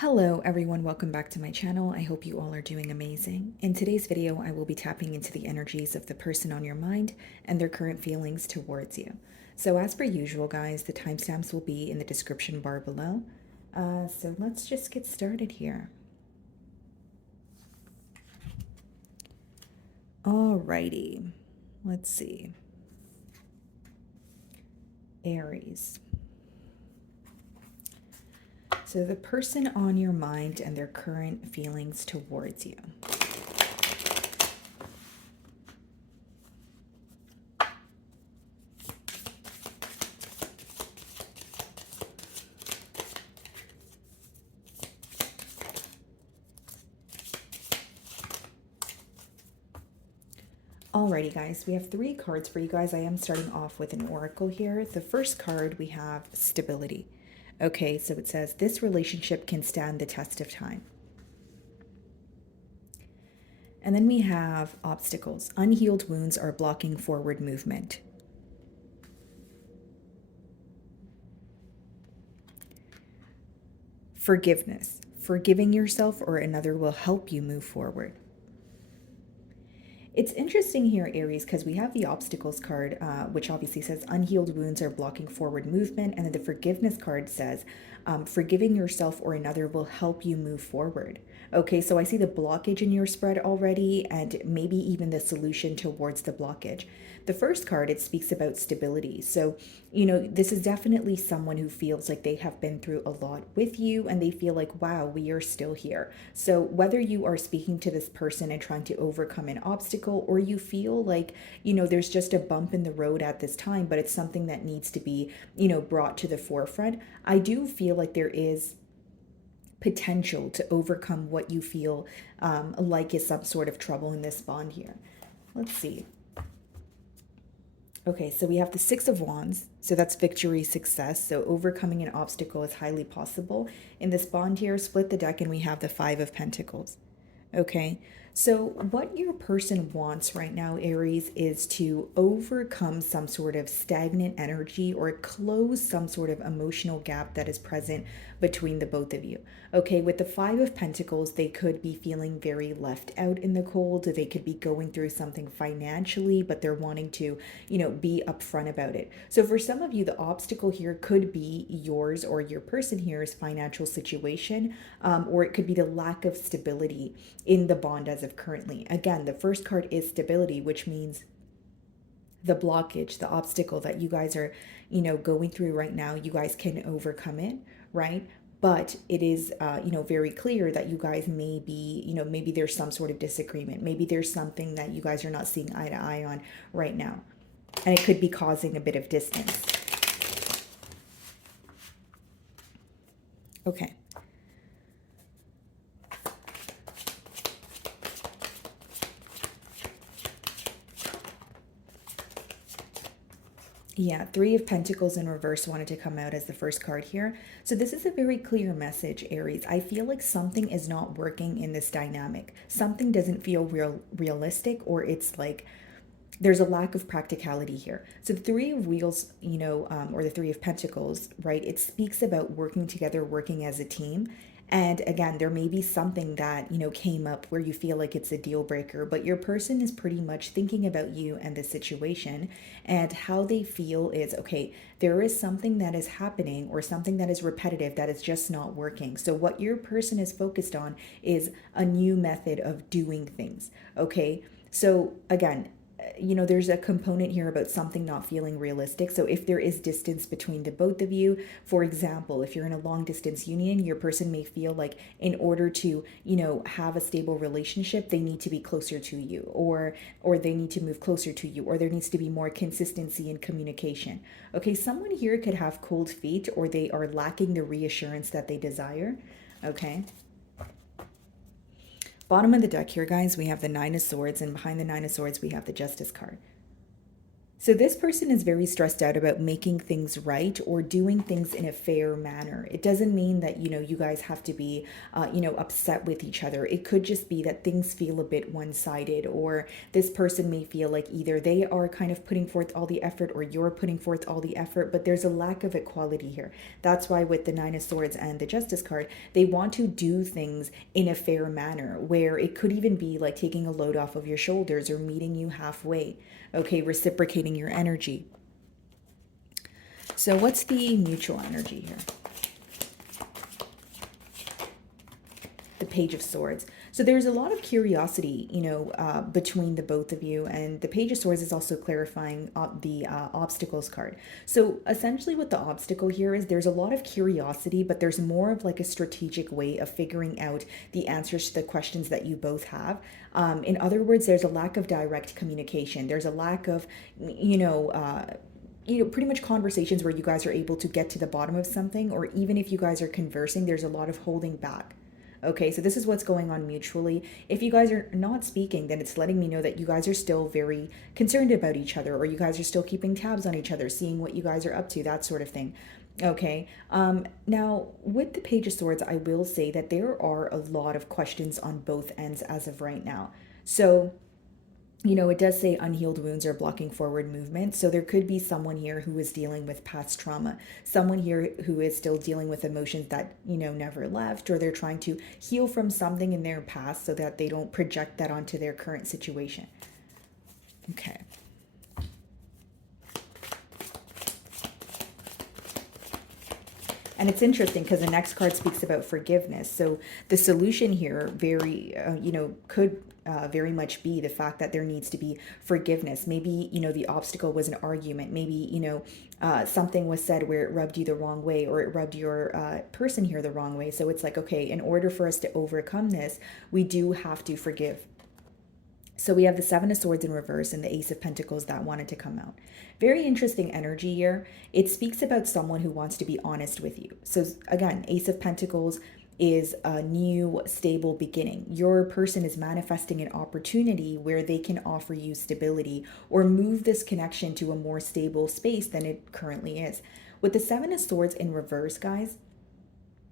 Hello everyone, welcome back to my channel. I hope you all are doing amazing. In today's video, I will be tapping into the energies of the person on your mind and their current feelings towards you. So as per usual, guys, the timestamps will be in the description bar below. So let's just get started here. Alrighty, let's see. Aries. So the person on your mind and their current feelings towards you. Alrighty, guys, we have 3 cards for you guys. I am starting off with an oracle here. The first card, we have stability. Okay, so it says, this relationship can stand the test of time. And then we have obstacles. Unhealed wounds are blocking forward movement. Forgiveness. Forgiving yourself or another will help you move forward. It's interesting here, Aries, because we have the obstacles card, which obviously says unhealed wounds are blocking forward movement. And then the forgiveness card says forgiving yourself or another will help you move forward. Okay, so I see the blockage in your spread already and maybe even the solution towards the blockage. The first card, it speaks about stability. So, this is definitely someone who feels like they have been through a lot with you and they feel like, wow, we are still here. So whether you are speaking to this person and trying to overcome an obstacle, or you feel like, there's just a bump in the road at this time, but it's something that needs to be, brought to the forefront, I do feel like there is potential to overcome what you feel like is some sort of trouble in this bond here. Let's see. Okay, so we have the 6 of Wands. So that's victory, success. So overcoming an obstacle is highly possible. In this bond here, split the deck and we have the 5 of Pentacles. Okay, so what your person wants right now, Aries, is to overcome some sort of stagnant energy or close some sort of emotional gap that is present between the both of you. Okay, with the 5 of Pentacles, they could be feeling very left out in the cold. They could be going through something financially, but they're wanting to, be upfront about it. So for some of you, the obstacle here could be yours or your person here's financial situation, or it could be the lack of stability in the bond as of currently. Again, the first card is stability, which means the blockage, the obstacle that you guys are, going through right now, you guys can overcome it, right? But it is, very clear that you guys may be, maybe there's some sort of disagreement. Maybe there's something that you guys are not seeing eye to eye on right now. And it could be causing a bit of distance. Okay. Yeah, 3 of Pentacles in reverse wanted to come out as the first card here. So this is a very clear message, Aries. I feel like something is not working in this dynamic. Something doesn't feel realistic, or it's like there's a lack of practicality here. So the 3 of Wheels, or the 3 of Pentacles, right? It speaks about working together, working as a team. And again, there may be something that, came up where you feel like it's a deal breaker, but your person is pretty much thinking about you and the situation, and how they feel is, okay, there is something that is happening or something that is repetitive that is just not working. So what your person is focused on is a new method of doing things. Okay. So again, there's a component here about something not feeling realistic. So if there is distance between the both of you, for example, if you're in a long distance union, your person may feel like in order to, have a stable relationship, they need to be closer to you, or they need to move closer to you, or there needs to be more consistency in communication. Okay, someone here could have cold feet, or they are lacking the reassurance that they desire. Okay. Bottom of the deck here, guys, we have the 9 of Swords, and behind the 9 of Swords, we have the Justice card. So this person is very stressed out about making things right or doing things in a fair manner. It doesn't mean that, you guys have to be, upset with each other. It could just be that things feel a bit one-sided, or this person may feel like either they are kind of putting forth all the effort or you're putting forth all the effort, but there's a lack of equality here. That's why with the Nine of Swords and the Justice card, they want to do things in a fair manner, where it could even be like taking a load off of your shoulders or meeting you halfway. Okay, reciprocating your energy. So what's the mutual energy here? The Page of Swords. So there's a lot of curiosity, between the both of you. And the Page of Swords is also clarifying the obstacles card. So essentially what the obstacle here is, there's a lot of curiosity, but there's more of like a strategic way of figuring out the answers to the questions that you both have. In other words, there's a lack of direct communication. There's a lack of, pretty much conversations where you guys are able to get to the bottom of something, or even if you guys are conversing, there's a lot of holding back. Okay, so this is what's going on mutually. If you guys are not speaking, then it's letting me know that you guys are still very concerned about each other, or you guys are still keeping tabs on each other, seeing what you guys are up to, that sort of thing. Okay, now with the Page of Swords, I will say that there are a lot of questions on both ends as of right now. So it does say unhealed wounds are blocking forward movement. So there could be someone here who is dealing with past trauma, someone here who is still dealing with emotions that, never left, or they're trying to heal from something in their past so that they don't project that onto their current situation. Okay. And it's interesting because the next card speaks about forgiveness. So the solution here could very much be the fact that there needs to be forgiveness. Maybe, the obstacle was an argument. Maybe, something was said where it rubbed you the wrong way, or it rubbed your person here the wrong way. So it's like, okay, in order for us to overcome this, we do have to forgive. So we have the Seven of Swords in reverse and the Ace of Pentacles that wanted to come out. Very interesting energy here. It speaks about someone who wants to be honest with you. So again, Ace of Pentacles is a new stable beginning. Your person is manifesting an opportunity where they can offer you stability or move this connection to a more stable space than it currently is. With the Seven of Swords in reverse, guys,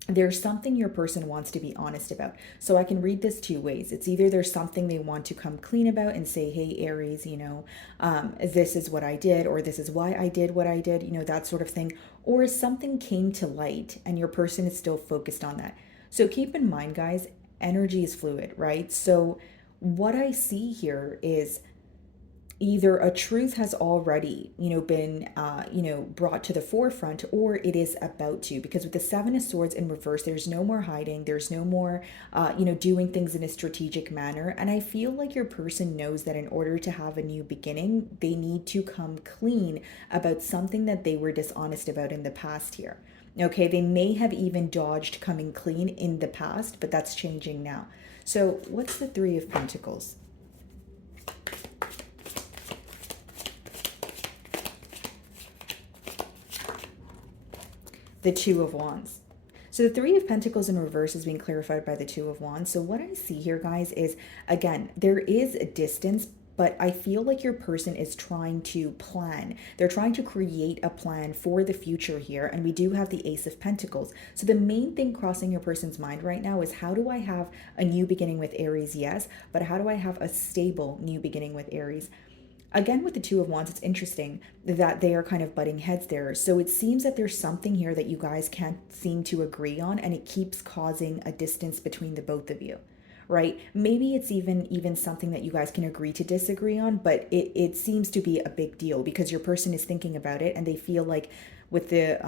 there's something your person wants to be honest about. So I can read this two ways. It's either there's something they want to come clean about and say, hey, Aries, this is what I did, or this is why I did what I did, that sort of thing. Or something came to light and your person is still focused on that. So keep in mind, guys, energy is fluid, right? So what I see here is either a truth has already, been, brought to the forefront, or it is about to, because with the Seven of Swords in reverse, there's no more hiding. There's no more, doing things in a strategic manner. And I feel like your person knows that in order to have a new beginning, they need to come clean about something that they were dishonest about in the past here. Okay, they may have even dodged coming clean in the past, but that's changing now. So what's the Three of Pentacles? The Two of Wands. So the Three of Pentacles in reverse is being clarified by the Two of Wands. So what I see here, guys, is, again, there is a distance, but I feel like your person is trying to plan. They're trying to create a plan for the future here. And we do have the Ace of Pentacles. So the main thing crossing your person's mind right now is, how do I have a new beginning with Aries? Yes, but how do I have a stable new beginning with Aries? Again, with the Two of Wands, it's interesting that they are kind of butting heads there. So it seems that there's something here that you guys can't seem to agree on, and it keeps causing a distance between the both of you, right? Maybe it's even something that you guys can agree to disagree on, but it seems to be a big deal because your person is thinking about it and they feel like with the,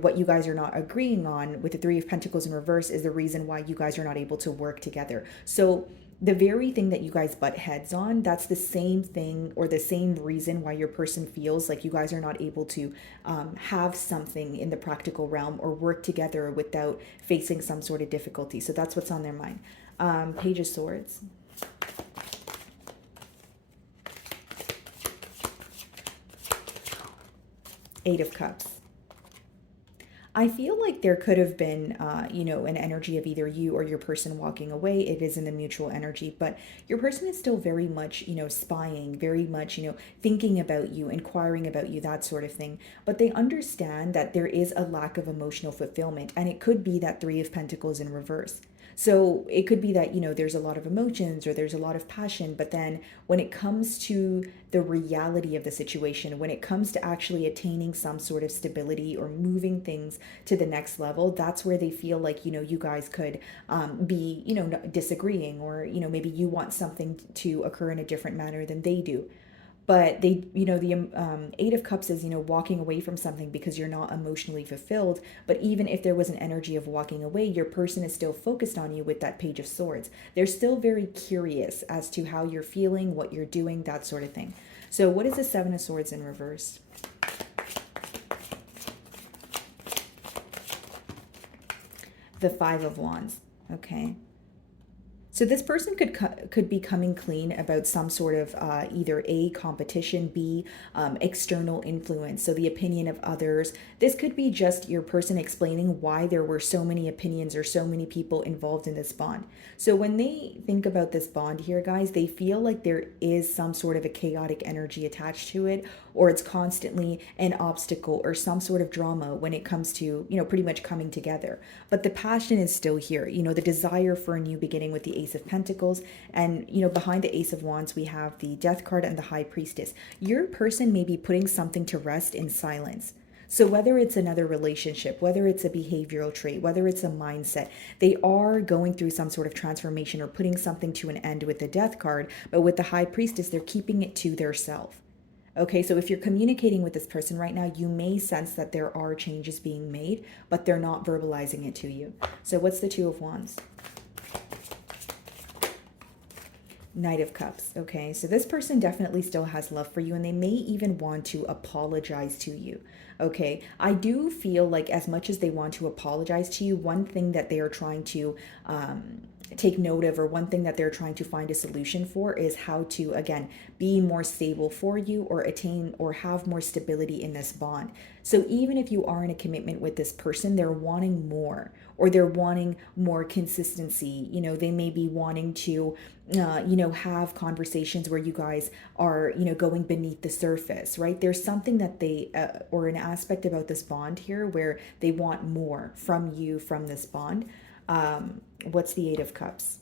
what you guys are not agreeing on with the Three of Pentacles in reverse is the reason why you guys are not able to work together. So the very thing that you guys butt heads on, that's the same thing or the same reason why your person feels like you guys are not able to have something in the practical realm or work together without facing some sort of difficulty. So that's what's on their mind. Page of Swords. Eight of Cups. I feel like there could have been, an energy of either you or your person walking away. It is in the mutual energy, but your person is still very much, spying, very much, thinking about you, inquiring about you, that sort of thing. But they understand that there is a lack of emotional fulfillment, and it could be that Three of Pentacles in reverse. So it could be that, there's a lot of emotions or there's a lot of passion, but then when it comes to the reality of the situation, when it comes to actually attaining some sort of stability or moving things to the next level, that's where they feel like, you guys could be, disagreeing, or, maybe you want something to occur in a different manner than they do. But they, the Eight of Cups is, walking away from something because you're not emotionally fulfilled. But even if there was an energy of walking away, your person is still focused on you with that Page of Swords. They're still very curious as to how you're feeling, what you're doing, that sort of thing. So what is the Seven of Swords in reverse? The Five of Wands. Okay. So this person could be coming clean about some sort of either A, competition, B, external influence, so the opinion of others. This could be just your person explaining why there were so many opinions or so many people involved in this bond. So when they think about this bond here, guys, they feel like there is some sort of a chaotic energy attached to it, or it's constantly an obstacle or some sort of drama when it comes to, pretty much coming together. But the passion is still here, the desire for a new beginning with the Ace of Pentacles. And, behind the Ace of Wands, we have the Death card and the High Priestess. Your person may be putting something to rest in silence. So whether it's another relationship, whether it's a behavioral trait, whether it's a mindset, they are going through some sort of transformation or putting something to an end with the Death card. But with the High Priestess, they're keeping it to their self. Okay, so if you're communicating with this person right now, you may sense that there are changes being made, but they're not verbalizing it to you. So what's the Two of Wands? Knight of Cups. Okay, so this person definitely still has love for you, and they may even want to apologize to you. Okay, I do feel like as much as they want to apologize to you, one thing that they are trying to take note of, or one thing that they're trying to find a solution for, is how to, again, be more stable for you, or attain or have more stability in this bond. So even if you are in a commitment with this person, they're wanting more, or they're wanting more consistency. They may be wanting to have conversations where you guys are, going beneath the surface, right? There's something that they, or an aspect about this bond here where they want more from you, from this bond. What's the Eight of Cups?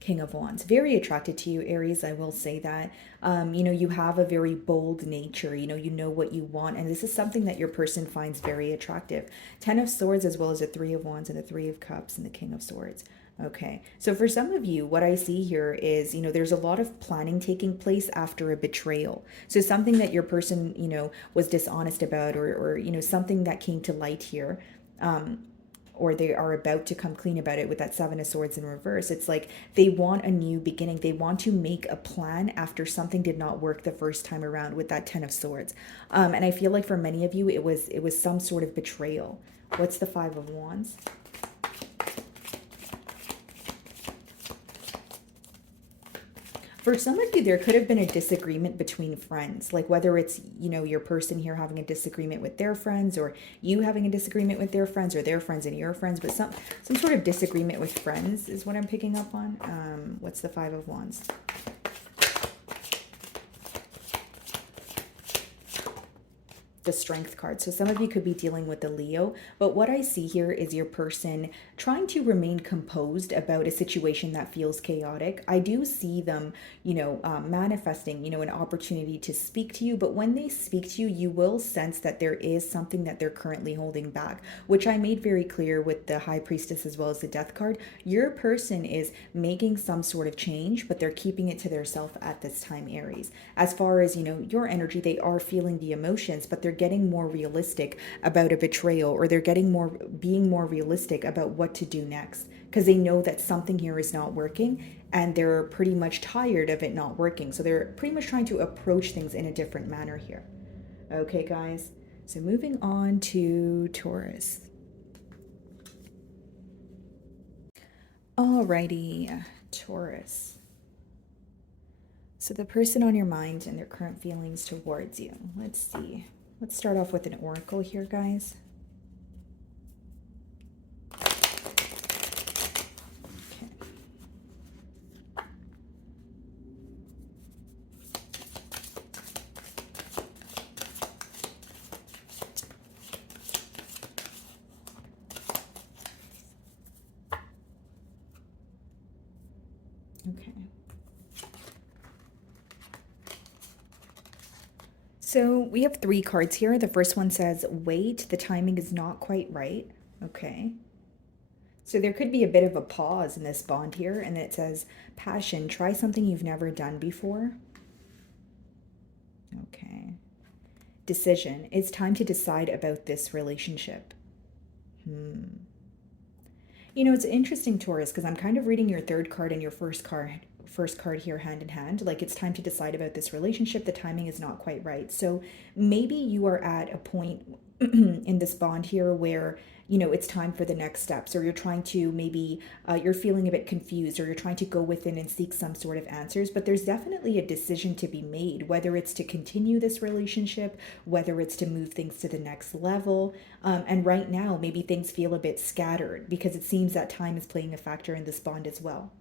King of Wands. Very attracted to you, Aries, I will say that. You have a very bold nature, you know what you want, and this is something that your person finds very attractive. Ten of Swords, as well as the Three of Wands and the Three of Cups and the King of Swords. Okay, so for some of you, what I see here is, there's a lot of planning taking place after a betrayal. So something that your person, was dishonest about, or something that came to light here. Or they are about to come clean about it with that Seven of Swords in reverse. It's like they want a new beginning. They want to make a plan after something did not work the first time around with that Ten of Swords. And I feel like for many of you, it was some sort of betrayal. What's the Five of Wands? For some of you, there could have been a disagreement between friends, like whether it's, your person here having a disagreement with their friends, or you having a disagreement with their friends, or their friends and your friends, but some sort of disagreement with friends is what I'm picking up on. What's the Five of Wands? The Strength card. So some of you could be dealing with the Leo, but what I see here is your person trying to remain composed about a situation that feels chaotic. I do see them, manifesting, an opportunity to speak to you, but when they speak to you, you will sense that there is something that they're currently holding back, which I made very clear with the High Priestess as well as the Death card. Your person is making some sort of change, but they're keeping it to themselves at this time, Aries. As far as, your energy, they are feeling the emotions, but they're getting more realistic about a betrayal, or they're being more realistic about what to do next, because they know that something here is not working, and they're pretty much tired of it not working. So they're pretty much trying to approach things in a different manner here. Okay, guys. So moving on to Taurus. Alrighty, Taurus. So the person on your mind and their current feelings towards you. Let's see. Let's start off with an oracle here, guys. Okay. Okay. So we have 3 cards here. The first one says, wait, the timing is not quite right. Okay. So there could be a bit of a pause in this bond here. And it says, passion, try something you've never done before. Okay. Decision, it's time to decide about this relationship. You know, it's interesting, Taurus, because I'm kind of reading your third card and your first card here hand in hand. Like, it's time to decide about this relationship. The timing is not quite right. So maybe you are at a point in this bond here where, you know, it's time for the next steps, or you're trying to maybe you're feeling a bit confused, or you're trying to go within and seek some sort of answers. But there's definitely a decision to be made, whether it's to continue this relationship, whether it's to move things to the next level. And right now, maybe things feel a bit scattered because it seems that time is playing a factor in this bond as well.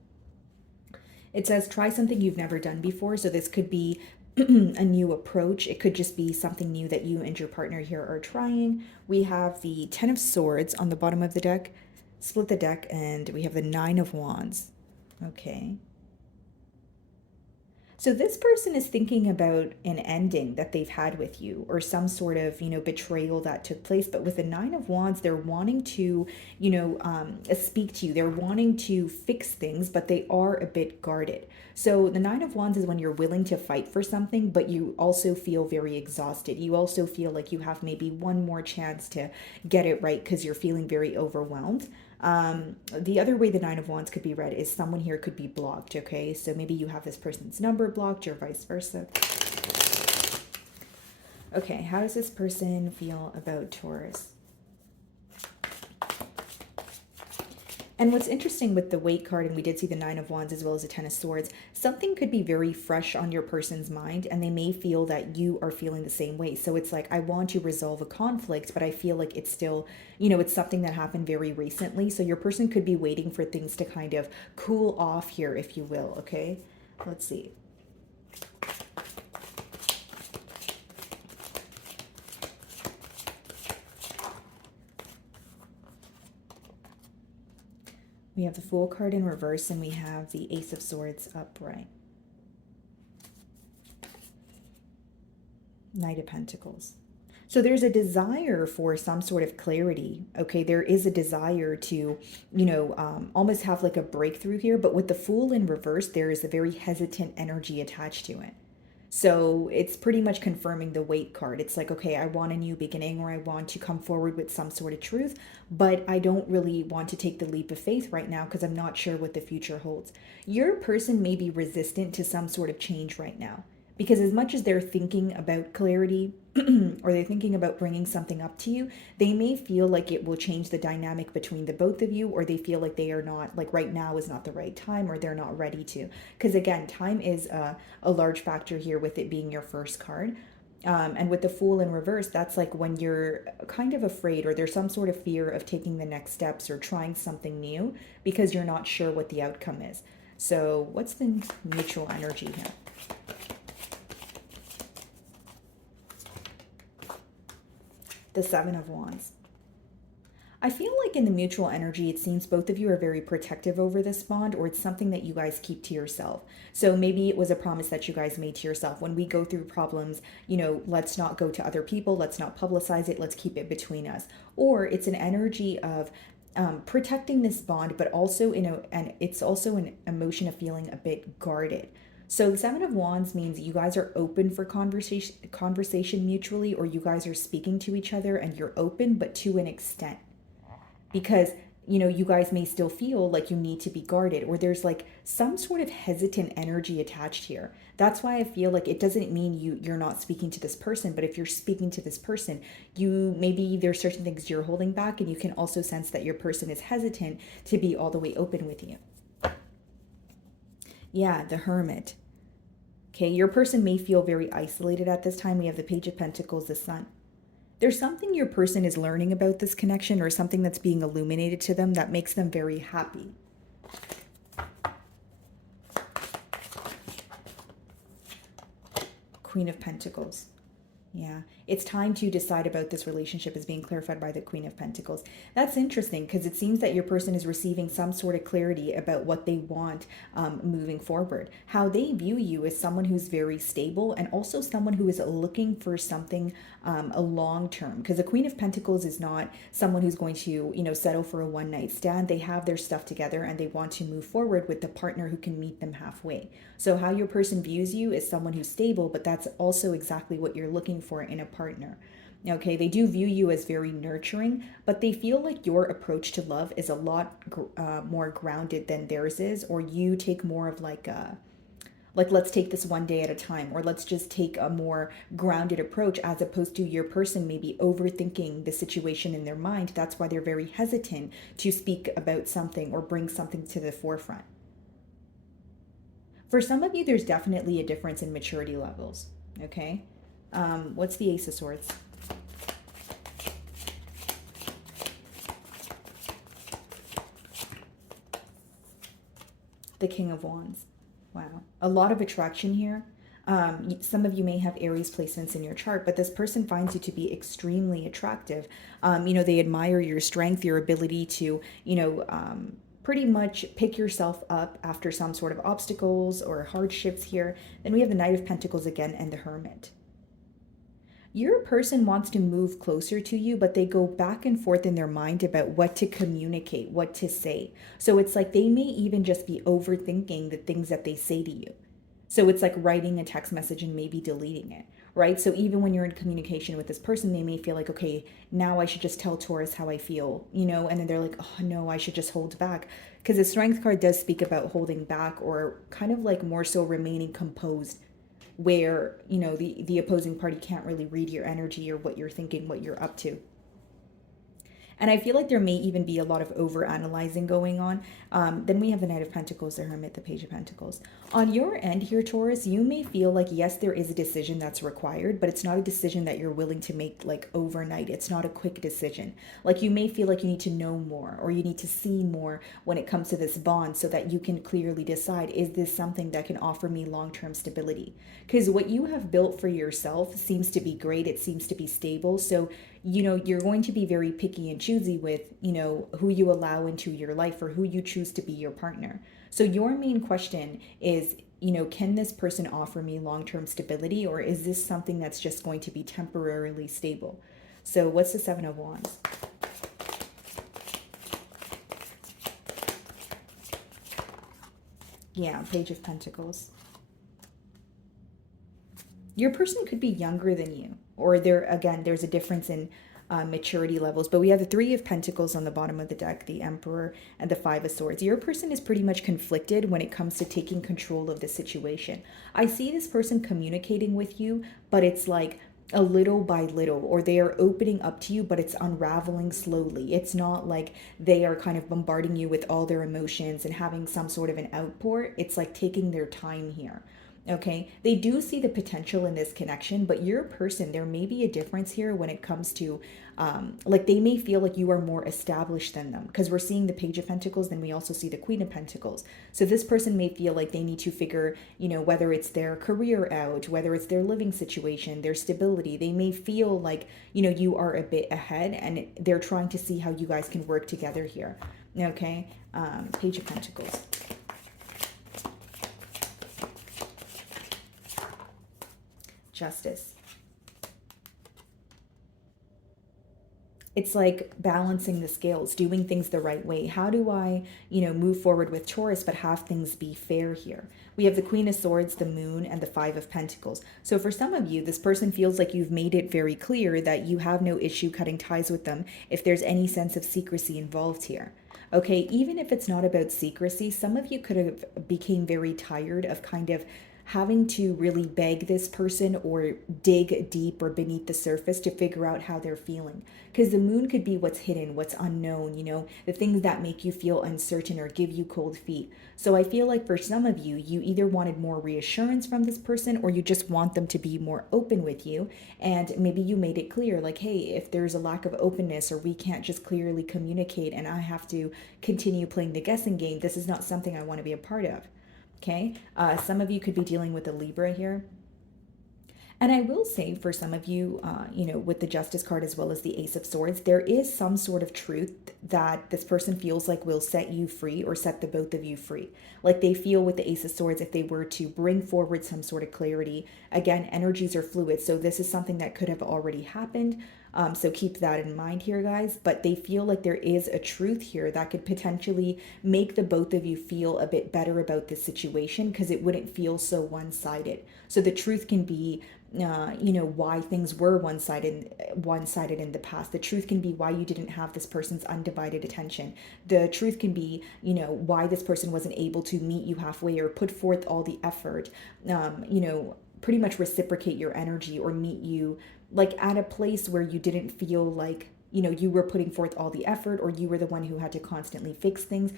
It says try something you've never done before. So this could be a new approach. It could just be something new that you and your partner here are trying. We have the 10 of Swords on the bottom of the deck. Split the deck, and we have the 9 of Wands. Okay. So this person is thinking about an ending that they've had with you, or some sort of, you know, betrayal that took place. But with the 9 of Wands, they're wanting to, you know, speak to you. They're wanting to fix things, but they are a bit guarded. So the 9 of Wands is when you're willing to fight for something, but you also feel very exhausted. You also feel like you have maybe one more chance to get it right because you're feeling very overwhelmed. The other way the 9 of Wands could be read is someone here could be blocked, okay? So maybe you have this person's number blocked or vice versa. Okay, how does this person feel about Taurus? And what's interesting with the Weight card, and we did see the 9 of Wands as well as the 10 of Swords, something could be very fresh on your person's mind, and they may feel that you are feeling the same way. So it's like, I want to resolve a conflict, but I feel like it's still, you know, it's something that happened very recently. So your person could be waiting for things to kind of cool off here, if you will, okay? Let's see. We have the Fool card in reverse, and we have the Ace of Swords upright. Knight of Pentacles. So there's a desire for some sort of clarity, okay? There is a desire to, you know, almost have like a breakthrough here, but with the Fool in reverse, there is a very hesitant energy attached to it. So it's pretty much confirming the Weight card. It's like, okay, I want a new beginning, or I want to come forward with some sort of truth, but I don't really want to take the leap of faith right now because I'm not sure what the future holds. Your person may be resistant to some sort of change right now, because as much as they're thinking about clarity or they're thinking about bringing something up to you, they may feel like it will change the dynamic between the both of you, or they feel like they are not, like right now is not the right time, or they're not ready to. Because again, time is a large factor here with it being your first card. And with the Fool in reverse, that's like when you're kind of afraid, or there's some sort of fear of taking the next steps or trying something new because you're not sure what the outcome is. So what's the mutual energy here? The 7 of Wands. I feel like in the mutual energy, it seems both of you are very protective over this bond, or it's something that you guys keep to yourself. So maybe it was a promise that you guys made to yourself. When we go through problems, you know, let's not go to other people. Let's not publicize it. Let's keep it between us. Or it's an energy of protecting this bond, but also and it's also an emotion of feeling a bit guarded. So the 7 of Wands means you guys are open for conversation mutually, or you guys are speaking to each other and you're open, but to an extent. Because, you know, you guys may still feel like you need to be guarded, or there's like some sort of hesitant energy attached here. That's why I feel like it doesn't mean you're not speaking to this person, but if you're speaking to this person, you maybe there's certain things you're holding back, and you can also sense that your person is hesitant to be all the way open with you. Yeah, the Hermit. Okay, your person may feel very isolated at this time. We have the Page of Pentacles, the Sun. There's something your person is learning about this connection or something that's being illuminated to them that makes them very happy. Queen of Pentacles. Yeah, it's time to decide about this relationship is being clarified by the Queen of Pentacles. That's interesting because it seems that your person is receiving some sort of clarity about what they want moving forward. How they view you as someone who's very stable and also someone who is looking for something a long term. Because the Queen of Pentacles is not someone who's going to, settle for a one night stand. They have their stuff together and they want to move forward with the partner who can meet them halfway. So how your person views you is someone who's stable, but that's also exactly what you're looking for in a partner. Okay, they do view you as very nurturing, but they feel like your approach to love is a lot more grounded than theirs is, or you take more of like let's take this one day at a time, or let's just take a more grounded approach, as opposed to your person maybe overthinking the situation in their mind. That's why they're very hesitant to speak about something or bring something to the forefront. For some of you, there's definitely a difference in maturity levels, okay? What's the Ace of Swords? The King of Wands. Wow. A lot of attraction here. Some of you may have Aries placements in your chart, but this person finds you to be extremely attractive. They admire your strength, your ability to, pretty much pick yourself up after some sort of obstacles or hardships here. Then we have the Knight of Pentacles again and the Hermit. Your person wants to move closer to you, but they go back and forth in their mind about what to communicate, what to say. So it's like they may even just be overthinking the things that they say to you. So it's like writing a text message and maybe deleting it, right? So even when you're in communication with this person, they may feel like, okay, now I should just tell Taurus how I feel, and then they're like, oh no, I should just hold back. Because the Strength card does speak about holding back, or kind of like more so remaining composed, where, the opposing party can't really read your energy or what you're thinking, what you're up to. And I feel like there may even be a lot of over-analyzing going on. Then we have the Knight of Pentacles, the Hermit, the Page of Pentacles. On your end here, Taurus, you may feel like, yes, there is a decision that's required, but it's not a decision that you're willing to make like overnight. It's not a quick decision. Like you may feel like you need to know more, or you need to see more when it comes to this bond, so that you can clearly decide, is this something that can offer me long-term stability? Because what you have built for yourself seems to be great. It seems to be stable. So you're going to be very picky and choosy with, who you allow into your life or who you choose to be your partner. So your main question is, can this person offer me long-term stability, or is this something that's just going to be temporarily stable? So what's the Seven of Wands? Yeah, Page of Pentacles. Your person could be younger than you, or there's a difference in maturity levels. But we have the Three of Pentacles on the bottom of the deck, the Emperor, and the Five of Swords. Your person is pretty much conflicted when it comes to taking control of the situation. I see this person communicating with you, but it's like a little by little, or they are opening up to you, but it's unraveling slowly. It's not like they are kind of bombarding you with all their emotions and having some sort of an outpour. It's like taking their time here. Okay, they do see the potential in this connection, but your person, there may be a difference here when it comes to, like they may feel like you are more established than them, because we're seeing the Page of Pentacles, then we also see the Queen of Pentacles. So this person may feel like they need to figure, whether it's their career out, whether it's their living situation, their stability. They may feel like, you are a bit ahead, and they're trying to see how you guys can work together here. Okay, Page of Pentacles. Justice. It's like balancing the scales, doing things the right way. How do I, move forward with Taurus, but have things be fair here? We have the Queen of Swords, the Moon, and the Five of Pentacles. So for some of you, this person feels like you've made it very clear that you have no issue cutting ties with them if there's any sense of secrecy involved here. Okay, even if it's not about secrecy, some of you could have became very tired of kind of having to really beg this person or dig deep or beneath the surface to figure out how they're feeling. Because the moon could be what's hidden, what's unknown, you know, the things that make you feel uncertain or give you cold feet. So I feel like for some of you, you either wanted more reassurance from this person or you just want them to be more open with you. And maybe you made it clear, like, hey, if there's a lack of openness or we can't just clearly communicate and I have to continue playing the guessing game, this is not something I want to be a part of. Okay, some of you could be dealing with a Libra here. And I will say for some of you, you know, with the Justice card as well as the Ace of Swords, there is some sort of truth that this person feels like will set you free or set the both of you free. Like they feel with the Ace of Swords, if they were to bring forward some sort of clarity, again, energies are fluid. So this is something that could have already happened. So keep that in mind here, guys. But they feel like there is a truth here that could potentially make the both of you feel a bit better about this situation because it wouldn't feel so one-sided. So the truth can be you know, why things were one-sided in the past. The truth can be why you didn't have this person's undivided attention. The truth can be, you know, why this person wasn't able to meet you halfway or put forth all the effort, you know, pretty much reciprocate your energy or meet you like at a place where you didn't feel like, you know, you were putting forth all the effort or you were the one who had to constantly fix things.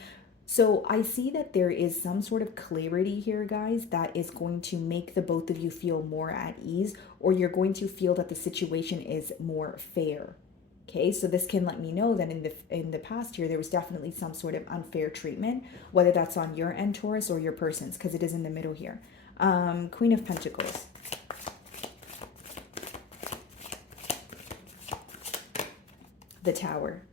So I see that there is some sort of clarity here, guys, that is going to make the both of you feel more at ease, or you're going to feel that the situation is more fair. Okay, so this can let me know that in the past year there was definitely some sort of unfair treatment, whether that's on your end, Taurus, or your person's, because it is in the middle here. Queen of Pentacles. The Tower.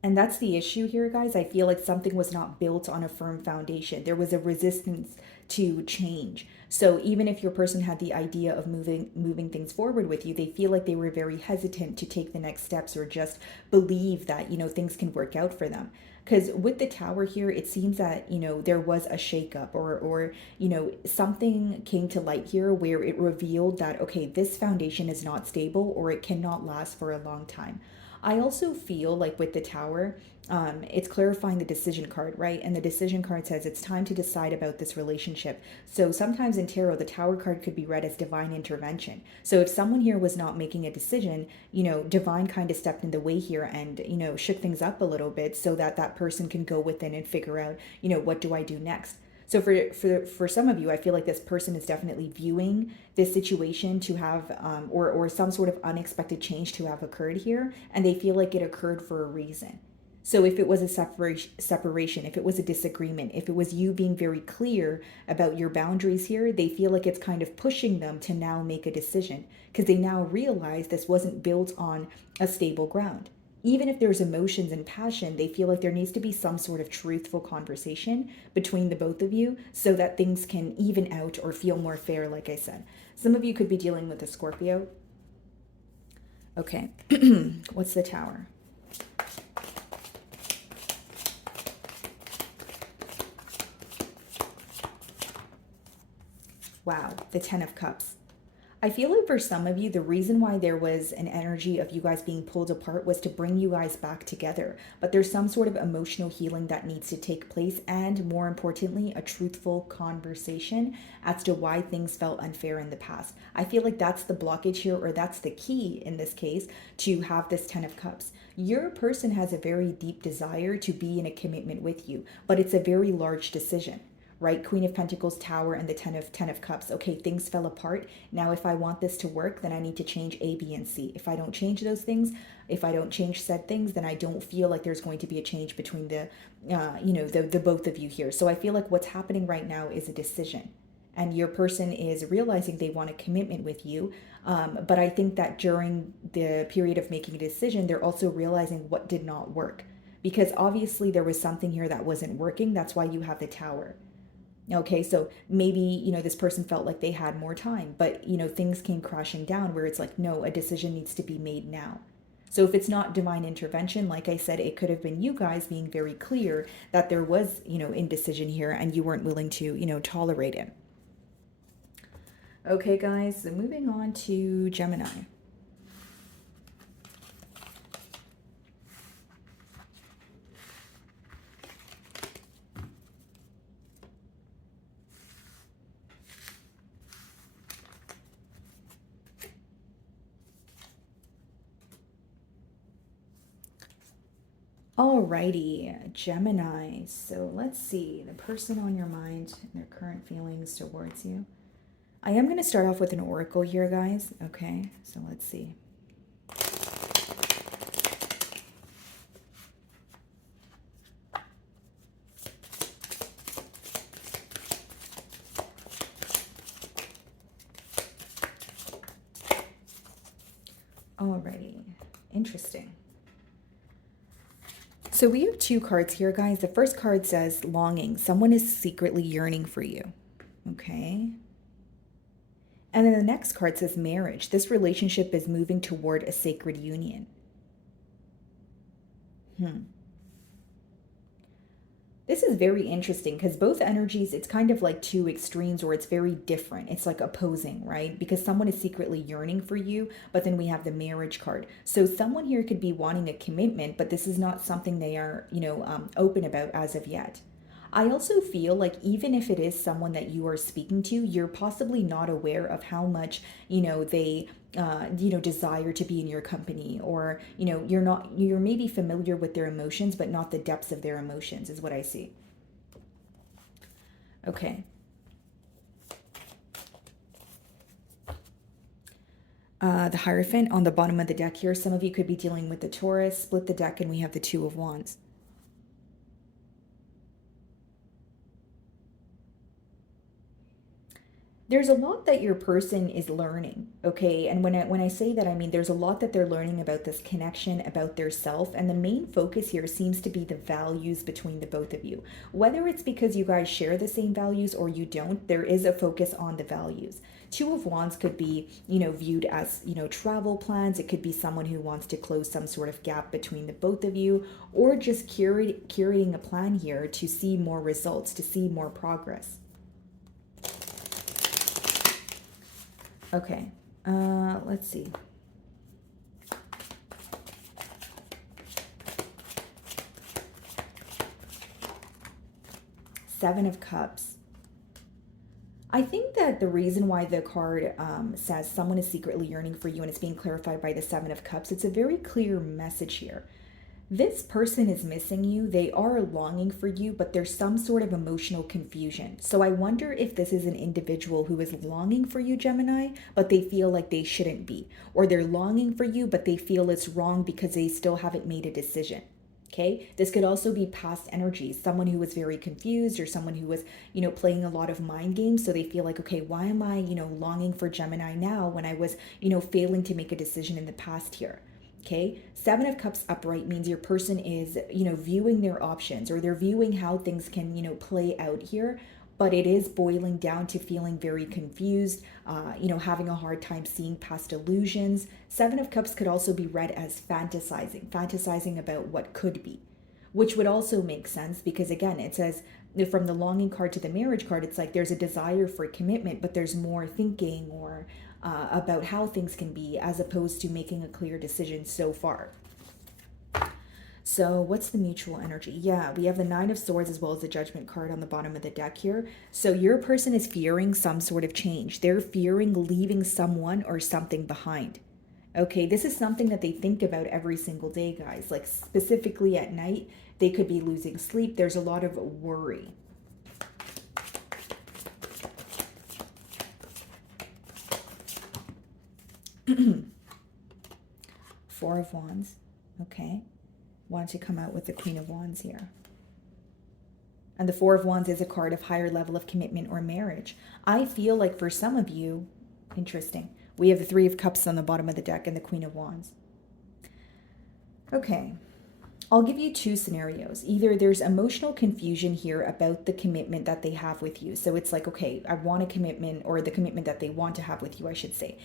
And that's the issue here, guys. I feel like something was not built on a firm foundation. There was a resistance to change. So even if your person had the idea of moving things forward with you, they feel like they were very hesitant to take the next steps or just believe that, you know, things can work out for them. Because with the Tower here, it seems that, you know, there was a shakeup or, you know, something came to light here where it revealed that, okay, this foundation is not stable or it cannot last for a long time. I also feel like with the Tower, it's clarifying the decision card, right? And the decision card says it's time to decide about this relationship. So sometimes in tarot, the Tower card could be read as divine intervention. So if someone here was not making a decision, you know, divine kind of stepped in the way here and, you know, shook things up a little bit so that that person can go within and figure out, you know, what do I do next? So for some of you, I feel like this person is definitely viewing this situation to have, or some sort of unexpected change to have occurred here, and they feel like it occurred for a reason. So if it was a separation, if it was a disagreement, if it was you being very clear about your boundaries here, they feel like it's kind of pushing them to now make a decision because they now realize this wasn't built on a stable ground. Even if there's emotions and passion, they feel like there needs to be some sort of truthful conversation between the both of you so that things can even out or feel more fair, like I said. Some of you could be dealing with a Scorpio. Okay, what's the Tower? Wow, the Ten of Cups. I feel like for some of you, the reason why there was an energy of you guys being pulled apart was to bring you guys back together. But there's some sort of emotional healing that needs to take place, and more importantly, a truthful conversation as to why things felt unfair in the past. I feel like that's the blockage here, or that's the key in this case, to have this Ten of Cups. Your person has a very deep desire to be in a commitment with you, but it's a very large decision. Right? Queen of Pentacles, Tower, and the Ten of Cups. Okay, things fell apart. Now, if I want this to work, then I need to change A, B, and C. If I don't change those things, if I don't change said things, then I don't feel like there's going to be a change between the, you know, the both of you here. So I feel like what's happening right now is a decision. And your person is realizing they want a commitment with you. But I think that during the period of making a decision, they're also realizing what did not work. Because obviously there was something here that wasn't working. That's why you have the Tower. Okay, so maybe, you know, this person felt like they had more time, but, you know, things came crashing down where it's like, no, a decision needs to be made now. So if it's not divine intervention, like I said, it could have been you guys being very clear that there was, you know, indecision here and you weren't willing to, you know, tolerate it. Okay, guys, so moving on to Gemini. Alrighty, Gemini. So let's see the person on your mind and their current feelings towards you. I am going to start off with an oracle here, guys. Okay, so let's see. Alrighty, interesting. So we have two cards here, guys. The first card says longing. Someone is secretly yearning for you. Okay. And then the next card says marriage. This relationship is moving toward a sacred union. This is very interesting because both energies, it's kind of like two extremes or it's very different. It's like opposing, right? Because someone is secretly yearning for you, but then we have the marriage card. So someone here could be wanting a commitment, but this is not something they are, open about as of yet. I also feel like even if it is someone that you are speaking to, you're possibly not aware of how much, they desire to be in your company, or you're maybe familiar with their emotions but not the depths of their emotions is what I see. Okay. The Hierophant on the bottom of the deck here. Some of you could be dealing with the Taurus. Split the deck and we have the Two of Wands. There's a lot that your person is learning, okay? And when I say that, I mean there's a lot that they're learning about this connection, about their self, and the main focus here seems to be the values between the both of you. Whether it's because you guys share the same values or you don't, there is a focus on the values. Two of Wands could be, viewed as, travel plans. It could be someone who wants to close some sort of gap between the both of you, or just curating a plan here to see more results, to see more progress. Okay, let's see. Seven of Cups. I think that the reason why the card says someone is secretly yearning for you and it's being clarified by the Seven of Cups, it's a very clear message here. This person is missing you. They are longing for you, but there's some sort of emotional confusion. So I wonder if this is an individual who is longing for you, Gemini, but they feel like they shouldn't be. Or they're longing for you, but they feel it's wrong because they still haven't made a decision. Okay, this could also be past energies, someone who was very confused or someone who was, playing a lot of mind games. So they feel like, okay, why am I, longing for Gemini now when I was, failing to make a decision in the past here? Okay, Seven of Cups upright means your person is, viewing their options, or they're viewing how things can, play out here. But it is boiling down to feeling very confused, having a hard time seeing past illusions. Seven of Cups could also be read as fantasizing about what could be, which would also make sense because, again, it says from the longing card to the marriage card, it's like there's a desire for commitment, but there's more thinking or about how things can be as opposed to making a clear decision so far. So what's the mutual energy? Yeah, we have the Nine of Swords as well as the Judgment card on the bottom of the deck here. So your person is fearing some sort of change. They're fearing leaving someone or something behind. Okay, this is something that they think about every single day, guys. Like specifically at night, they could be losing sleep. There's a lot of worry. Four of Wands. Okay. Want to come out with the Queen of Wands here. And the Four of Wands is a card of higher level of commitment or marriage. I feel like for some of you, interesting, we have the Three of Cups on the bottom of the deck and the Queen of Wands. Okay. I'll give you two scenarios. Either there's emotional confusion here about the commitment that they have with you. So it's like, okay, I want a commitment, or the commitment that they want to have with you, I should say.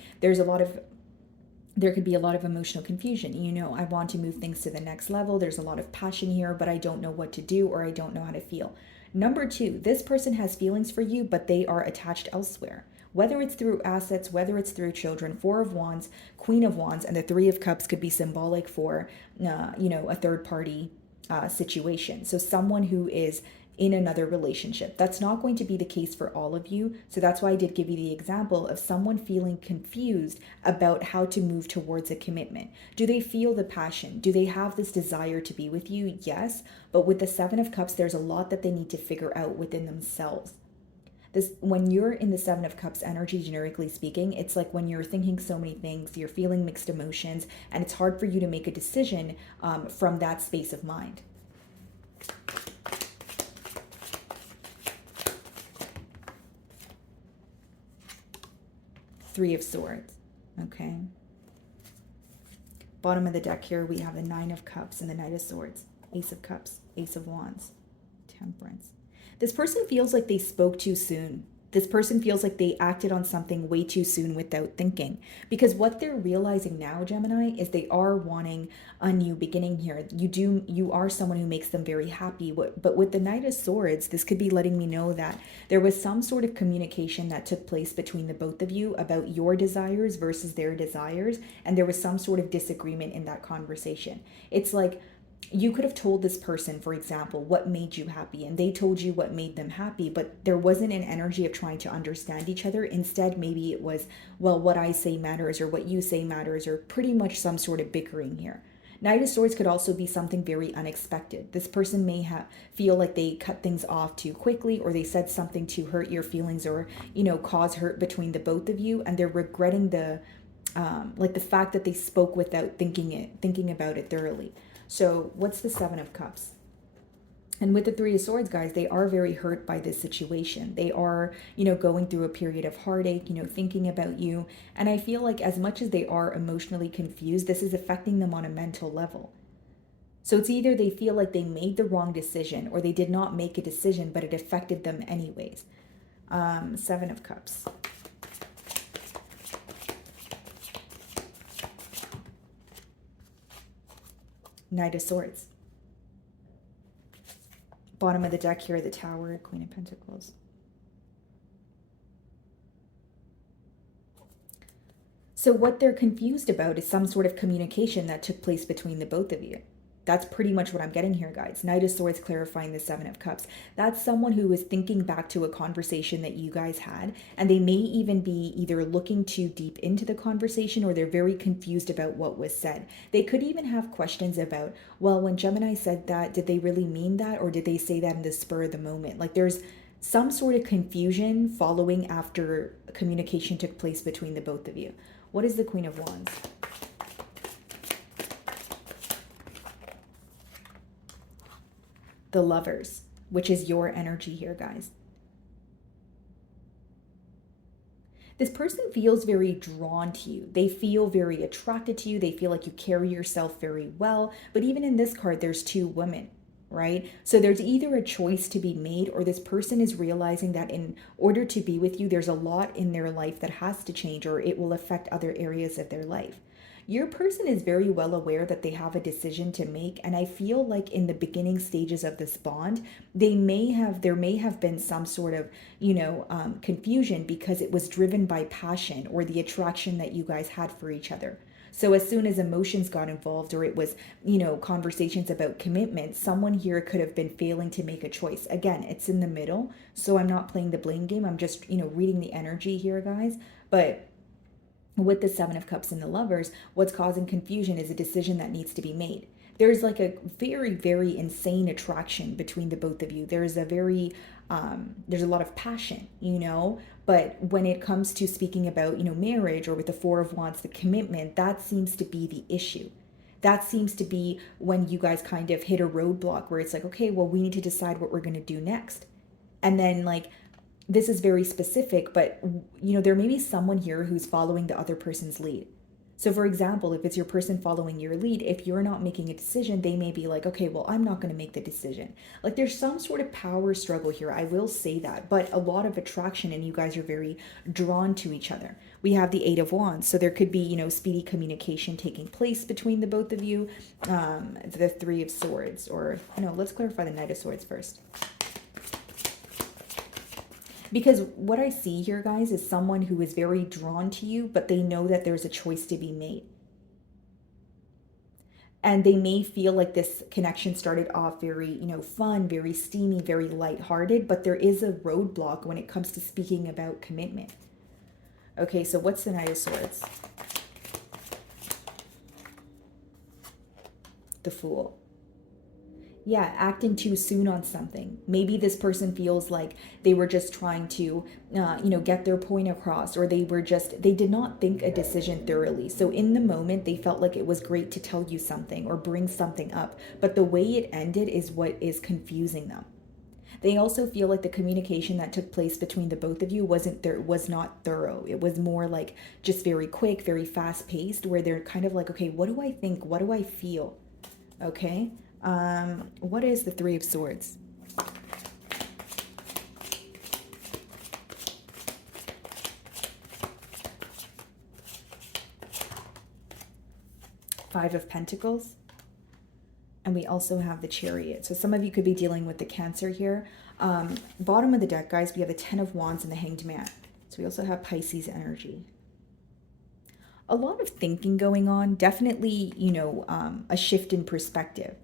There could be a lot of emotional confusion. I want to move things to the next level. There's a lot of passion here, but I don't know what to do, or I don't know how to feel. Number two, this person has feelings for you, but they are attached elsewhere. Whether it's through assets, whether it's through children. Four of Wands, Queen of Wands, and the Three of Cups could be symbolic for, a third party situation. So someone who is, in another relationship. That's not going to be the case for all of you. So that's why I did give you the example of someone feeling confused about how to move towards a commitment. Do they feel the passion? Do they have this desire to be with you? Yes. But with the Seven of Cups, there's a lot that they need to figure out within themselves. This, when you're in the Seven of Cups energy, generically speaking, it's like when you're thinking so many things, you're feeling mixed emotions, and it's hard for you to make a decision from that space of mind. Three of Swords, okay? Bottom of the deck here, we have the Nine of Cups and the Knight of Swords, Ace of Cups, Ace of Wands, Temperance. This person feels like they spoke too soon. This person feels like they acted on something way too soon without thinking. Because what they're realizing now, Gemini, is they are wanting a new beginning here. You are someone who makes them very happy. But with the Knight of Swords, this could be letting me know that there was some sort of communication that took place between the both of you about your desires versus their desires. And there was some sort of disagreement in that conversation. It's like, you could have told this person, for example, what made you happy, and they told you what made them happy, but there wasn't an energy of trying to understand each other. Instead, maybe it was, well, what I say matters, or what you say matters, or pretty much some sort of bickering here. Knight of Swords could also be something very unexpected. This person may feel like they cut things off too quickly, or they said something to hurt your feelings, or, cause hurt between the both of you, and they're regretting the fact that they spoke without thinking about it thoroughly. So what's the Seven of Cups? And with the Three of Swords, guys, they are very hurt by this situation. They are, going through a period of heartache, thinking about you. And I feel like as much as they are emotionally confused, this is affecting them on a mental level. So it's either they feel like they made the wrong decision, or they did not make a decision, but it affected them anyways. Seven of Cups. Knight of Swords. Bottom of the deck here, the Tower, Queen of Pentacles. So what they're confused about is some sort of communication that took place between the both of you. That's pretty much what I'm getting here, guys. Knight of Swords clarifying the Seven of Cups. That's someone who is thinking back to a conversation that you guys had, and they may even be either looking too deep into the conversation, or they're very confused about what was said. They could even have questions about, well, when Gemini said that, did they really mean that, or did they say that in the spur of the moment? Like there's some sort of confusion following after communication took place between the both of you. What is the Queen of Wands? The Lovers, which is your energy here, guys. This person feels very drawn to you. They feel very attracted to you. They feel like you carry yourself very well. But even in this card, there's two women, right? So there's either a choice to be made, or this person is realizing that in order to be with you, there's a lot in their life that has to change, or it will affect other areas of their life. Your person is very well aware that they have a decision to make, and I feel like in the beginning stages of this bond, there may have been some sort of, confusion because it was driven by passion or the attraction that you guys had for each other. So as soon as emotions got involved, or it was, conversations about commitment, someone here could have been failing to make a choice. Again, it's in the middle, so I'm not playing the blame game. I'm just, reading the energy here, guys. But with the Seven of Cups and the Lovers, what's causing confusion is a decision that needs to be made. There's like a very, very insane attraction between the both of you. There's a lot of passion, but when it comes to speaking about, marriage, or with the Four of Wands, the commitment, that seems to be the issue. That seems to be when you guys kind of hit a roadblock where it's like, okay, well, we need to decide what we're going to do next. And then this is very specific, but there may be someone here who's following the other person's lead. So for example, if it's your person following your lead, if you're not making a decision, they may be like, okay, well, I'm not going to make the decision. Like there's some sort of power struggle here. I will say that, but a lot of attraction, and you guys are very drawn to each other. We have the Eight of Wands. So there could be, speedy communication taking place between the both of you. The Three of Swords, or, let's clarify the Knight of Swords first. Because what I see here, guys, is someone who is very drawn to you, but they know that there's a choice to be made. And they may feel like this connection started off very, fun, very steamy, very lighthearted, but there is a roadblock when it comes to speaking about commitment. Okay, so what's the Knight of Swords? The Fool. Yeah, acting too soon on something. Maybe this person feels like they were just trying to, get their point across, or they did not think a decision thoroughly. So in the moment, they felt like it was great to tell you something or bring something up, but the way it ended is what is confusing them. They also feel like the communication that took place between the both of you was not thorough. It was more like just very quick, very fast paced, where they're kind of like, okay, what do I think? What do I feel? Okay. What is the Three of Swords? Five of Pentacles. And we also have the Chariot. So some of you could be dealing with the Cancer here. Bottom of the deck, guys, we have the Ten of Wands and the Hanged Man. So we also have Pisces energy. A lot of thinking going on. Definitely, a shift in perspective.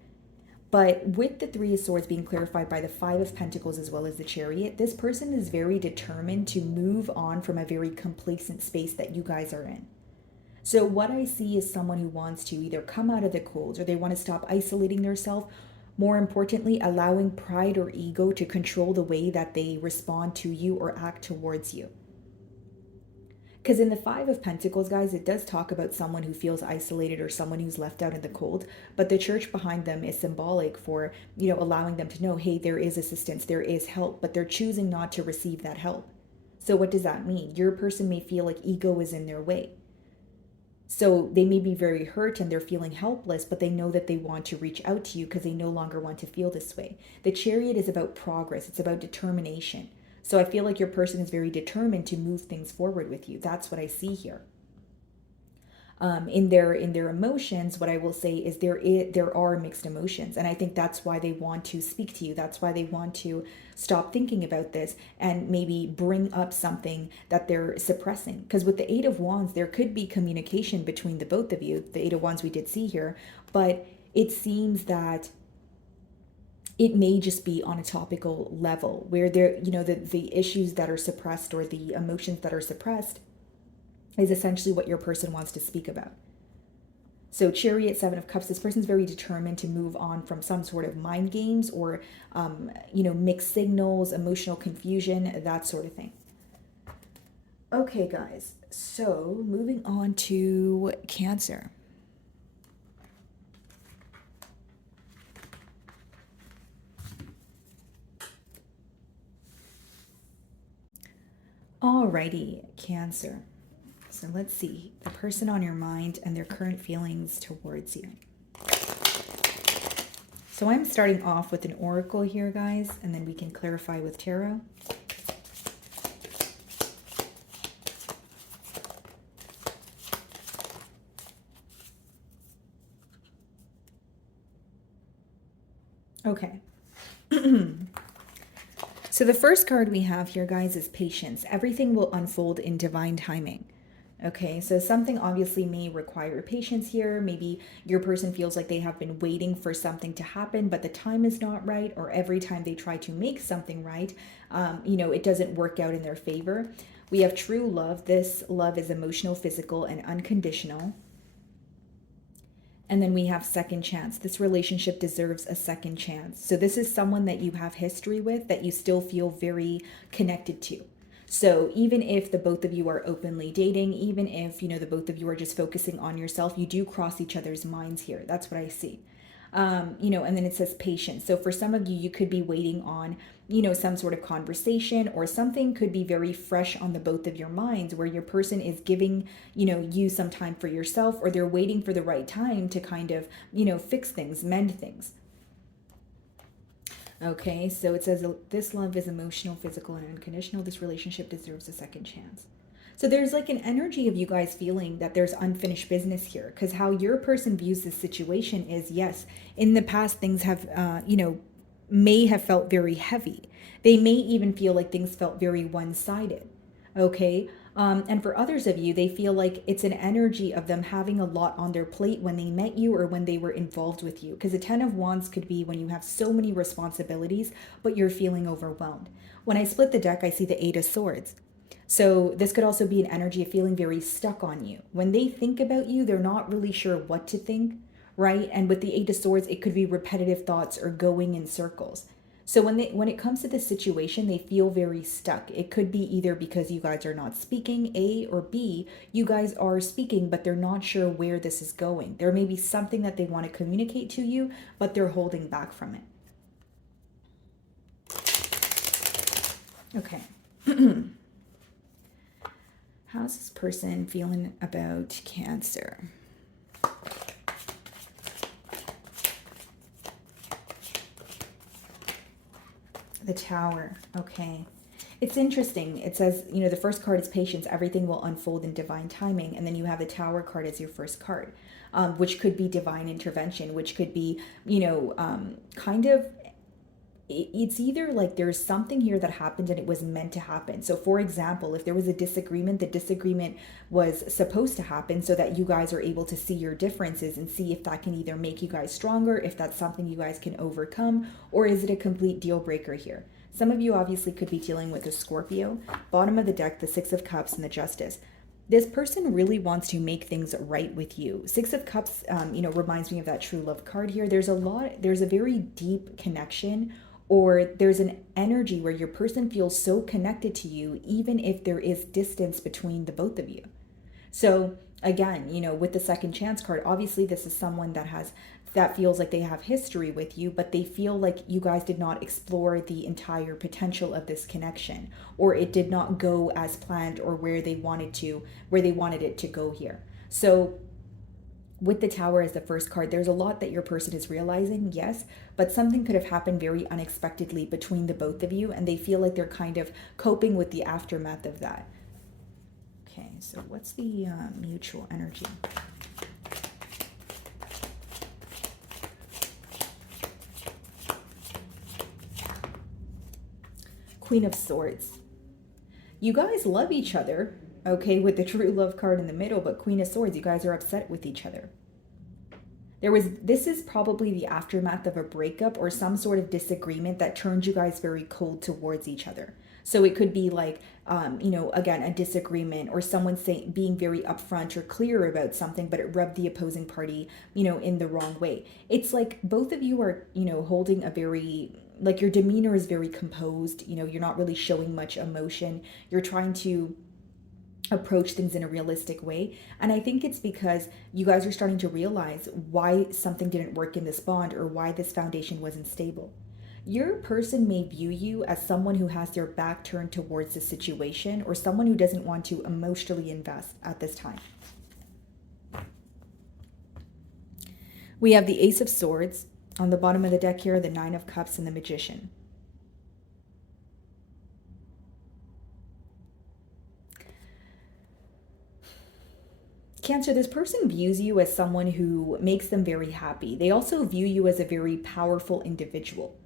But with the Three of Swords being clarified by the Five of Pentacles as well as the Chariot, this person is very determined to move on from a very complacent space that you guys are in. So what I see is someone who wants to either come out of the cold, or they want to stop isolating themselves. More importantly, allowing pride or ego to control the way that they respond to you or act towards you. Because in the Five of Pentacles, guys, it does talk about someone who feels isolated or someone who's left out in the cold. But the church behind them is symbolic for, allowing them to know, hey, there is assistance, there is help, but they're choosing not to receive that help. So what does that mean? Your person may feel like ego is in their way. So they may be very hurt and they're feeling helpless, but they know that they want to reach out to you because they no longer want to feel this way. The Chariot is about progress. It's about determination. So I feel like your person is very determined to move things forward with you. That's what I see here. In their emotions, what I will say is there are mixed emotions. And I think that's why they want to speak to you. That's why they want to stop thinking about this and maybe bring up something that they're suppressing. Because with the Eight of Wands, there could be communication between the both of you. The Eight of Wands we did see here. But it seems that it may just be on a topical level where there, the issues that are suppressed or the emotions that are suppressed is essentially what your person wants to speak about. So Chariot, Seven of Cups, this person's very determined to move on from some sort of mind games or, mixed signals, emotional confusion, that sort of thing. Okay, guys, so moving on to Cancer. Alrighty, Cancer. So let's see the person on your mind and their current feelings towards you. So I'm starting off with an oracle here, guys, and then we can clarify with tarot. Okay. So the first card we have here, guys, is patience. Everything will unfold in divine timing. Okay, so something obviously may require patience here. Maybe your person feels like they have been waiting for something to happen, but the time is not right, or every time they try to make something right, it doesn't work out in their favor. We have true love. This love is emotional, physical, and unconditional. And then we have second chance. This relationship deserves a second chance. So this is someone that you have history with that you still feel very connected to. So even if the both of you are openly dating, even if, the both of you are just focusing on yourself, you do cross each other's minds here. That's what I see. And then it says patience. So for some of you, you could be waiting on, some sort of conversation, or something could be very fresh on the both of your minds where your person is giving, you some time for yourself, or they're waiting for the right time to kind of, fix things, mend things. Okay, so it says this love is emotional, physical, and unconditional. This relationship deserves a second chance. So there's like an energy of you guys feeling that there's unfinished business here, because how your person views this situation is, yes, in the past things have, may have felt very heavy. They may even feel like things felt very one-sided. Okay, And for others of you, they feel like it's an energy of them having a lot on their plate when they met you or when they were involved with you. Because the Ten of Wands could be when you have so many responsibilities, but you're feeling overwhelmed. When I split the deck, I see the Eight of Swords. So this could also be an energy of feeling very stuck on you. When they think about you, they're not really sure what to think, right? And with the Eight of Swords, it could be repetitive thoughts or going in circles. So when it comes to this situation, they feel very stuck. It could be either because you guys are not speaking, A, or B, you guys are speaking, but they're not sure where this is going. There may be something that they want to communicate to you, but they're holding back from it. Okay. How's this person feeling about Cancer? The Tower. Okay. It's interesting. It says, you know, the first card is patience. Everything will unfold in divine timing. And then you have the Tower card as your first card, which could be divine intervention, which could be, you know, kind of, it's either like there's something here that happened and it was meant to happen. So for example, if there was a disagreement, the disagreement was supposed to happen so that you guys are able to see your differences and see if that can either make you guys stronger, if that's something you guys can overcome, or is it a complete deal breaker here? Some of you obviously could be dealing with a Scorpio. Bottom of the deck, the Six of Cups and the Justice. This person really wants to make things right with you. Six of Cups, you know, reminds me of that true love card here. There's a very deep connection, or there's an energy where your person feels so connected to you, even if there is distance between the both of you. So again, you know, with the Second Chance card, obviously this is someone that feels like they have history with you, but they feel like you guys did not explore the entire potential of this connection, or it did not go as planned or where they wanted it to go here. So with the Tower as the first card, there's a lot that your person is realizing, yes, but something could have happened very unexpectedly between the both of you, and they feel like they're kind of coping with the aftermath of that. Okay, so what's the mutual energy? Queen of Swords. You guys love each other, okay, with the true love card in the middle, but Queen of Swords, you guys are upset with each other. This is probably the aftermath of a breakup or some sort of disagreement that turned you guys very cold towards each other. So it could be like, you know, again, a disagreement or someone being very upfront or clear about something, but it rubbed the opposing party, you know, in the wrong way. It's like both of you are, you know, holding a very, like your demeanor is very composed. You know, you're not really showing much emotion. You're trying to approach things in a realistic way. And I think it's because you guys are starting to realize why something didn't work in this bond or why this foundation wasn't stable. Your person may view you as someone who has their back turned towards the situation or someone who doesn't want to emotionally invest at this time. We have the Ace of Swords. On the bottom of the deck here, the Nine of Cups and the Magician. Cancer, this person views you as someone who makes them very happy. They also view you as a very powerful individual.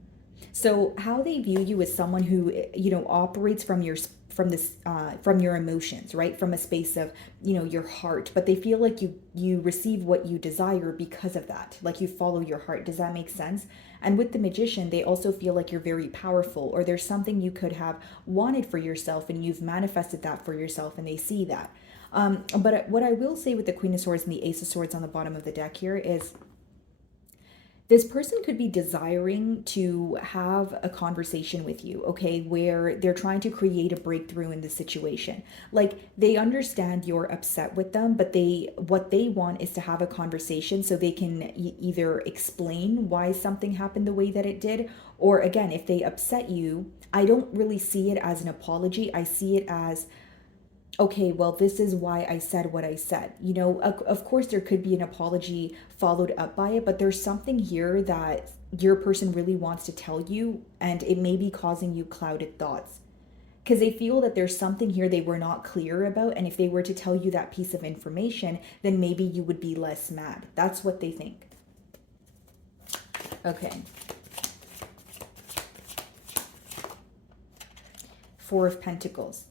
So how they view you as someone who, you know, operates from your emotions, right? From a space of, you know, your heart, but they feel like you receive what you desire because of that. Like you follow your heart. Does that make sense? And with the Magician, they also feel like you're very powerful, or there's something you could have wanted for yourself and you've manifested that for yourself, and they see that. But what I will say with the Queen of Swords and the Ace of Swords on the bottom of the deck here is this person could be desiring to have a conversation with you, okay, where they're trying to create a breakthrough in the situation. Like they understand you're upset with them, but what they want is to have a conversation so they can either explain why something happened the way that it did, or again, if they upset you, I don't really see it as an apology. I see it as, okay, well, this is why I said what I said. You know, of course, there could be an apology followed up by it, but there's something here that your person really wants to tell you, and it may be causing you clouded thoughts because they feel that there's something here they were not clear about. And if they were to tell you that piece of information, then maybe you would be less mad. That's what they think. Okay. Four of Pentacles.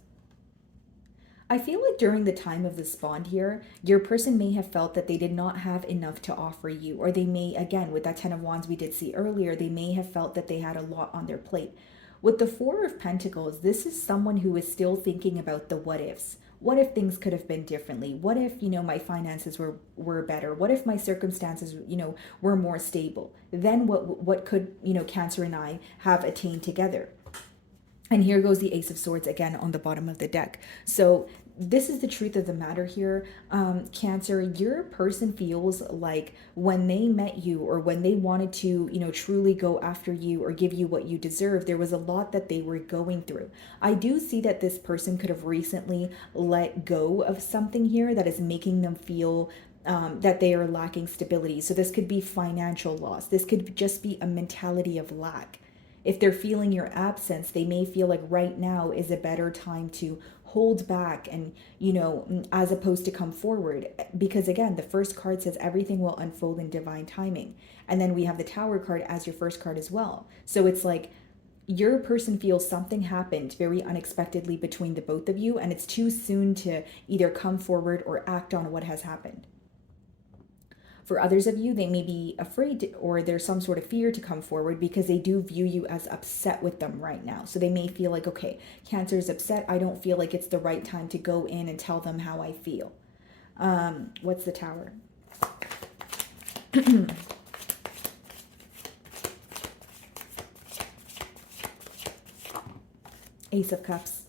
I feel like during the time of this bond here, your person may have felt that they did not have enough to offer you, or they may, again, with that 10 of Wands we did see earlier, they may have felt that they had a lot on their plate. With the Four of Pentacles, this is someone who is still thinking about the what ifs. What if things could have been differently? What if, my finances were better? What if my circumstances, were more stable? Then what could, Cancer and I have attained together? And here goes the Ace of Swords again on the bottom of the deck. So this is the truth of the matter here. Cancer, your person feels like when they met you, or when they wanted to, truly go after you or give you what you deserve, there was a lot that they were going through. I do see that this person could have recently let go of something here that is making them feel that they are lacking stability. So this could be financial loss. This could just be a mentality of lack. If they're feeling your absence, they may feel like right now is a better time to hold back and, as opposed to come forward. Because again, the first card says everything will unfold in divine timing. And then we have the Tower card as your first card as well. So it's like your person feels something happened very unexpectedly between the both of you, and it's too soon to either come forward or act on what has happened. For others of you, they may be afraid, or there's some sort of fear to come forward because they do view you as upset with them right now. So they may feel like, okay, Cancer is upset. I don't feel like it's the right time to go in and tell them how I feel. What's the Tower? Ace of Cups.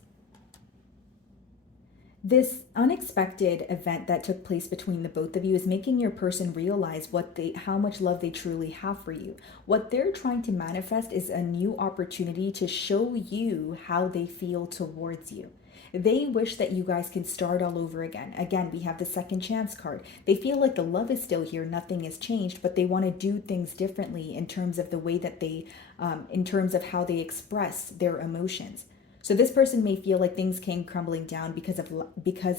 This unexpected event that took place between the both of you is making your person realize how much love they truly have for you. What they're trying to manifest is a new opportunity to show you how they feel towards you. They wish that you guys can start all over again. Again, we have the second chance card. They feel like the love is still here, nothing has changed, but they want to do things differently in terms of the way that they, in terms of how they express their emotions. So this person may feel like things came crumbling down because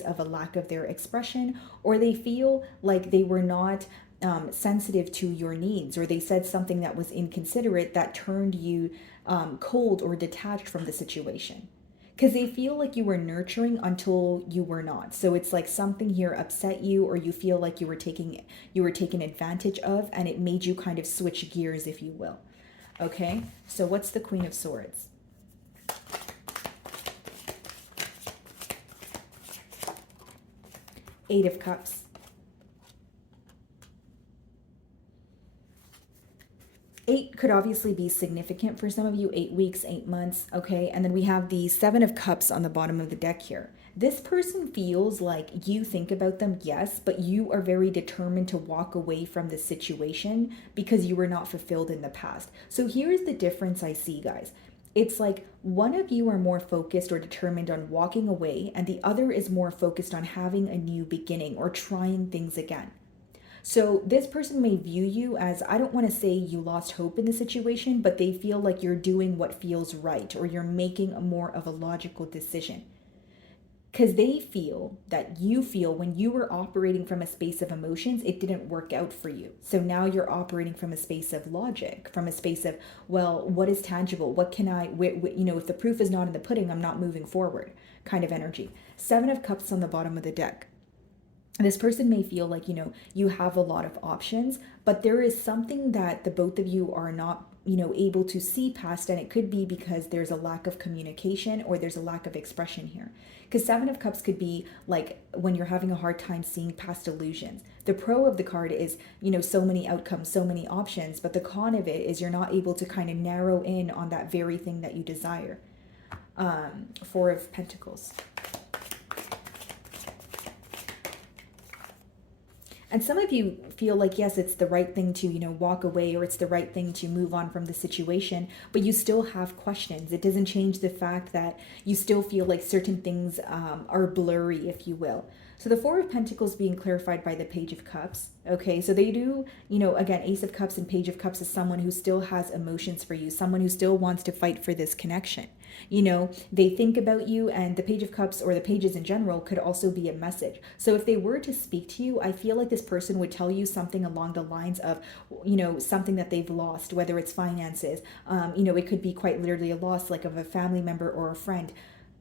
of a lack of their expression, or they feel like they were not sensitive to your needs, or they said something that was inconsiderate that turned you cold or detached from the situation. Because they feel like you were nurturing until you were not. So it's like something here upset you, or you feel like you were taken advantage of, and it made you kind of switch gears, if you will. Okay, so what's the Queen of Swords? Eight of Cups. Eight could obviously be significant for some of you, 8 weeks, 8 months, okay? And then we have the Seven of Cups on the bottom of the deck here. This person feels like you think about them, yes, but you are very determined to walk away from the situation because you were not fulfilled in the past. So here's the difference I see, guys. It's like one of you are more focused or determined on walking away, and the other is more focused on having a new beginning or trying things again. So this person may view you as, I don't want to say you lost hope in the situation, but they feel like you're doing what feels right, or you're making more of a logical decision. Because they feel that you feel when you were operating from a space of emotions, it didn't work out for you. So now you're operating from a space of logic, from a space of, well, what is tangible? What can I, if the proof is not in the pudding, I'm not moving forward kind of energy. Seven of Cups on the bottom of the deck. This person may feel like, you have a lot of options, but there is something that the both of you are not able to see past, and it could be because there's a lack of communication, or there's a lack of expression here. Because Seven of Cups could be like when you're having a hard time seeing past illusions. The pro of the card is, so many outcomes, so many options, but the con of it is you're not able to kind of narrow in on that very thing that you desire. Four of Pentacles. And some of you feel like, yes, it's the right thing to, walk away, or it's the right thing to move on from the situation, but you still have questions. It doesn't change the fact that you still feel like certain things are blurry, if you will. So the Four of Pentacles being clarified by the Page of Cups. Okay, so they do, again, Ace of Cups and Page of Cups is someone who still has emotions for you, someone who still wants to fight for this connection. They think about you, and the Page of Cups, or the pages in general, could also be a message. So if they were to speak to you, I feel like this person would tell you something along the lines of, something that they've lost, whether it's finances, it could be quite literally a loss, like of a family member or a friend.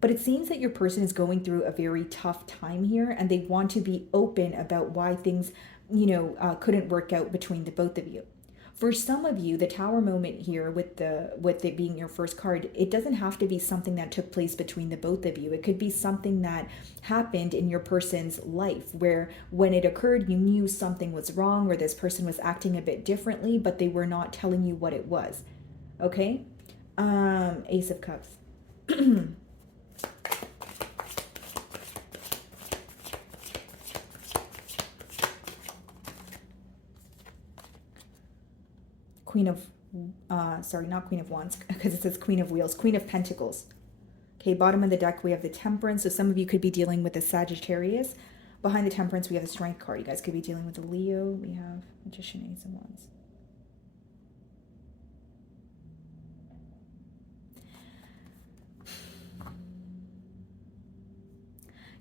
but it seems that your person is going through a very tough time here, and they want to be open about why things, couldn't work out between the both of you. For some of you, the Tower moment here with it being your first card, it doesn't have to be something that took place between the both of you. It could be something that happened in your person's life where when it occurred, you knew something was wrong or this person was acting a bit differently, but they were not telling you what it was. Okay? Ace of Cups. Queen of, not Queen of Wands, because it says Queen of Wheels, Queen of Pentacles. Okay, bottom of the deck, we have the Temperance. So some of you could be dealing with the Sagittarius. Behind the Temperance, we have the Strength card. You guys could be dealing with the Leo. We have Magician, Ace of Wands.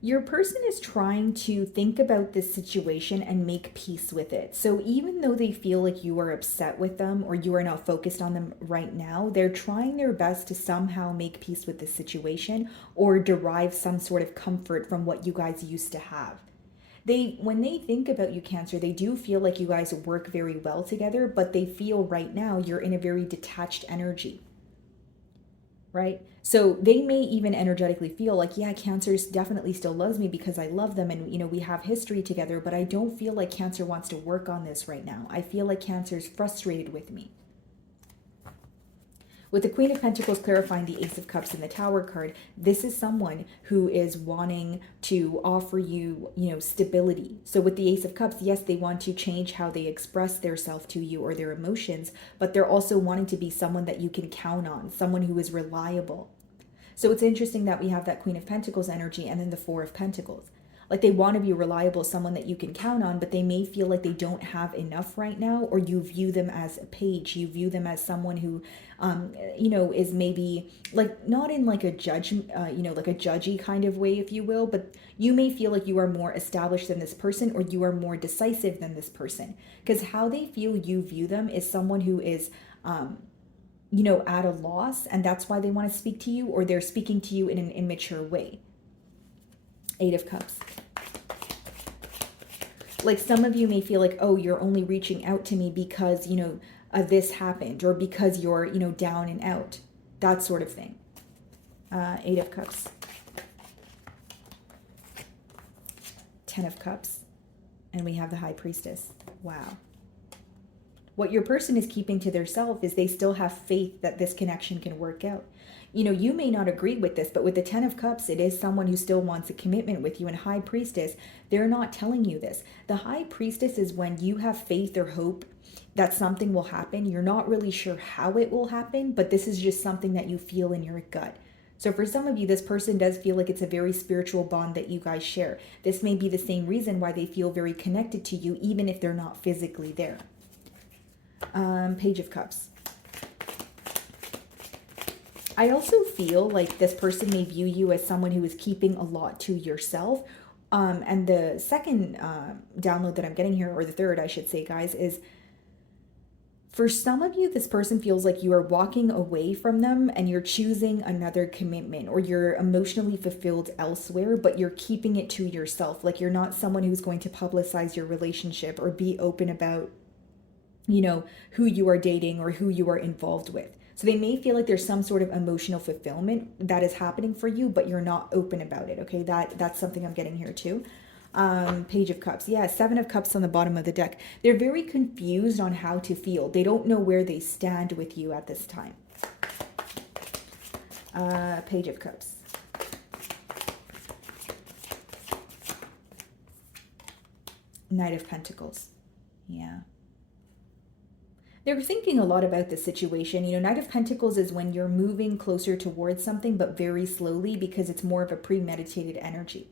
Your person is trying to think about this situation and make peace with it. So even though they feel like you are upset with them or you are not focused on them right now, they're trying their best to somehow make peace with the situation or derive some sort of comfort from what you guys used to have. When they think about you, Cancer, they do feel like you guys work very well together, but they feel right now you're in a very detached energy. Right? So they may even energetically feel like, yeah, Cancer definitely still loves me because I love them and, we have history together, but I don't feel like Cancer wants to work on this right now. I feel like Cancer's frustrated with me. With the Queen of Pentacles clarifying the Ace of Cups in the Tower card, this is someone who is wanting to offer you, stability. So with the Ace of Cups, yes, they want to change how they express their self to you or their emotions, but they're also wanting to be someone that you can count on, someone who is reliable. So it's interesting that we have that Queen of Pentacles energy and then the Four of Pentacles. Like they want to be reliable, someone that you can count on, but they may feel like they don't have enough right now, or you view them as a page. You view them as someone who, is maybe like not in like a judge, like a judgy kind of way, if you will, but you may feel like you are more established than this person or you are more decisive than this person, because how they feel you view them is someone who is, at a loss, and that's why they want to speak to you, or they're speaking to you in an immature way. Eight of Cups. Like some of you may feel like, oh, you're only reaching out to me because, this happened or because you're, down and out. That sort of thing. Eight of Cups. 10 of Cups. And we have the High Priestess. Wow. What your person is keeping to themselves is they still have faith that this connection can work out. You may not agree with this, but with the 10 of Cups, it is someone who still wants a commitment with you. And High Priestess, they're not telling you this. The High Priestess is when you have faith or hope that something will happen. You're not really sure how it will happen, but this is just something that you feel in your gut. So for some of you, this person does feel like it's a very spiritual bond that you guys share. This may be the same reason why they feel very connected to you, even if they're not physically there. Page of Cups. I also feel like this person may view you as someone who is keeping a lot to yourself. And the second download that I'm getting here, or the third, I should say, guys, is for some of you, this person feels like you are walking away from them and you're choosing another commitment, or you're emotionally fulfilled elsewhere, but you're keeping it to yourself. Like you're not someone who's going to publicize your relationship or be open about, who you are dating or who you are involved with. So they may feel like there's some sort of emotional fulfillment that is happening for you, but you're not open about it. Okay, that's something I'm getting here too. Page of Cups. Yeah, 7 of Cups on the bottom of the deck. They're very confused on how to feel. They don't know where they stand with you at this time. Page of Cups. Knight of Pentacles. Yeah. They're thinking a lot about the situation. Knight of Pentacles is when you're moving closer towards something, but very slowly, because it's more of a premeditated energy.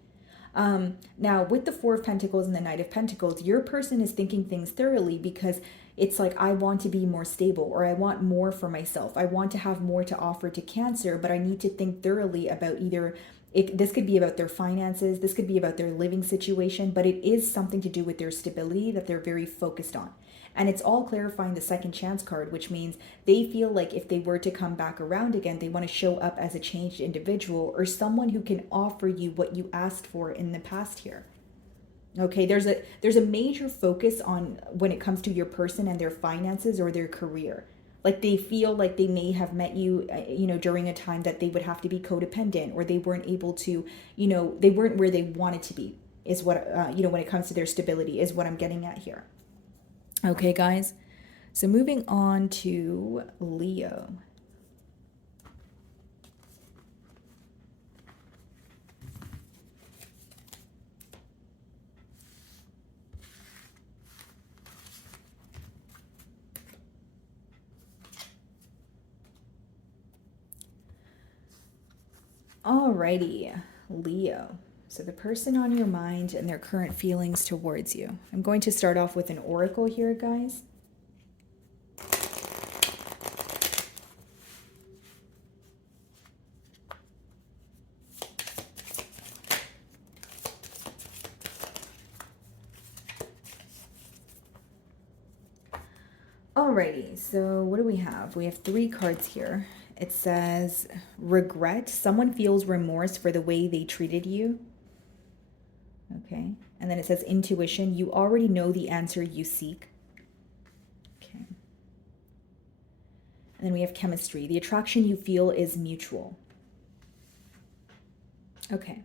Now, with the Four of Pentacles and the Knight of Pentacles, your person is thinking things thoroughly, because it's like, I want to be more stable, or I want more for myself. I want to have more to offer to Cancer, but I need to think thoroughly about either This could be about their finances, this could be about their living situation, but it is something to do with their stability that they're very focused on. And it's all clarifying the second chance card, which means they feel like if they were to come back around again, they want to show up as a changed individual or someone who can offer you what you asked for in the past here. Okay, there's a major focus on when it comes to your person and their finances or their career. Like they feel like they may have met you, during a time that they would have to be codependent, or they weren't able to, they weren't where they wanted to be, is what, when it comes to their stability, is what I'm getting at here. Okay, guys. So moving on to Leo. Alrighty, Leo. So the person on your mind and their current feelings towards you. I'm going to start off with an oracle here, guys. Alrighty, so what do we have? We have 3 cards here. It says regret. Someone feels remorse for the way they treated you. Okay. And then it says intuition. You already know the answer you seek. Okay. And then we have chemistry. The attraction you feel is mutual. Okay.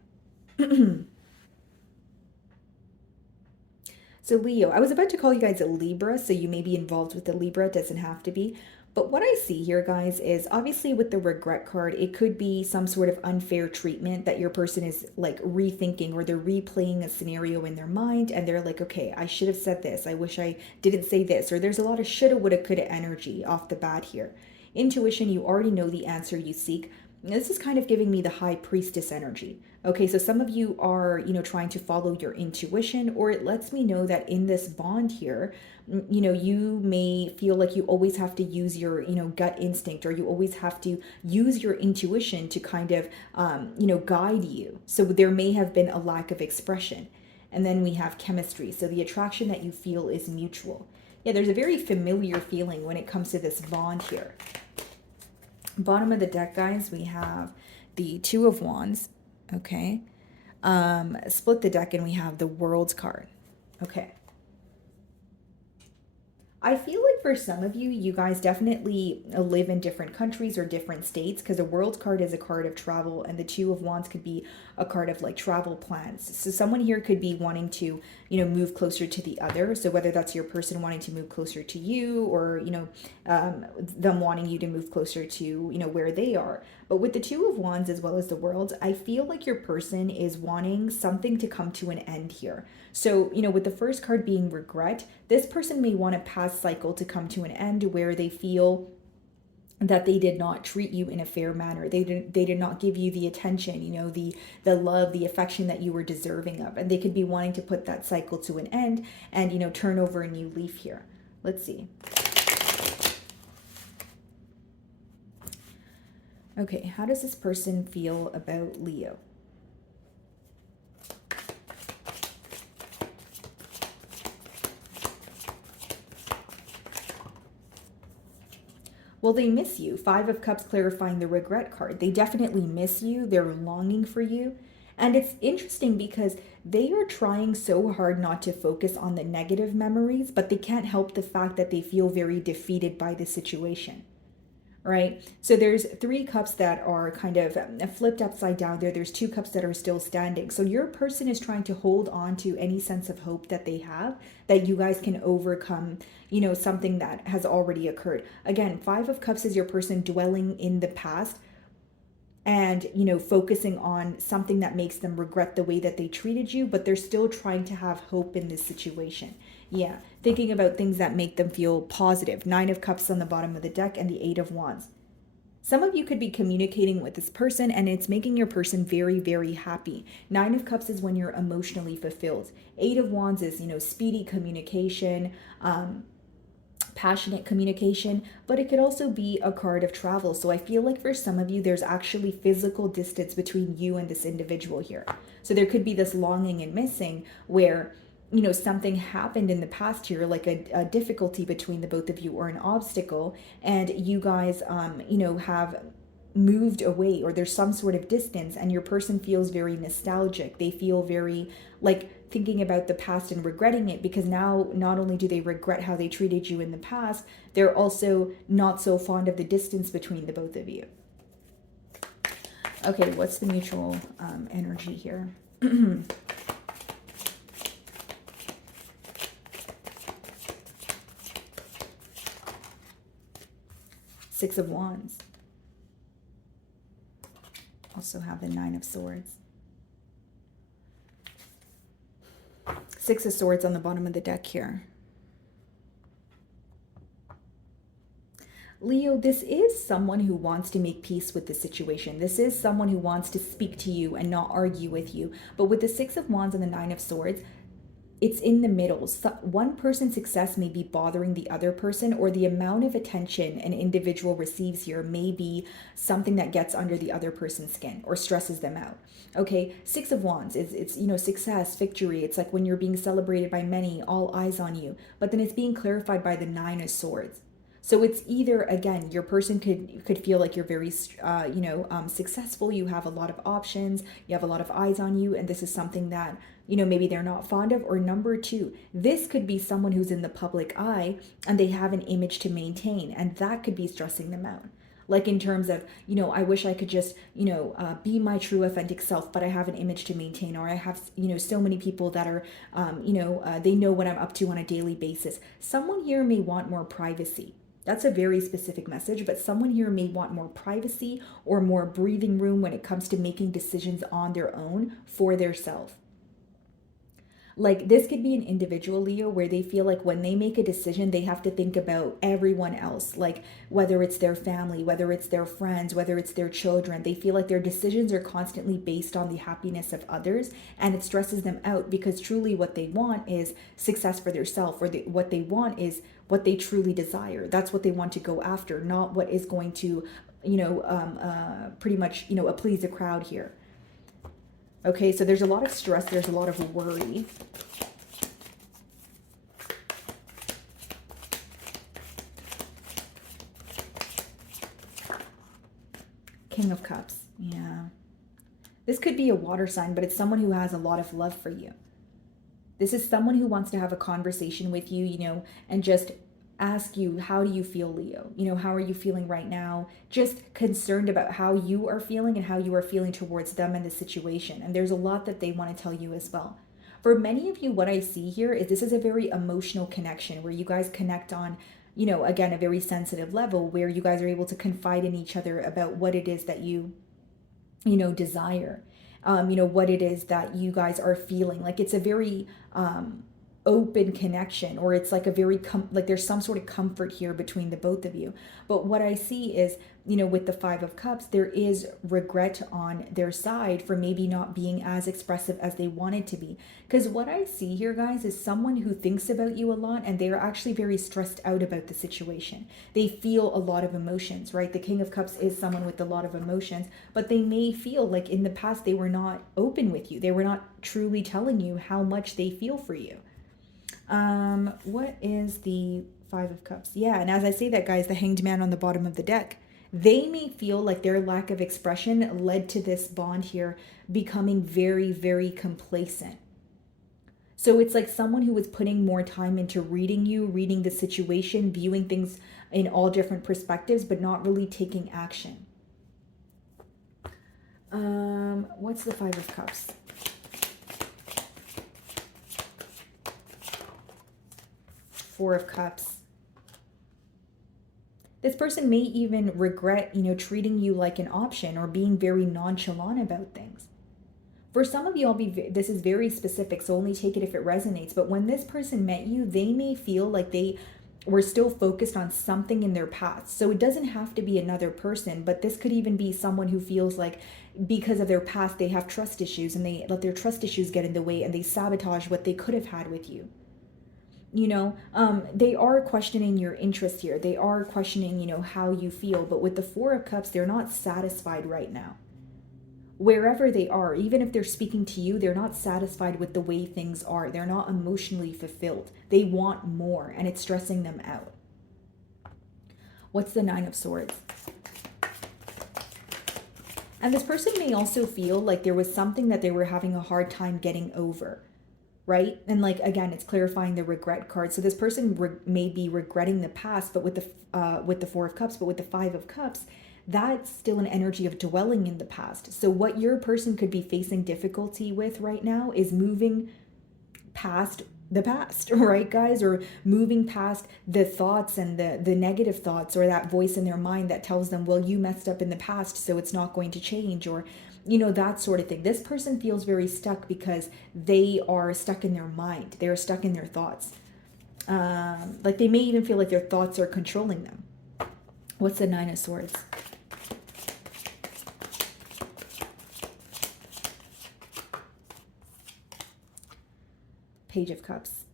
So Leo, I was about to call you guys a Libra, so you may be involved with the Libra. It doesn't have to be. But what I see here, guys, is obviously with the regret card, it could be some sort of unfair treatment that your person is like rethinking, or they're replaying a scenario in their mind and they're like, okay, I should have said this. I wish I didn't say this. Or there's a lot of shoulda, woulda, coulda energy off the bat here. Intuition, you already know the answer you seek. This is kind of giving me the high priestess energy. Okay, so some of you are, trying to follow your intuition, or it lets me know that in this bond here, you may feel like you always have to use your, gut instinct, or you always have to use your intuition to kind of, guide you. So there may have been a lack of expression. And then we have chemistry. So the attraction that you feel is mutual. Yeah, there's a very familiar feeling when it comes to this bond here. Bottom of the deck, guys, we have the 2 of Wands. Okay. Split the deck and we have the World's card. Okay. I feel like for some of you, you guys definitely live in different countries or different states, because a World card is a card of travel and the 2 of Wands could be a card of like travel plans. So someone here could be wanting to, move closer to the other. So whether that's your person wanting to move closer to you, or, them wanting you to move closer to, where they are. But with the 2 of Wands as well as the World, I feel like your person is wanting something to come to an end here. So, with the first card being regret, this person may want a past cycle to come to an end where they feel that they did not treat you in a fair manner. They did not give you the attention, the love, the affection that you were deserving of. And they could be wanting to put that cycle to an end and, turn over a new leaf here. Let's see. Okay, how does this person feel about Leo? Well, they miss you. 5 of Cups clarifying the regret card. They definitely miss you. They're longing for you. And it's interesting because they are trying so hard not to focus on the negative memories, but they can't help the fact that they feel very defeated by the situation. Right? So there's 3 cups that are kind of flipped upside down there. There's 2 cups that are still standing. So your person is trying to hold on to any sense of hope that they have, that you guys can overcome, something that has already occurred. Again, 5 of Cups is your person dwelling in the past and, focusing on something that makes them regret the way that they treated you, but they're still trying to have hope in this situation. Yeah, thinking about things that make them feel positive. 9 of Cups on the bottom of the deck and the 8 of Wands. Some of you could be communicating with this person and it's making your person very, very happy. 9 of Cups is when you're emotionally fulfilled. 8 of Wands is, speedy communication, passionate communication, but it could also be a card of travel. So I feel like for some of you, there's actually physical distance between you and this individual here. So there could be this longing and missing where, you know, something happened in the past here, like a difficulty between the both of you or an obstacle, and you guys, you know, have moved away, or there's some sort of distance, and your person feels very nostalgic. They feel very like thinking about the past and regretting it, because now not only do they regret how they treated you in the past, they're also not so fond of the distance between the both of you. Okay, what's the mutual energy here? Six of Wands. Also have the Nine of Swords. Six of Swords on the bottom of the deck here. Leo, this is someone who wants to make peace with the situation. This is someone who wants to speak to you and not argue with you. But with the Six of Wands and the Nine of Swords, it's in the middle. So one person's success may be bothering the other person, or the amount of attention an individual receives here may be something that gets under the other person's skin or stresses them out. Okay, Six of Wands is, it's, you know, success, victory. It's like when you're being celebrated by many, all eyes on you. But then it's being clarified by the Nine of Swords. So it's either, again, your person could feel like you're very, you know, successful. You have a lot of options. You have a lot of eyes on you. And this is something that, you know, maybe they're not fond of. Or number two, this could be someone who's in the public eye and they have an image to maintain. And that could be stressing them out. Like in terms of, you know, I wish I could just, you know, be my true authentic self, but I have an image to maintain. Or I have, you know, so many people that are, you know, they know what I'm up to on a daily basis. Someone here may want more privacy. That's a very specific message, but someone here may want more privacy or more breathing room when it comes to making decisions on their own for their self. Like this could be an individual, Leo, where they feel like when they make a decision, they have to think about everyone else, like whether it's their family, whether it's their friends, whether it's their children. They feel like their decisions are constantly based on the happiness of others, and it stresses them out, because truly what they want is success for themselves, or what they want is what they truly desire. That's what they want to go after, not what is going to, you know, pretty much, you know, please the crowd here. Okay, so there's a lot of stress, there's a lot of worry. King of Cups, yeah. This could be a water sign, but it's someone who has a lot of love for you. This is someone who wants to have a conversation with you, you know, and just ask you, how do you feel, Leo? You know, how are you feeling right now? Just concerned about how you are feeling and how you are feeling towards them and the situation. And there's a lot that they want to tell you as well. For many of you, what I see here is this is a very emotional connection where you guys connect on, you know, again, a very sensitive level where you guys are able to confide in each other about what it is that you know, desire. You know, what it is that you guys are feeling. Like it's a very open connection, or it's like a very, like there's some sort of comfort here between the both of you. But what I see is, you know, with the Five of Cups, there is regret on their side for maybe not being as expressive as they wanted to be. Because what I see here, guys, is someone who thinks about you a lot, and they're actually very stressed out about the situation. They feel a lot of emotions, right? The King of Cups is someone with a lot of emotions, but they may feel like in the past they were not open with you. They were not truly telling you how much they feel for you. What is the Five of Cups? Yeah, and as I say that, guys, the Hanged Man on the bottom of the deck. They may feel like their lack of expression led to this bond here becoming very, very complacent. So it's like someone who was putting more time into reading you, reading the situation, viewing things in all different perspectives, but not really taking action. What's the Five of Cups? Four of Cups. This person may even regret, you know, treating you like an option or being very nonchalant about things. For some of you, this is very specific, so only take it if it resonates. But when this person met you, they may feel like they were still focused on something in their past. So it doesn't have to be another person, but this could even be someone who feels like because of their past, they have trust issues, and they let their trust issues get in the way, and they sabotage what they could have had with you. They are questioning your interest here. They are questioning, how you feel. But with the Four of Cups, they're not satisfied right now. Wherever they are, even if they're speaking to you, they're not satisfied with the way things are. They're not emotionally fulfilled. They want more, and it's stressing them out. What's the Nine of Swords? And this person may also feel like there was something that they were having a hard time getting over, right? And like, again, it's clarifying the regret card. So this person may be regretting the past, but with the Four of Cups, but with the Five of Cups, that's still an energy of dwelling in the past. So what your person could be facing difficulty with right now is moving past the past, right, guys? Or moving past the thoughts and the negative thoughts, or that voice in their mind that tells them, well, you messed up in the past, so it's not going to change, or that sort of thing. This person feels very stuck because they are stuck in their mind. They're stuck in their thoughts. Like they may even feel like their thoughts are controlling them. What's the Nine of Swords? Page of Cups.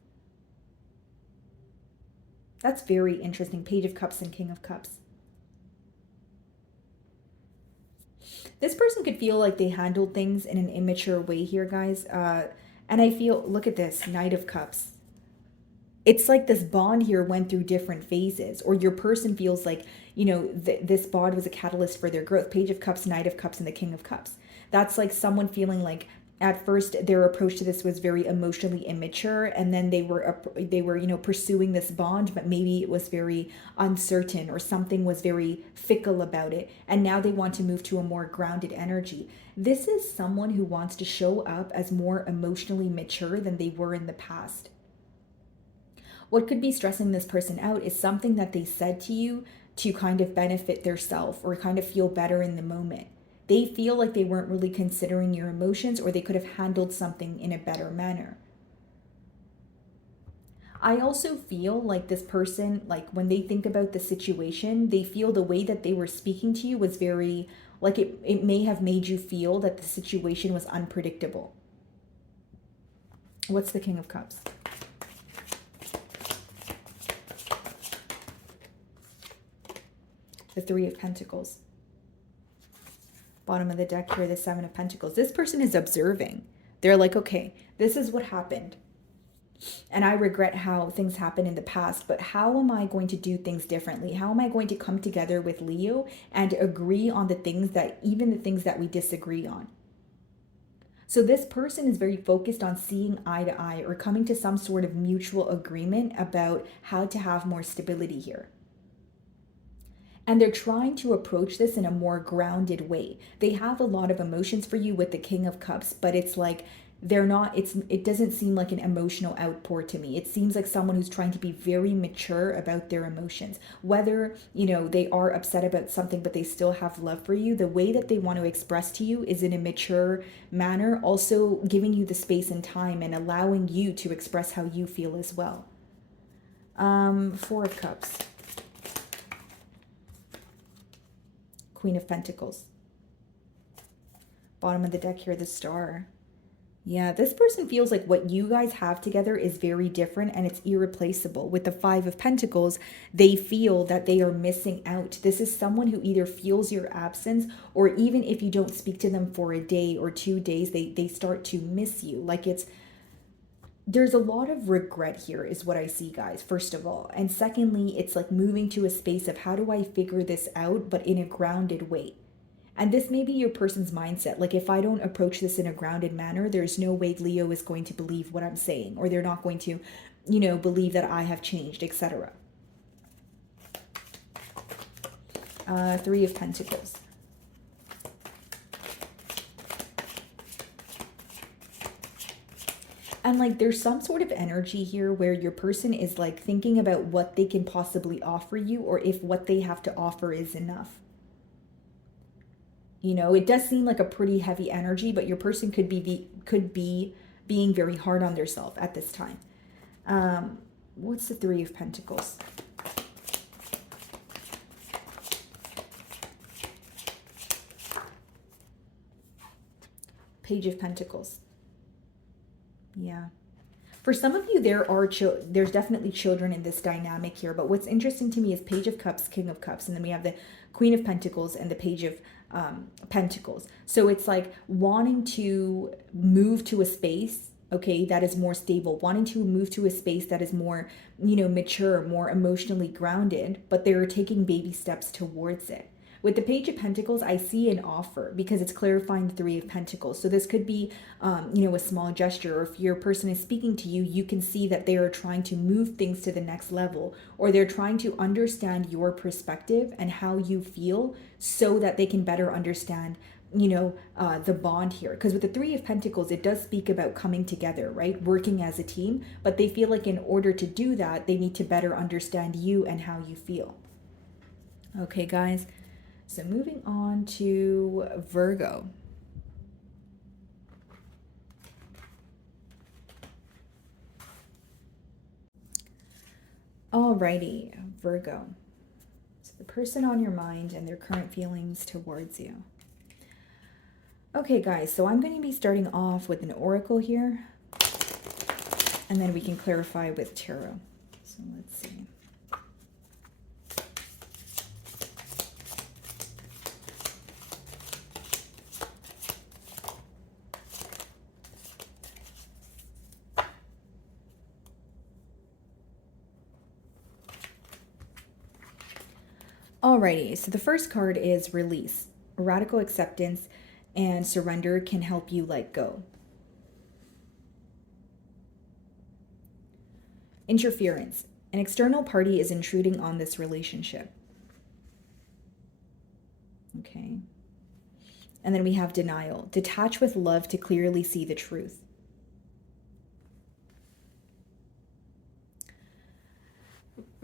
That's very interesting. Page of Cups and King of Cups. This person could feel like they handled things in an immature way here, guys. And I feel, look at this, Knight of Cups. It's like this bond here went through different phases, or your person feels like, this bond was a catalyst for their growth. Page of Cups, Knight of Cups, and the King of Cups. That's like someone feeling like at first their approach to this was very emotionally immature, and then they were pursuing this bond, but maybe it was very uncertain, or something was very fickle about it, and now they want to move to a more grounded energy. This is someone who wants to show up as more emotionally mature than they were in the past. What could be stressing this person out is something that they said to you to kind of benefit their self, or kind of feel better in the moment. They feel like they weren't really considering your emotions, or they could have handled something in a better manner. I also feel like this person, like when they think about the situation, they feel the way that they were speaking to you was very, like it may have made you feel that the situation was unpredictable. What's the King of Cups? The Three of Pentacles. Bottom of the deck here, the Seven of Pentacles. This person is observing. They're like, okay, this is what happened. And I regret how things happened in the past, but how am I going to do things differently? How am I going to come together with Leo and agree on even the things that we disagree on? So this person is very focused on seeing eye to eye, or coming to some sort of mutual agreement about how to have more stability here. And they're trying to approach this in a more grounded way. They have a lot of emotions for you with the King of Cups, but it's like it doesn't seem like an emotional outpour to me. It seems like someone who's trying to be very mature about their emotions. Whether, they are upset about something, but they still have love for you, the way that they want to express to you is in a mature manner, also giving you the space and time and allowing you to express how you feel as well. Four of Cups. Queen of Pentacles. Bottom of the deck here, the Star. Yeah, this person feels like what you guys have together is very different and it's irreplaceable. With the Five of Pentacles, they feel that they are missing out. This is someone who either feels your absence, or even if you don't speak to them for a day or 2 days, they start to miss you. Like there's a lot of regret here is what I see, guys, first of all. And secondly, it's like moving to a space of how do I figure this out, but in a grounded way. And this may be your person's mindset. Like if I don't approach this in a grounded manner, there's no way Leo is going to believe what I'm saying, or they're not going to, believe that I have changed, etc. Three of Pentacles. And like there's some sort of energy here where your person is like thinking about what they can possibly offer you, or if what they have to offer is enough. It does seem like a pretty heavy energy, but your person could be being very hard on themselves at this time. What's the Three of Pentacles? Page of Pentacles. Yeah. For some of you, there's definitely children in this dynamic here. But what's interesting to me is Page of Cups, King of Cups, and then we have the Queen of Pentacles and the Page of Pentacles. So it's like wanting to move to a space, okay, that is more stable, wanting to move to a space that is more, mature, more emotionally grounded, but they're taking baby steps towards it. With the Page of Pentacles, I see an offer because it's clarifying the Three of Pentacles. So this could be, a small gesture, or if your person is speaking to you, you can see that they are trying to move things to the next level, or they're trying to understand your perspective and how you feel so that they can better understand the bond here. Because with the Three of Pentacles, it does speak about coming together, right? Working as a team, but they feel like in order to do that, they need to better understand you and how you feel. Okay, guys. So moving on to Virgo. Alrighty, Virgo. So the person on your mind and their current feelings towards you. Okay, guys, so I'm going to be starting off with an oracle here, and then we can clarify with tarot. So let's see. Alrighty, so the first card is release. Radical acceptance and surrender can help you let go. Interference. An external party is intruding on this relationship. Okay. And then we have denial. Detach with love to clearly see the truth.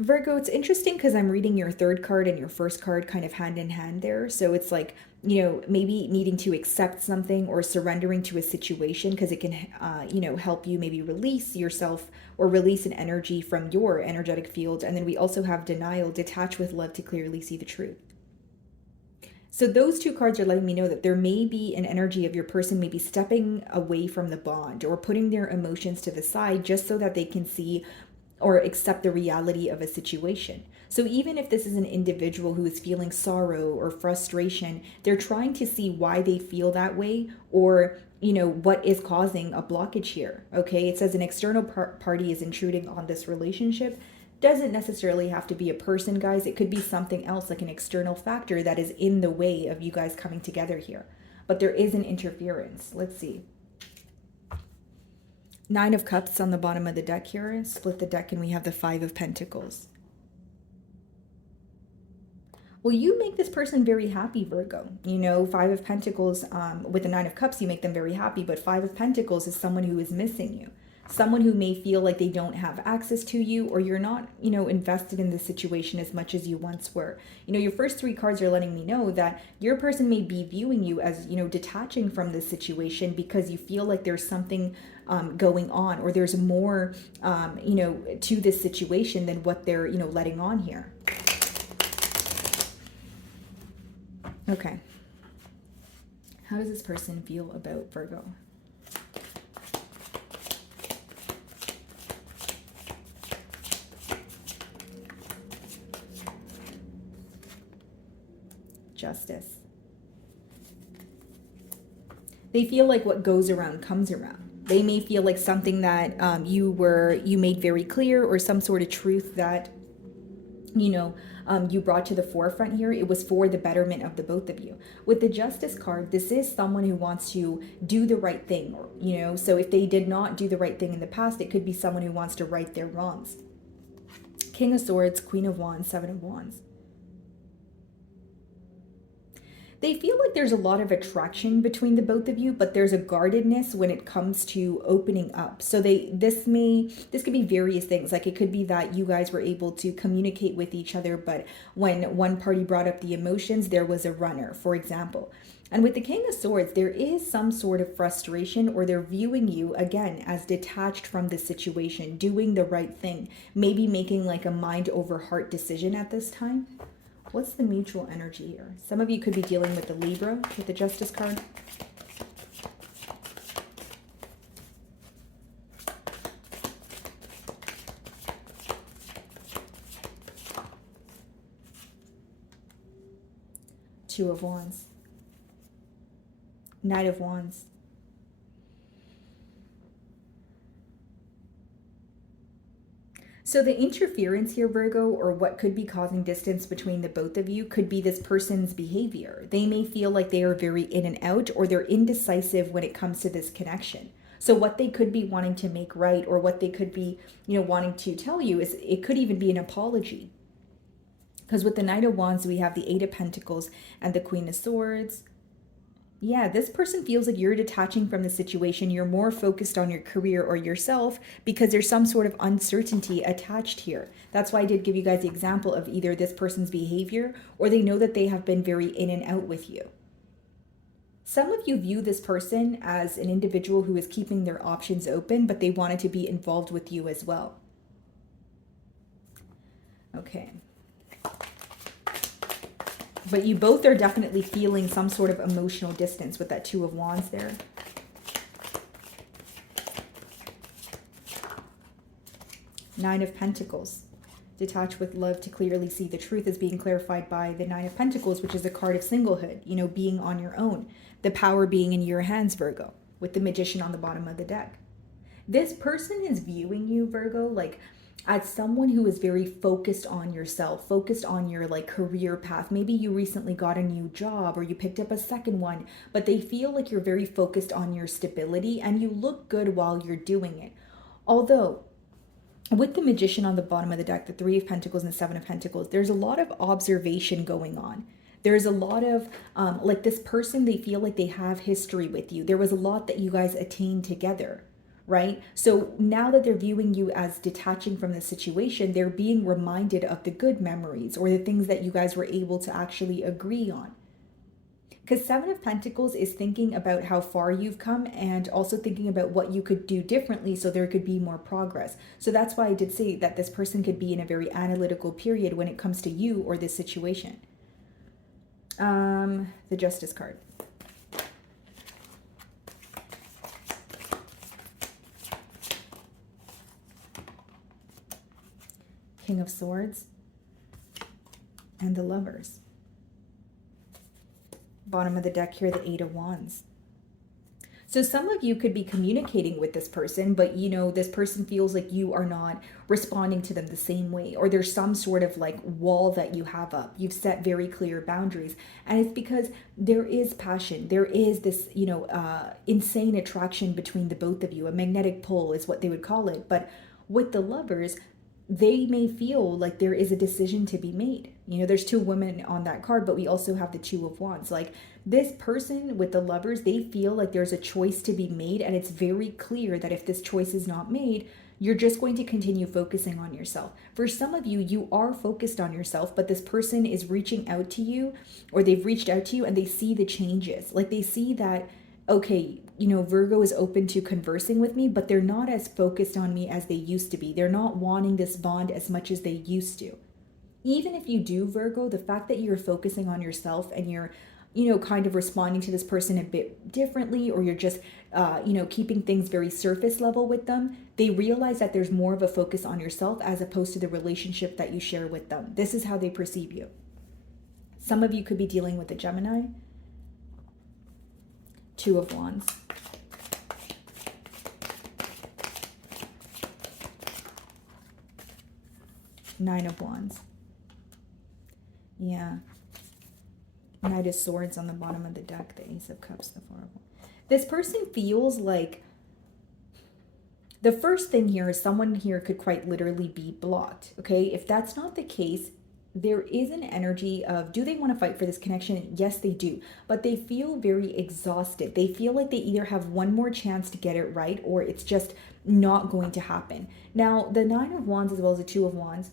Virgo, it's interesting because I'm reading your third card and your first card kind of hand in hand there. So it's like, maybe needing to accept something or surrendering to a situation because it can, help you maybe release yourself or release an energy from your energetic field. And then we also have denial, detach with love to clearly see the truth. So those two cards are letting me know that there may be an energy of your person maybe stepping away from the bond or putting their emotions to the side just so that they can see or accept the reality of a situation. So even if this is an individual who is feeling sorrow or frustration, they're trying to see why they feel that way or, what is causing a blockage here. Okay, it says an external party is intruding on this relationship. Doesn't necessarily have to be a person, guys. It could be something else, like an external factor that is in the way of you guys coming together here. But there is an interference. Let's see. Nine of Cups on the bottom of the deck here. Split the deck and we have the Five of Pentacles. Well, you make this person very happy, Virgo. Five of Pentacles, with the Nine of Cups, you make them very happy. But Five of Pentacles is someone who is missing you. Someone who may feel like they don't have access to you or you're not, invested in the situation as much as you once were. Your first three cards are letting me know that your person may be viewing you as, detaching from this situation because you feel like there's something going on or there's more, to this situation than what they're, letting on here. Okay. How does this person feel about Virgo? Justice. They feel like what goes around comes around. They may feel like something that you made very clear or some sort of truth that you brought to the forefront here. It was for the betterment of the both of you. With the Justice card, this is someone who wants to do the right thing, so if they did not do the right thing in the past, it could be someone who wants to right their wrongs. King of Swords, Queen of Wands, Seven of Wands. They feel like there's a lot of attraction between the both of you, but there's a guardedness when it comes to opening up. So this could be various things. Like it could be that you guys were able to communicate with each other, but when one party brought up the emotions, there was a runner, for example. And with the King of Swords, there is some sort of frustration, or they're viewing you, again, as detached from the situation, doing the right thing, maybe making like a mind over heart decision at this time. What's the mutual energy here? Some of you could be dealing with the Libra with the Justice card. Two of Wands. Knight of Wands. So the interference here, Virgo, or what could be causing distance between the both of you could be this person's behavior. They may feel like they are very in and out, or they're indecisive when it comes to this connection. So what they could be wanting to make right, or what they could be, wanting to tell you, is it could even be an apology. Because with the Knight of Wands, we have the Eight of Pentacles and the Queen of Swords. Yeah, this person feels like you're detaching from the situation. You're more focused on your career or yourself because there's some sort of uncertainty attached here. That's why I did give you guys the example of either this person's behavior or they know that they have been very in and out with you. Some of you view this person as an individual who is keeping their options open, but they wanted to be involved with you as well. Okay. But you both are definitely feeling some sort of emotional distance with that Two of Wands there. Nine of Pentacles. Detach with love to clearly see. The truth is being clarified by the Nine of Pentacles, which is a card of singlehood, being on your own. The power being in your hands, Virgo, with the Magician on the bottom of the deck. This person is viewing you, Virgo, like as someone who is very focused on yourself, focused on your career path. Maybe you recently got a new job or you picked up a second one, but they feel like you're very focused on your stability and you look good while you're doing it. Although with the Magician on the bottom of the deck, the Three of Pentacles and the Seven of Pentacles, there's a lot of observation going on. There's a lot of, this person, they feel like they have history with you. There was a lot that you guys attained together. Right? So now that they're viewing you as detaching from the situation, they're being reminded of the good memories or the things that you guys were able to actually agree on. Because Seven of Pentacles is thinking about how far you've come and also thinking about what you could do differently so there could be more progress. So that's why I did say that this person could be in a very analytical period when it comes to you or this situation. The Justice card. King of Swords, and the Lovers. Bottom of the deck here, the Eight of Wands. So some of you could be communicating with this person, but this person feels like you are not responding to them the same way, or there's some sort of wall that you have up. You've set very clear boundaries, and it's because there is passion. There is this, insane attraction between the both of you. A magnetic pull is what they would call it. But with the Lovers, they may feel like there is a decision to be made. There's two women on that card, but we also have the Two of Wands. This person with the Lovers, they feel like there's a choice to be made, and it's very clear that if this choice is not made, you're just going to continue focusing on yourself. For some of you, you are focused on yourself, but this person is reaching out to you, or they've reached out to you, and they see the changes. They see that, okay, Virgo is open to conversing with me, but they're not as focused on me as they used to be. They're not wanting this bond as much as they used to. Even if you do, Virgo, the fact that you're focusing on yourself and you're, kind of responding to this person a bit differently, or you're just, keeping things very surface level with them, they realize that there's more of a focus on yourself as opposed to the relationship that you share with them. This is how they perceive you. Some of you could be dealing with a Gemini. Two of Wands. Nine of Wands. Yeah. Knight of Swords on the bottom of the deck. The Ace of Cups. The Four of Wands. This person feels like the first thing here is someone here could quite literally be blocked. Okay. If that's not the case, there is an energy of, do they want to fight for this connection? Yes, they do. But they feel very exhausted. They feel like they either have one more chance to get it right, or it's just not going to happen. Now, the Nine of Wands as well as the Two of Wands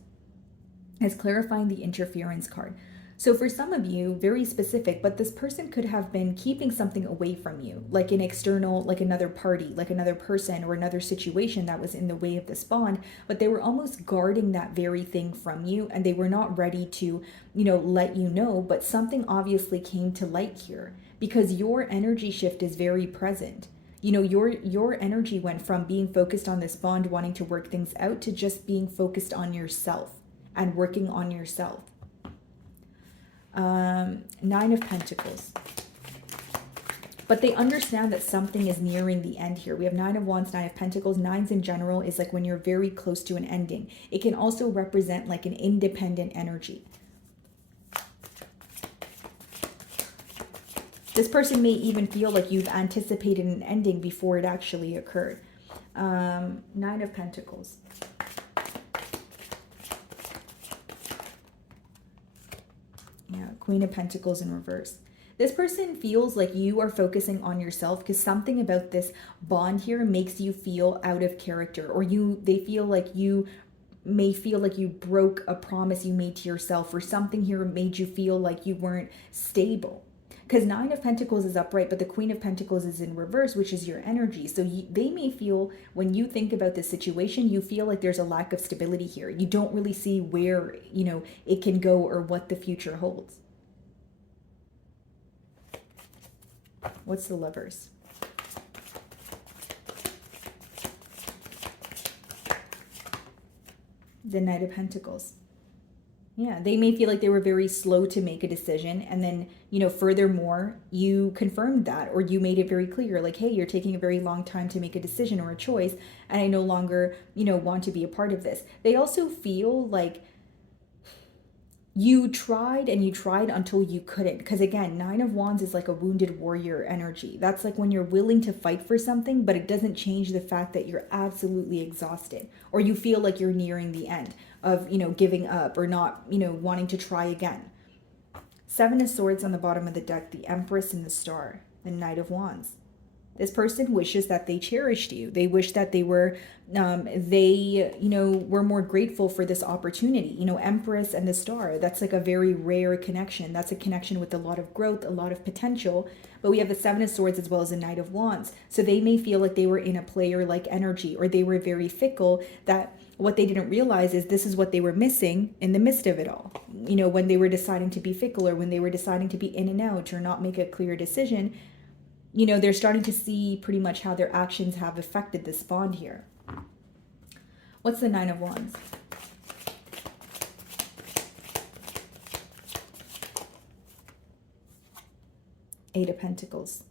is clarifying the interference card. So for some of you, very specific, but this person could have been keeping something away from you, like an external, like another party, like another person or another situation that was in the way of this bond, but they were almost guarding that very thing from you, and they were not ready to, let you know, but something obviously came to light here because your energy shift is very present. Your energy went from being focused on this bond, wanting to work things out, to just being focused on yourself and working on yourself. Nine of Pentacles. But they understand that something is nearing the end here. We have Nine of Wands, Nine of Pentacles. Nines in general is like when you're very close to an ending. It can also represent like an independent energy. This person may even feel like you've anticipated an ending before it actually occurred. Nine of Pentacles. Yeah, Queen of Pentacles in reverse. This person feels like you are focusing on yourself because something about this bond here makes you feel out of character, or they feel like you may feel like you broke a promise you made to yourself, or something here made you feel like you weren't stable. Because Nine of Pentacles is upright, but the Queen of Pentacles is in reverse, which is your energy. So they may feel, when you think about this situation, you feel like there's a lack of stability here. You don't really see where, it can go or what the future holds. What's the Lovers? The Knight of Pentacles. Yeah, they may feel like they were very slow to make a decision. And then, furthermore, you confirmed that, or you made it very clear, like, hey, you're taking a very long time to make a decision or a choice, and I no longer, want to be a part of this. They also feel like you tried and you tried until you couldn't. Because again, Nine of Wands is like a wounded warrior energy. That's like when you're willing to fight for something, but it doesn't change the fact that you're absolutely exhausted, or you feel like you're nearing the end of, giving up, or not, wanting to try again. Seven of Swords on the bottom of the deck, the Empress and the Star, the Knight of Wands. This person wishes that they cherished you. They wish that they were, were more grateful for this opportunity. Empress and the Star, that's like a very rare connection. That's a connection with a lot of growth, a lot of potential. But we have the Seven of Swords as well as the Knight of Wands. So they may feel like they were in a player-like energy, or they were very fickle, that what they didn't realize is this is what they were missing in the midst of it all. When they were deciding to be fickle, or when they were deciding to be in and out, or not make a clear decision, they're starting to see pretty much how their actions have affected this bond here. What's the Nine of Wands? Eight of Pentacles.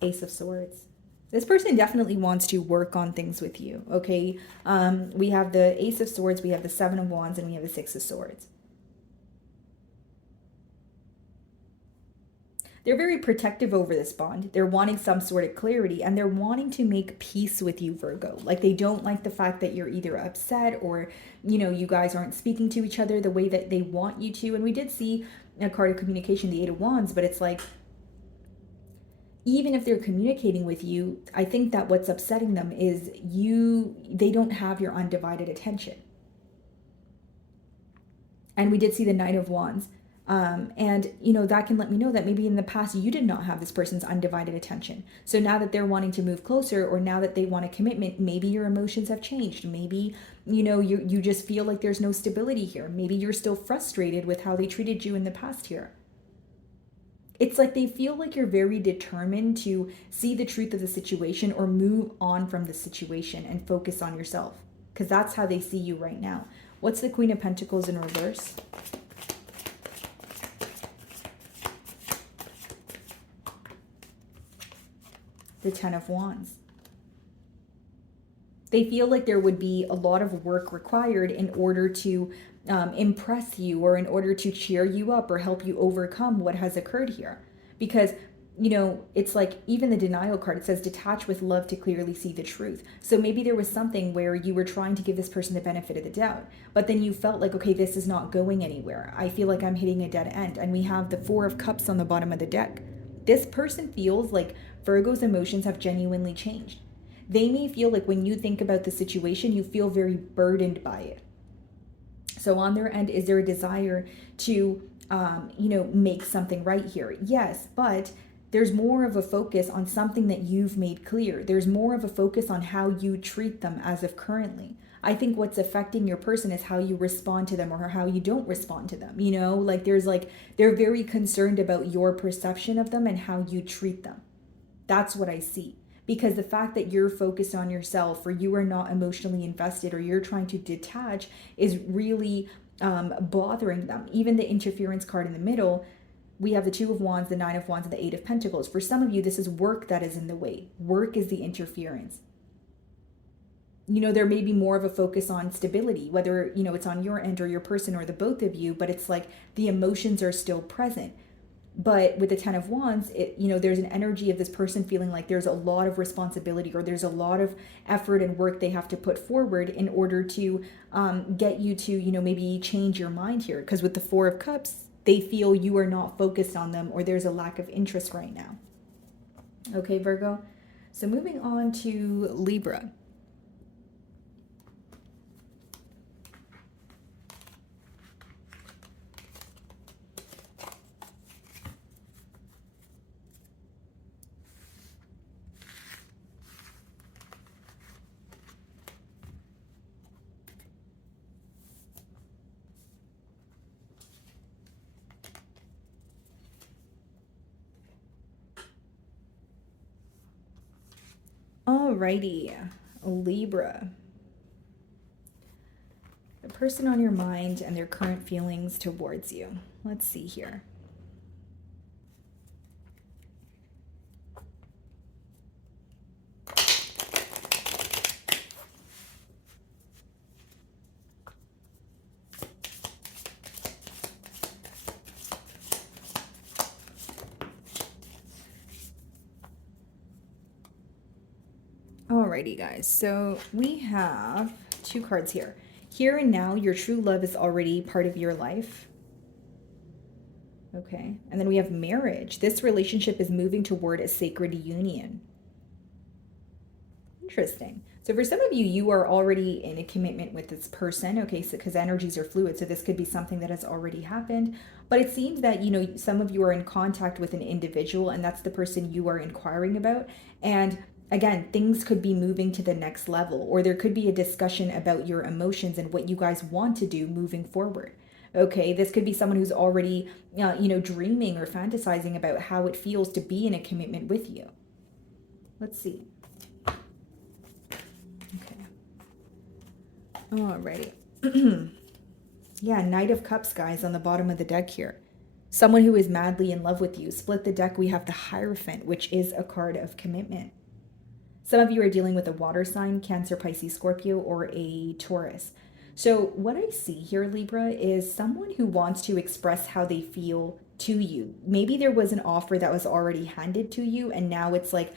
Ace of Swords. This person definitely wants to work on things with you, okay? We have the Ace of Swords, we have the Seven of Wands, and we have the Six of Swords. They're very protective over this bond. They're wanting some sort of clarity, and they're wanting to make peace with you, Virgo. Like, they don't like the fact that you're either upset, or, you guys aren't speaking to each other the way that they want you to. And we did see a card of communication, the Eight of Wands, but it's like, even if they're communicating with you, I think that what's upsetting them is they don't have your undivided attention. And we did see the Knight of Wands. And that can let me know that maybe in the past you did not have this person's undivided attention. So now that they're wanting to move closer, or now that they want a commitment, maybe your emotions have changed. Maybe, you just feel like there's no stability here. Maybe you're still frustrated with how they treated you in the past here. It's like they feel like you're very determined to see the truth of the situation, or move on from the situation and focus on yourself, because that's how they see you right now. What's the Queen of Pentacles in reverse? The Ten of Wands. They feel like there would be a lot of work required in order to impress you, or in order to cheer you up, or help you overcome what has occurred here. Because, it's like, even the denial card, it says detach with love to clearly see the truth. So maybe there was something where you were trying to give this person the benefit of the doubt, but then you felt like, okay, this is not going anywhere. I feel like I'm hitting a dead end. And we have the Four of Cups on the bottom of the deck. This person feels like Virgo's emotions have genuinely changed. They may feel like when you think about the situation, you feel very burdened by it. So on their end, is there a desire to, make something right here? Yes, but there's more of a focus on something that you've made clear. There's more of a focus on how you treat them as of currently. I think what's affecting your person is how you respond to them, or how you don't respond to them. They're very concerned about your perception of them and how you treat them. That's what I see. Because the fact that you're focused on yourself, or you are not emotionally invested, or you're trying to detach, is really bothering them. Even the interference card in the middle, we have the Two of Wands, the Nine of Wands, and the Eight of Pentacles. For some of you, this is work that is in the way. Work is the interference. You know, there may be more of a focus on stability, whether, you know, it's on your end or your person or the both of you, but it's like the emotions are still present. But with the Ten of Wands, you know, there's an energy of this person feeling like there's a lot of responsibility, or there's a lot of effort and work they have to put forward in order to get you to, you know, maybe change your mind here. Because with the Four of Cups, they feel you are not focused on them, or there's a lack of interest right now. Okay, Virgo. So moving on to Libra. Alrighty, Libra. The person on your mind and their current feelings towards you. Let's see here. Alrighty, guys. So we have two cards here. Here and now, your true love is already part of your life. Okay. And then we have marriage. This relationship is moving toward a sacred union. Interesting. So for some of you, you are already in a commitment with this person. Okay. So because energies are fluid. So this could be something that has already happened. But it seems that, you know, some of you are in contact with an individual, and that's the person you are inquiring about. And again, things could be moving to the next level, or there could be a discussion about your emotions and what you guys want to do moving forward. Okay, this could be someone who's already, you know, dreaming or fantasizing about how it feels to be in a commitment with you. Let's see. Okay. Alrighty. Yeah, Knight of Cups, guys, on the bottom of the deck here. Someone who is madly in love with you. Split the deck, we have the Hierophant, which is a card of commitment. Some of you are dealing with a water sign, Cancer, Pisces, Scorpio, or a Taurus. So what I see here, Libra, is someone who wants to express how they feel to you. Maybe there was an offer that was already handed to you, and now it's like,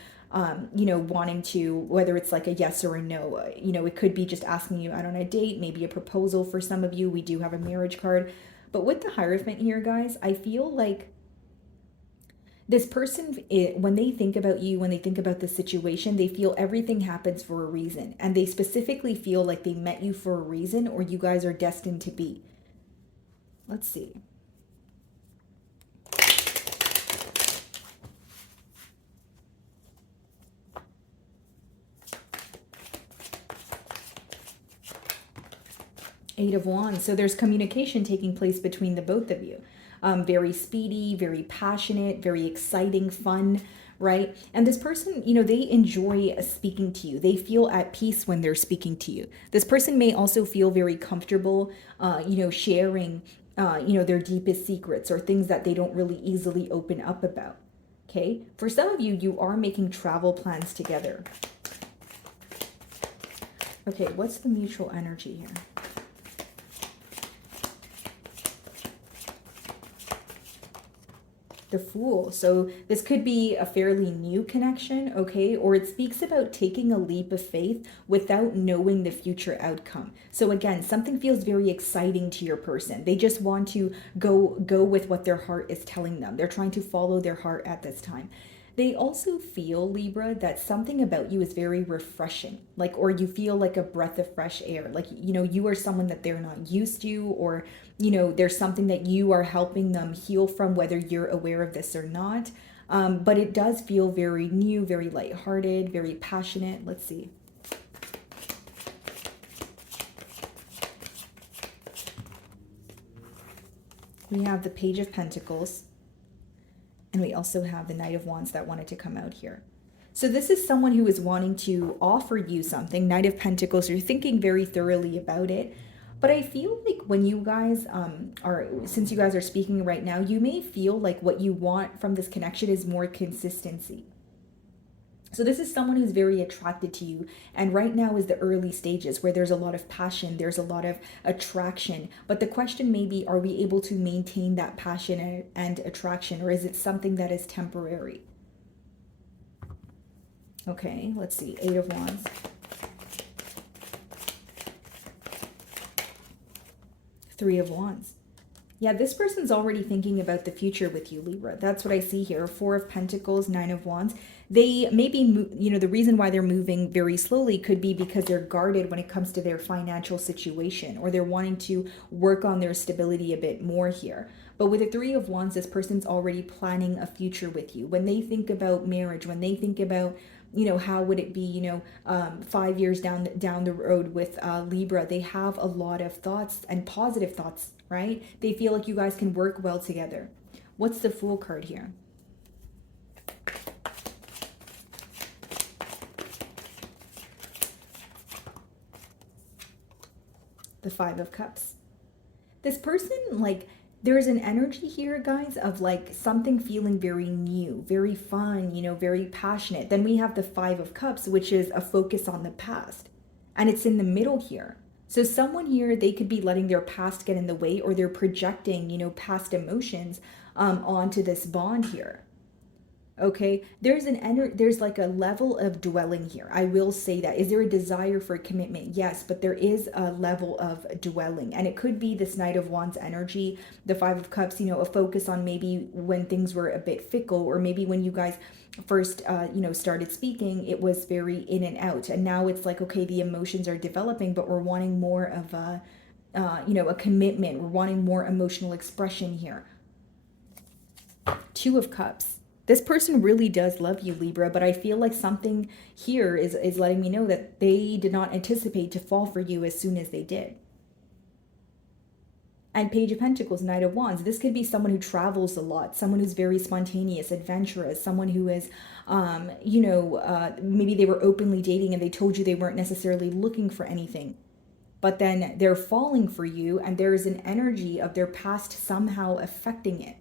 you know, wanting to, whether it's like a yes or a no, you know, it could be just asking you out on a date, maybe a proposal for some of you. We do have a marriage card. But with the Hierophant here, guys, I feel like this person, when they think about you, when they think about the situation, they feel everything happens for a reason. And they specifically feel like they met you for a reason, or you guys are destined to be. Let's see. Eight of Wands. So there's communication taking place between the both of you. Very speedy, very passionate, very exciting, fun, right? And this person, you know, they enjoy speaking to you. They feel at peace when they're speaking to you. This person may also feel very comfortable, you know, sharing, you know, their deepest secrets or things that they don't really easily open up about. Okay. For some of you, you are making travel plans together. Okay. What's the mutual energy here? The Fool. So this could be a fairly new connection, okay? Or it speaks about taking a leap of faith without knowing the future outcome. So again, something feels very exciting to your person. They just want to go with what their heart is telling them. They're trying to follow their heart at this time. They also feel, Libra, that something about you is very refreshing, like, or you feel like a breath of fresh air. Like, you know, you are someone that they're not used to, or, you know, there's something that you are helping them heal from, whether you're aware of this or not. But it does feel very new, very lighthearted, very passionate. Let's see. We have the Page of Pentacles. And we also have the Knight of Wands that wanted to come out here. So this is someone who is wanting to offer you something. Knight of Pentacles, you're thinking very thoroughly about it. But I feel like when you guys since you guys are speaking right now, you may feel like what you want from this connection is more consistency. So this is someone who's very attracted to you. And right now is the early stages where there's a lot of passion, there's a lot of attraction. But the question may be, are we able to maintain that passion and attraction, or is it something that is temporary? Okay, let's see. 8 of Wands. 3 of Wands. Yeah, this person's already thinking about the future with you, Libra. That's what I see here. 4 of Pentacles, 9 of Wands. They maybe, you know, the reason why they're moving very slowly could be because they're guarded when it comes to their financial situation, or they're wanting to work on their stability a bit more here. But with the 3 of Wands, this person's already planning a future with you. When they think about marriage, when they think about, you know, how would it be, you know, 5 years down the road with Libra, they have a lot of thoughts and positive thoughts, right? They feel like you guys can work well together. What's the Fool card here? The 5 of Cups. This person, like, there's an energy here, guys, of like something feeling very new, very fun, you know, very passionate. Then we have the 5 of Cups, which is a focus on the past. And it's in the middle here. So someone here, they could be letting their past get in the way, or they're projecting, you know, past emotions onto this bond here. Okay, there's like a level of dwelling here. I will say that. Is there a desire for commitment? Yes, but there is a level of dwelling, and it could be this Knight of Wands energy, the 5 of Cups, you know, a focus on maybe when things were a bit fickle, or maybe when you guys first, you know, started speaking, it was very in and out, and now it's like, okay, the emotions are developing, but we're wanting more of a, you know, a commitment. We're wanting more emotional expression here. 2 of Cups. This person really does love you, Libra, but I feel like something here is letting me know that they did not anticipate to fall for you as soon as they did. And Page of Pentacles, Knight of Wands. This could be someone who travels a lot, someone who's very spontaneous, adventurous, someone who is, you know, maybe they were openly dating and they told you they weren't necessarily looking for anything. But then they're falling for you, and there is an energy of their past somehow affecting it.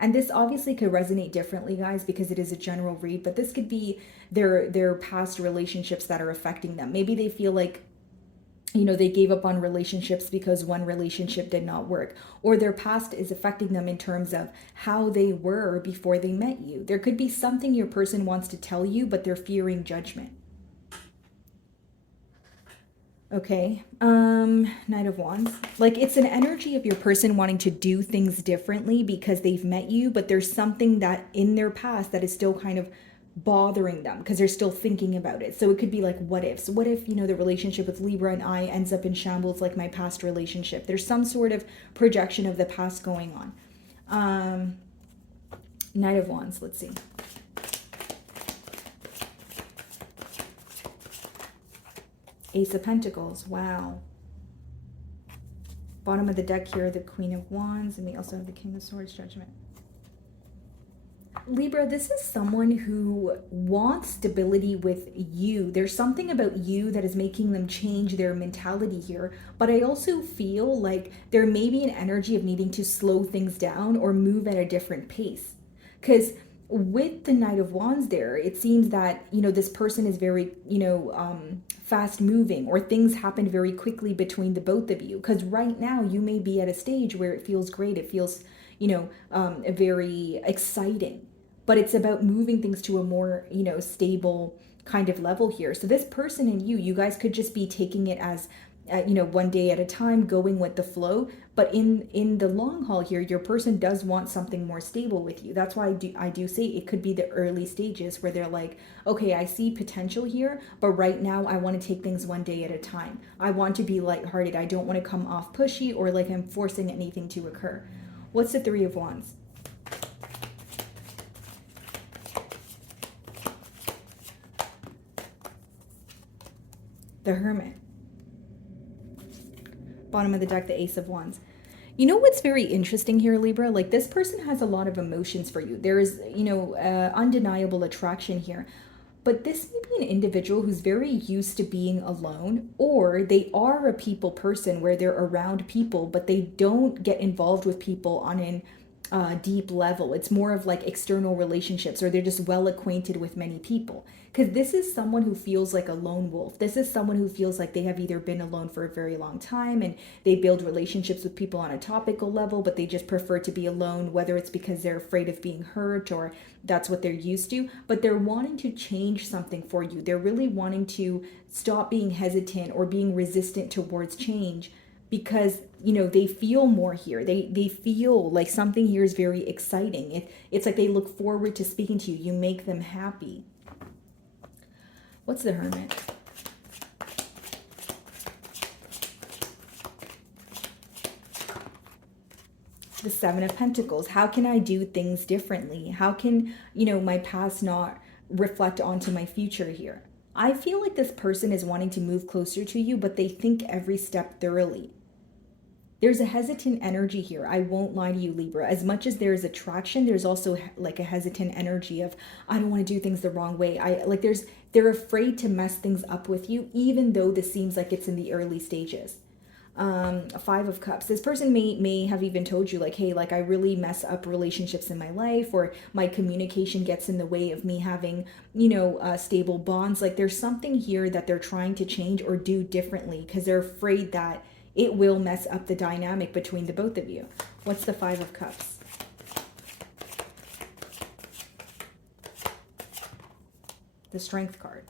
And this obviously could resonate differently, guys, because it is a general read, but this could be their past relationships that are affecting them. Maybe they feel like, you know, they gave up on relationships because one relationship did not work, or their past is affecting them in terms of how they were before they met you. There could be something your person wants to tell you, but they're fearing judgment. Okay, Knight of Wands. Like, it's an energy of your person wanting to do things differently because they've met you, but there's something that in their past that is still kind of bothering them because they're still thinking about it. So it could be like, what ifs? What if, you know, the relationship with Libra and I ends up in shambles like my past relationship? There's some sort of projection of the past going on. Knight of Wands, let's see. Ace of Pentacles, wow. Bottom of the deck here, the Queen of Wands, and we also have the King of Swords, Judgment. Libra, this is someone who wants stability with you. There's something about you that is making them change their mentality here. But I also feel like there may be an energy of needing to slow things down or move at a different pace. Because with the Knight of Wands there, it seems that, you know, this person is very, you know, fast moving, or things happen very quickly between the both of you. Because right now you may be at a stage where it feels great. It feels, you know, very exciting. But it's about moving things to a more, you know, stable kind of level here. So this person and you guys could just be taking it as, you know, one day at a time, going with the flow. But in the long haul here, your person does want something more stable with you. That's why I do say it could be the early stages where they're like, okay, I see potential here, but right now I want to take things one day at a time. I want to be lighthearted. I don't want to come off pushy or like I'm forcing anything to occur. What's the Three of Wands? The Hermit. Bottom of the deck, the Ace of Wands. You know what's very interesting here, Libra? Like, this person has a lot of emotions for you. There is, you know, undeniable attraction here. But this may be an individual who's very used to being alone, or they are a people person where they're around people, but they don't get involved with people on an deep level. It's more of like external relationships, or they're just well acquainted with many people. Because this is someone who feels like a lone wolf. This is someone who feels like they have either been alone for a very long time and they build relationships with people on a topical level, but they just prefer to be alone, whether it's because they're afraid of being hurt or that's what they're used to. But they're wanting to change something for you. They're really wanting to stop being hesitant or being resistant towards change, because they feel more here. They feel like something here is very exciting. It's like they look forward to speaking to you. You make them happy. What's the Hermit? The Seven of Pentacles. How can I do things differently? How can my past not reflect onto my future here? I feel like this person is wanting to move closer to you, but they think every step thoroughly. There's a hesitant energy here. I won't lie to you, Libra. As much as there's attraction, there's also like a hesitant energy of, I don't want to do things the wrong way. They're afraid to mess things up with you, even though this seems like it's in the early stages. Five of Cups. This person may have even told you like, hey, like I really mess up relationships in my life, or my communication gets in the way of me having, stable bonds. Like there's something here that they're trying to change or do differently because they're afraid that it will mess up the dynamic between the both of you. What's the Five of Cups? The Strength card.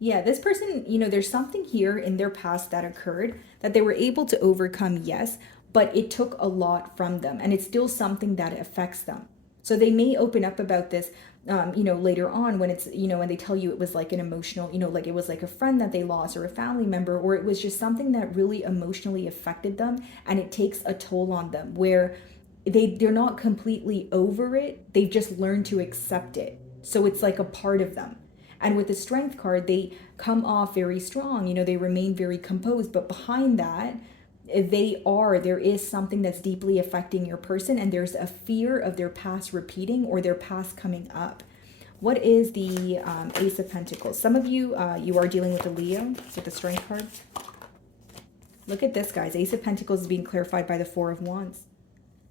Yeah, this person, there's something here in their past that occurred that they were able to overcome, yes, but it took a lot from them, and it's still something that affects them. So they may open up about this, later on when it's, when they tell you it was like an emotional, like it was like a friend that they lost or a family member, or it was just something that really emotionally affected them, and it takes a toll on them where they're not completely over it. They've just learned to accept it. So it's like a part of them. And with the Strength card, they come off very strong, they remain very composed, but behind that, there is something that's deeply affecting your person, and there's a fear of their past repeating or their past coming up. What is the Ace of Pentacles? Some of you, you are dealing with a Leo with the Strength card. Look at this, guys. Ace of Pentacles is being clarified by the Four of Wands.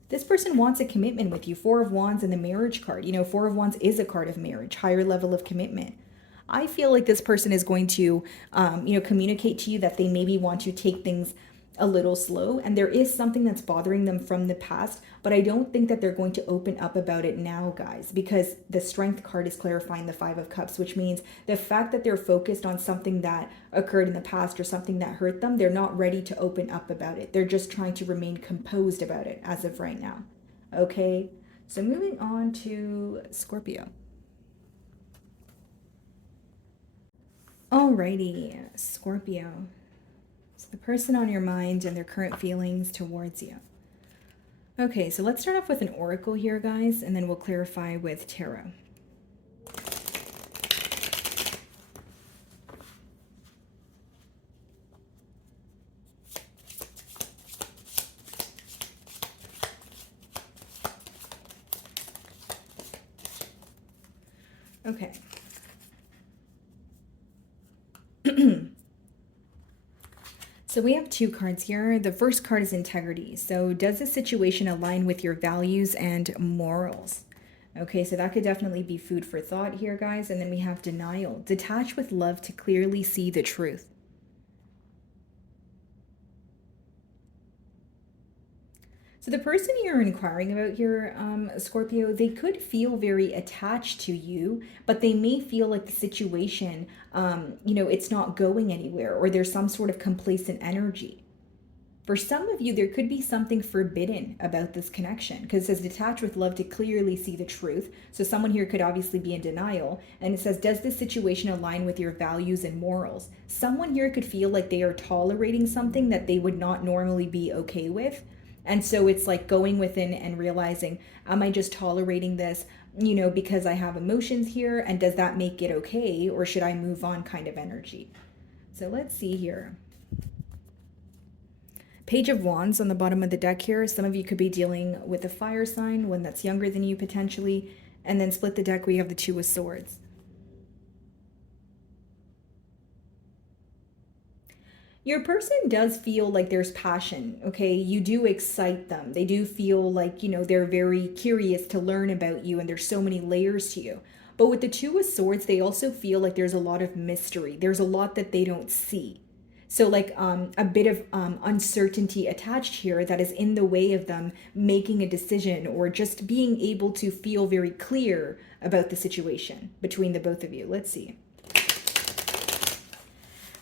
This person wants a commitment with you. Four of Wands and the Marriage card. Four of Wands is a card of marriage, higher level of commitment. I feel like this person is going to, communicate to you that they maybe want to take things a little slow, and there is something that's bothering them from the past, but I don't think that they're going to open up about it now, guys, because the Strength card is clarifying the Five of Cups, which means the fact that they're focused on something that occurred in the past or something that hurt them, they're not ready to open up about it. They're just trying to remain composed about it as of right now. Okay, so moving on to Scorpio. Alrighty, Scorpio. So the person on your mind and their current feelings towards you. Okay, so let's start off with an oracle here, guys, and then we'll clarify with tarot. Okay. So we have two cards here. The first card is integrity. So does the situation align with your values and morals? Okay, so that could definitely be food for thought here, guys. And then we have denial. Detach with love to clearly see the truth. So the person you're inquiring about here, Scorpio, they could feel very attached to you, but they may feel like the situation, it's not going anywhere, or there's some sort of complacent energy. For some of you, there could be something forbidden about this connection, because it says detach with love to clearly see the truth. So someone here could obviously be in denial. And it says, does this situation align with your values and morals? Someone here could feel like they are tolerating something that they would not normally be okay with. And so it's like going within and realizing, am I just tolerating this, because I have emotions here? And does that make it okay? Or should I move on kind of energy? So let's see here. Page of Wands on the bottom of the deck here. Some of you could be dealing with a fire sign, one that's younger than you potentially. And then split the deck, we have the Two of Swords. Your person does feel like there's passion, okay? You do excite them. They do feel like, they're very curious to learn about you, and there's so many layers to you. But with the Two of Swords, they also feel like there's a lot of mystery. There's a lot that they don't see. So like a bit of uncertainty attached here that is in the way of them making a decision, or just being able to feel very clear about the situation between the both of you. Let's see.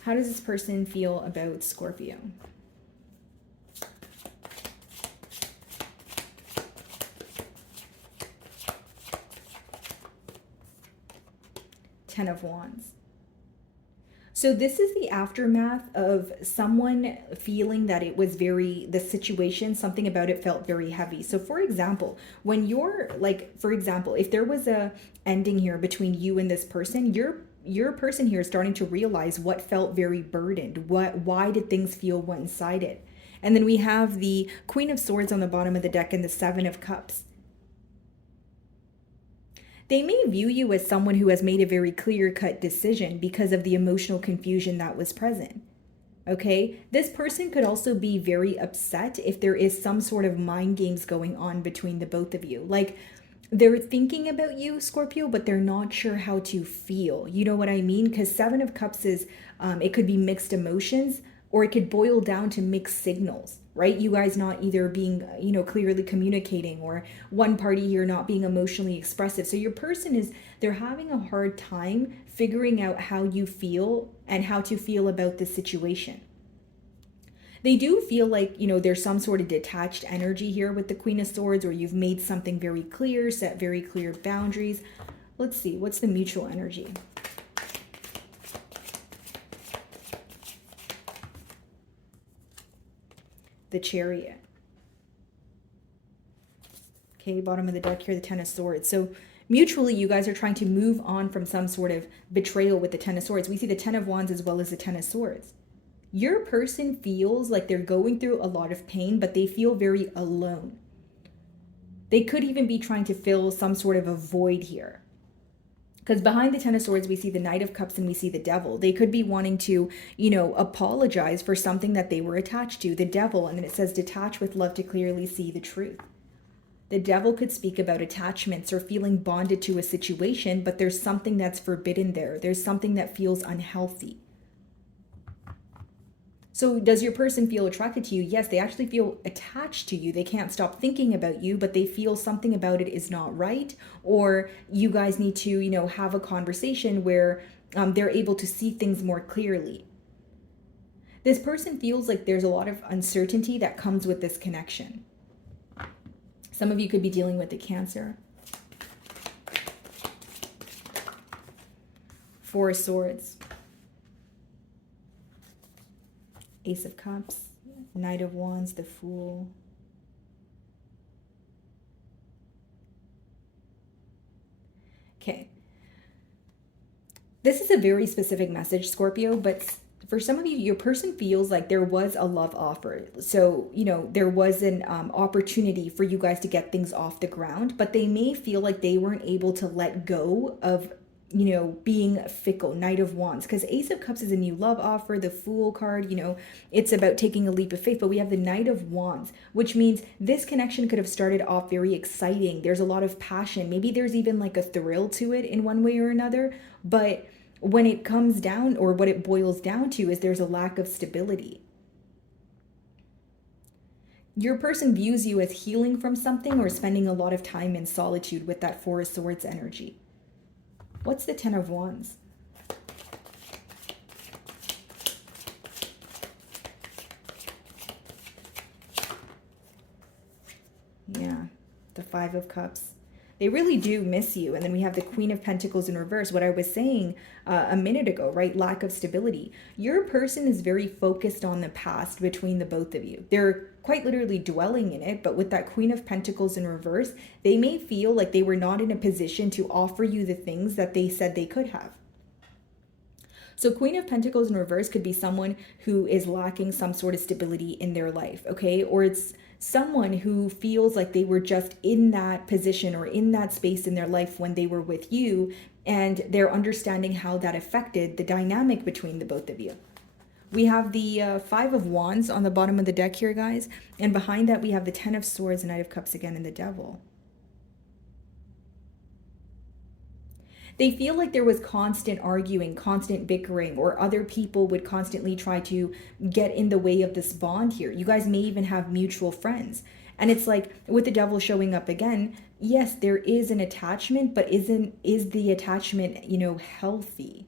How does this person feel about Scorpio? Ten of Wands. So this is the aftermath of someone feeling that it was the situation, something about it felt very heavy. So for example, when you're like, for example, if there was a ending here between you and this person, your person here is starting to realize what felt very burdened. Why did things feel one-sided? And then we have the Queen of Swords on the bottom of the deck and the Seven of Cups. They may view you as someone who has made a very clear-cut decision because of the emotional confusion that was present. Okay? This person could also be very upset if there is some sort of mind games going on between the both of you. Like, they're thinking about you, Scorpio, but they're not sure how to feel. You know what I mean? Because Seven of Cups is, it could be mixed emotions, or it could boil down to mixed signals, right? You guys not either being, clearly communicating, or one party here not being emotionally expressive. So your person they're having a hard time figuring out how you feel and how to feel about the situation. They do feel like, there's some sort of detached energy here with the Queen of Swords, or you've made something very clear, set very clear boundaries. Let's see, what's the mutual energy? The Chariot. Okay, bottom of the deck here, the Ten of Swords. So mutually, you guys are trying to move on from some sort of betrayal with the Ten of Swords. We see the Ten of Wands as well as the Ten of Swords. Your person feels like they're going through a lot of pain, but they feel very alone. They could even be trying to fill some sort of a void here. Because behind the Ten of Swords, we see the Knight of Cups and we see the Devil. They could be wanting to, apologize for something that they were attached to, the Devil. And then it says, detach with love to clearly see the truth. The Devil could speak about attachments or feeling bonded to a situation, but there's something that's forbidden there. There's something that feels unhealthy. So does your person feel attracted to you? Yes, they actually feel attached to you. They can't stop thinking about you, but they feel something about it is not right, or you guys need to, have a conversation where they're able to see things more clearly. This person feels like there's a lot of uncertainty that comes with this connection. Some of you could be dealing with a Cancer. Four of Swords. Ace of Cups, Knight of Wands, the Fool. Okay. This is a very specific message, Scorpio, but for some of you, your person feels like there was a love offer. So, there was an opportunity for you guys to get things off the ground, but they may feel like they weren't able to let go of being fickle. Knight of Wands, because Ace of Cups is a new love offer. The Fool card, it's about taking a leap of faith, but we have the Knight of Wands, which means this connection could have started off very exciting. There's a lot of passion. Maybe there's even like a thrill to it in one way or another, but when it comes down, or what it boils down to, is there's a lack of stability. Your person views you as healing from something, or spending a lot of time in solitude with that Four of Swords energy. What's the Ten of Wands? Yeah, the Five of Cups. They really do miss you. And then we have the Queen of Pentacles in reverse. What I was saying a minute ago, right? Lack of stability. Your person is very focused on the past between the both of you. They're quite literally dwelling in it, but with that Queen of Pentacles in reverse, they may feel like they were not in a position to offer you the things that they said they could have. So Queen of Pentacles in reverse could be someone who is lacking some sort of stability in their life, okay? Or it's someone who feels like they were just in that position or in that space in their life when they were with you, and they're understanding how that affected the dynamic between the both of you. We have the Five of Wands on the bottom of the deck here, guys. And behind that, we have the Ten of Swords, Knight of Cups again, and the Devil. They feel like there was constant arguing, constant bickering, or other people would constantly try to get in the way of this bond here. You guys may even have mutual friends. And it's like with the Devil showing up again, yes, there is an attachment, but is the attachment, healthy?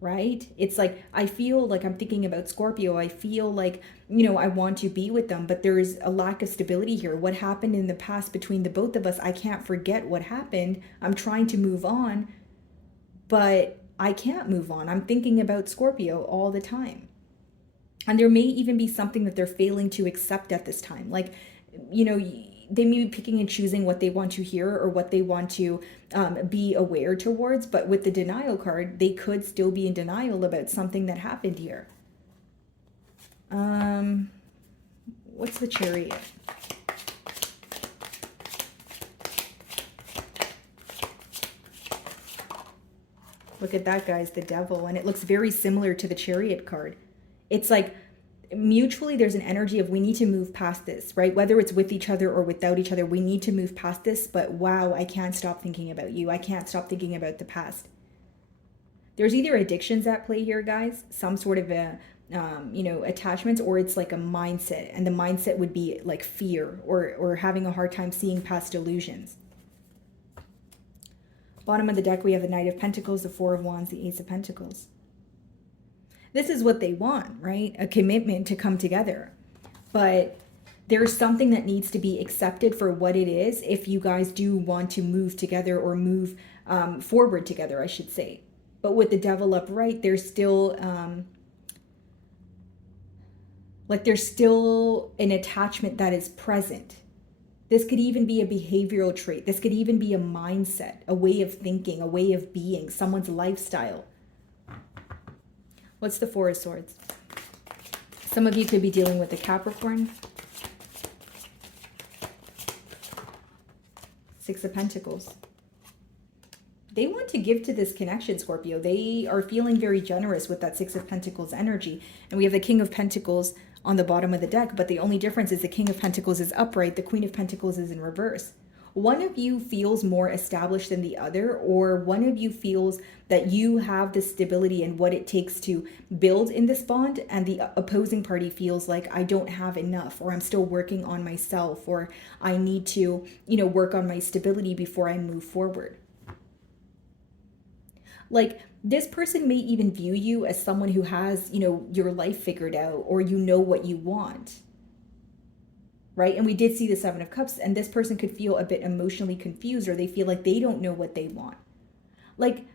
Right? It's like, I feel like I'm thinking about Scorpio. I feel like, I want to be with them, but there is a lack of stability here. What happened in the past between the both of us, I can't forget what happened. I'm trying to move on, but I can't move on. I'm thinking about Scorpio all the time. And there may even be something that they're failing to accept at this time. Like, they may be picking and choosing what they want to hear or what they want to be aware towards. But with the denial card, they could still be in denial about something that happened here. What's the Chariot? Look at that, guys, the Devil. And it looks very similar to the Chariot card. It's like mutually there's an energy of we need to move past this, right? Whether it's with each other or without each other, we need to move past this. But wow, I can't stop thinking about you. I can't stop thinking about the past. There's either addictions at play here, guys, some sort of a, attachments, or it's like a mindset. And the mindset would be like fear or having a hard time seeing past illusions. Bottom of the deck, we have the Knight of Pentacles, the Four of Wands, the Ace of Pentacles. This is what they want, right? A commitment to come together. But there's something that needs to be accepted for what it is if you guys do want to move together or move forward together, I should say. But with the Devil upright, there's still there's still an attachment that is present. This could even be a behavioral trait. This could even be a mindset, a way of thinking, a way of being, someone's lifestyle. What's the Four of Swords? Some of you could be dealing with a Capricorn. Six of Pentacles. They want to give to this connection, Scorpio. They are feeling very generous with that Six of Pentacles energy. And we have the King of Pentacles on the bottom of the deck, but the only difference is the King of Pentacles is upright, the Queen of Pentacles is in reverse. One of you feels more established than the other, or one of you feels that you have the stability and what it takes to build in this bond, and the opposing party feels like I don't have enough, or I'm still working on myself, or I need to, work on my stability before I move forward. Like, this person may even view you as someone who has, your life figured out, or what you want. Right? And we did see the Seven of Cups, and this person could feel a bit emotionally confused, or they feel like they don't know what they want. Like,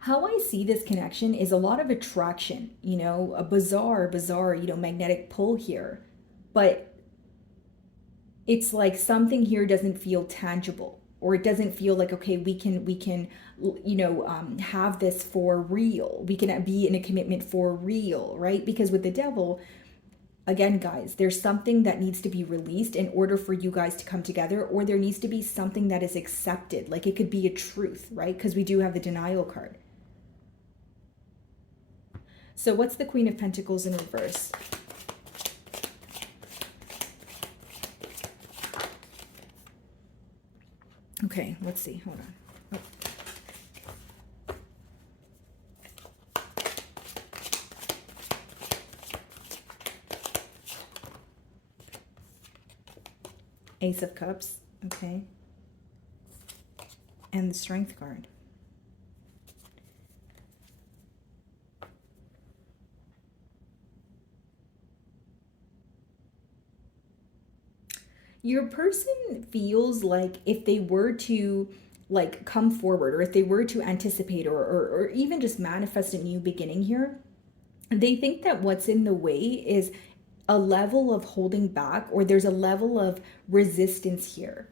how I see this connection is a lot of attraction, a bizarre, magnetic pull here. But it's like something here doesn't feel tangible, or it doesn't feel like, okay, we can have this for real. We can be in a commitment for real, right? Because with the Devil, again, guys, there's something that needs to be released in order for you guys to come together, or there needs to be something that is accepted. Like, it could be a truth, right? Because we do have the denial card. So what's the Queen of Pentacles in reverse? Okay, let's see. Hold on. Ace of Cups, okay. And the Strength card. Your person feels like if they were to come forward, or if they were to anticipate or even just manifest a new beginning here, they think that what's in the way is a level of holding back, or there's a level of resistance here.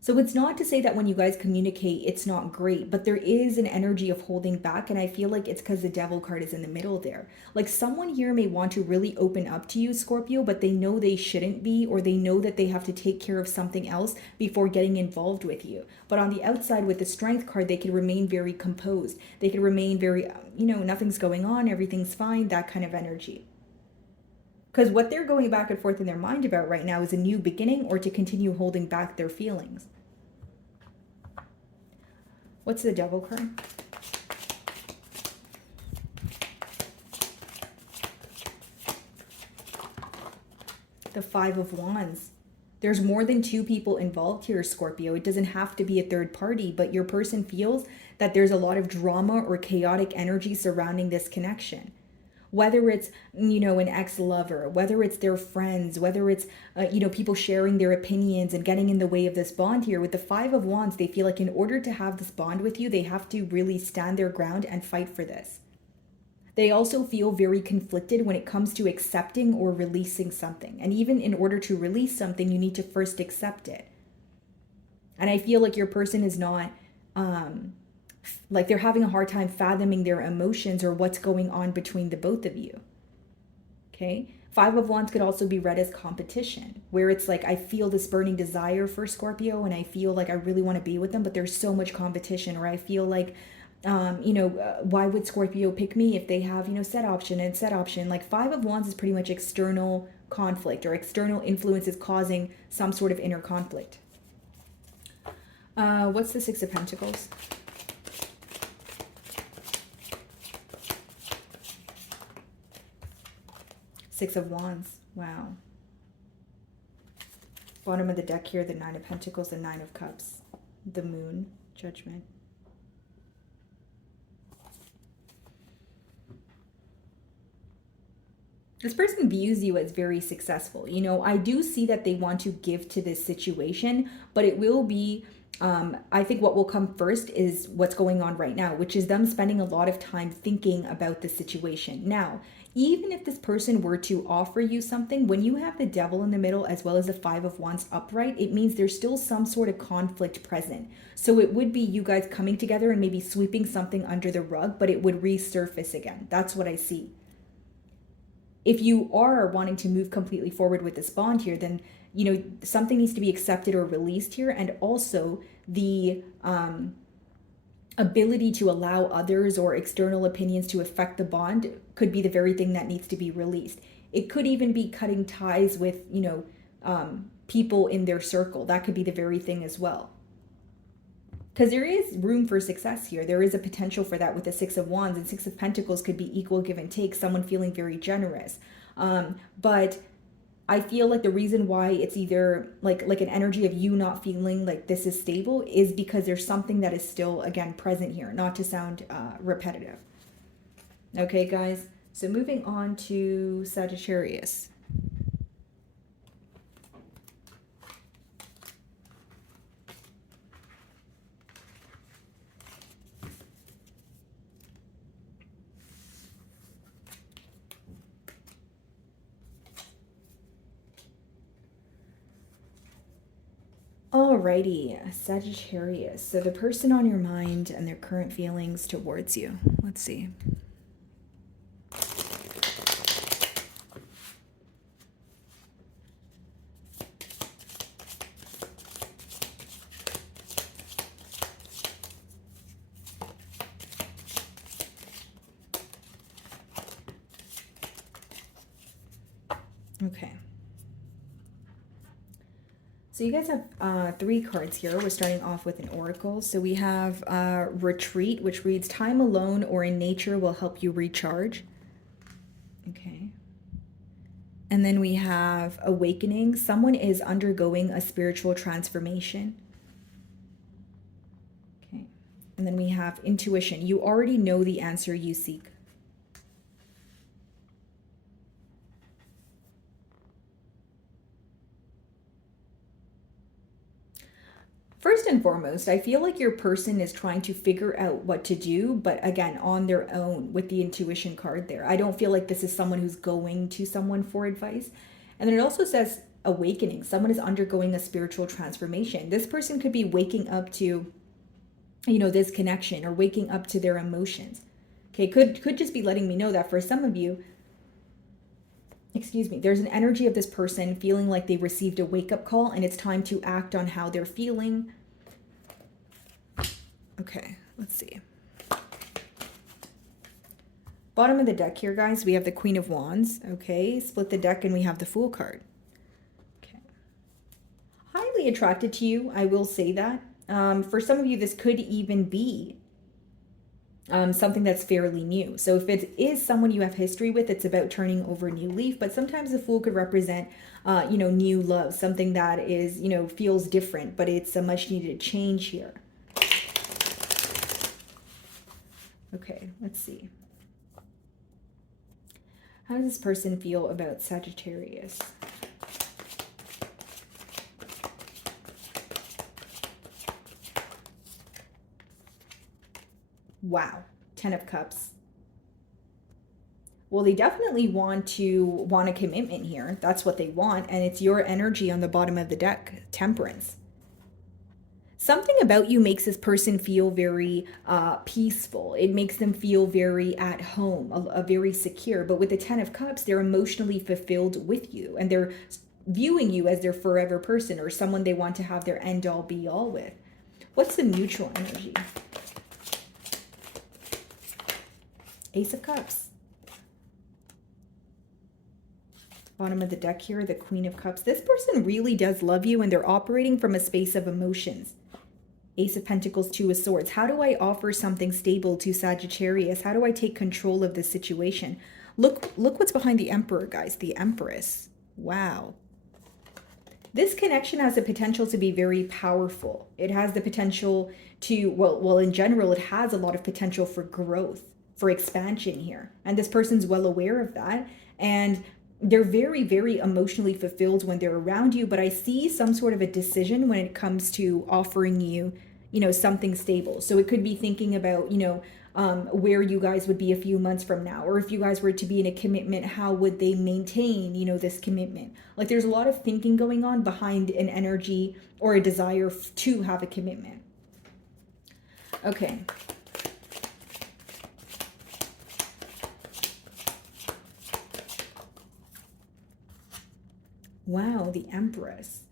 So it's not to say that when you guys communicate, it's not great, but there is an energy of holding back. And I feel like it's because the Devil card is in the middle there. Like, someone here may want to really open up to you, Scorpio, but they know they shouldn't be, or they know that they have to take care of something else before getting involved with you. But on the outside with the Strength card, they can remain very composed. They can remain very, you know, nothing's going on, everything's fine, that kind of energy. Because what they're going back and forth in their mind about right now is a new beginning or to continue holding back their feelings. What's the Devil card? The Five of Wands. There's more than two people involved here, Scorpio. It doesn't have to be a third party, but your person feels that there's a lot of drama or chaotic energy surrounding this connection. Whether it's, you know, an ex-lover, whether it's their friends, whether it's, you know, people sharing their opinions and getting in the way of this bond here. With the Five of Wands, they feel like in order to have this bond with you, they have to really stand their ground and fight for this. They also feel very conflicted when it comes to accepting or releasing something. And even in order to release something, you need to first accept it. And I feel like your person is not, like they're having a hard time fathoming their emotions or what's going on between the both of you. Okay? Five of Wands could also be read as competition, where it's like, I feel this burning desire for Scorpio and I feel like I really want to be with them, but there's so much competition. Or I feel like, you know, why would Scorpio pick me if they have, you know, set option and set option? Like Five of Wands is pretty much external conflict or external influences causing some sort of inner conflict. What's the Six of Pentacles? Six of Wands. Wow. Bottom of the deck here, the Nine of Pentacles, the Nine of Cups, the Moon, Judgment. This person views you as very successful. You know, I do see that they want to give to this situation, but it will be, I think what will come first is what's going on right now, which is them spending a lot of time thinking about the situation. Now, even if this person were to offer you something, when you have the Devil in the middle as well as the Five of Wands upright, it means there's still some sort of conflict present. So it would be you guys coming together and maybe sweeping something under the rug, but it would resurface again. That's what I see. If you are wanting to move completely forward with this bond here, then, you know, something needs to be accepted or released here. And also the ability to allow others or external opinions to affect the bond could be the very thing that needs to be released. It could even be cutting ties with, you know, people in their circle. That could be the very thing as well. Because there is room for success here. There is a potential for that with the Six of Wands, and Six of Pentacles could be equal give and take, someone feeling very generous. But I feel like the reason why it's either like an energy of you not feeling like this is stable is because there's something that is still, again, present here, not to sound repetitive. Okay, guys, so moving on to Sagittarius. Alrighty, Sagittarius. So the person on your mind and their current feelings towards you. Let's see. Okay. So you guys have 3 cards here. We're starting off with an oracle. So we have Retreat, which reads, time alone or in nature will help you recharge. Okay. And then we have Awakening. Someone is undergoing a spiritual transformation. Okay. And then we have Intuition. You already know the answer you seek. First and foremost, I feel like your person is trying to figure out what to do, but again, on their own with the Intuition card there. I don't feel like this is someone who's going to someone for advice. And then it also says awakening. Someone is undergoing a spiritual transformation. This person could be waking up to, you know, this connection or waking up to their emotions. Okay, could just be letting me know that for some of you, excuse me, there's an energy of this person feeling like they received a wake-up call and it's time to act on how they're feeling. Okay, let's see. Bottom of the deck here, guys, we have the Queen of Wands. Okay, split the deck and we have the Fool card. Okay. Highly attracted to you, I will say that. For some of you, this could even be something that's fairly new. So if it is someone you have history with, it's about turning over a new leaf. But sometimes the Fool could represent, new love, something that is, feels different, but it's a much needed change here. Okay, let's see. How does this person feel about Sagittarius? Wow, 10 of Cups. Well, they definitely want a commitment here. That's what they want, and it's your energy on the bottom of the deck, Temperance. Something about you makes this person feel very peaceful. It makes them feel very at home, a very secure. But with the 10 of Cups, they're emotionally fulfilled with you, and they're viewing you as their forever person or someone they want to have their end-all be-all with. What's the mutual energy? Ace of Cups. Bottom of the deck here, the Queen of Cups. This person really does love you, and they're operating from a space of emotions. Ace of Pentacles, Two of Swords. How do I offer something stable to Sagittarius? How do I take control of this situation? Look what's behind the Emperor, guys. The Empress. Wow. This connection has the potential to be very powerful. It has the potential to, well, in general, it has a lot of potential for growth, for expansion here. And this person's well aware of that. And they're very, very emotionally fulfilled when they're around you. But I see some sort of a decision when it comes to offering you, something stable. So it could be thinking about, where you guys would be a few months from now, or if you guys were to be in a commitment, how would they maintain, this commitment? Like there's a lot of thinking going on behind an energy or a desire to have a commitment. Okay. Wow, the Empress.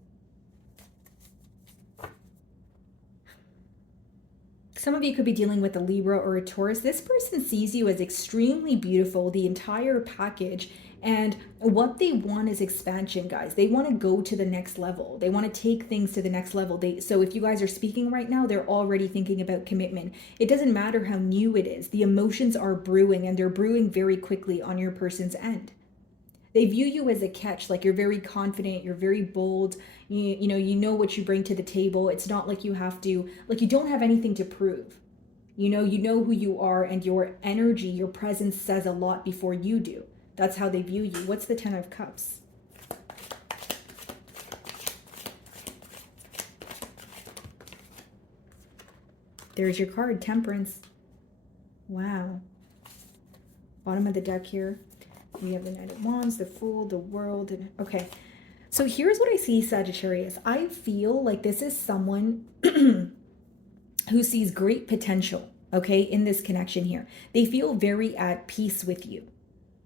Some of you could be dealing with a Libra or a Taurus. This person sees you as extremely beautiful, the entire package, and what they want is expansion, guys. They want to go to the next level. They want to take things to the next level. So if you guys are speaking right now, they're already thinking about commitment. It doesn't matter how new it is. The emotions are brewing, and they're brewing very quickly on your person's end. They view you as a catch, like you're very confident, you're very bold, you know what you bring to the table. It's not like you have to, like you don't have anything to prove. You know who you are, and your energy, your presence says a lot before you do. That's how they view you. What's the 10 of Cups? There's your card, Temperance. Wow. Bottom of the deck here. We have the Knight of Wands, the Fool, the World. Okay, so here's what I see, Sagittarius. I feel like this is someone who sees great potential, okay, in this connection here. They feel very at peace with you.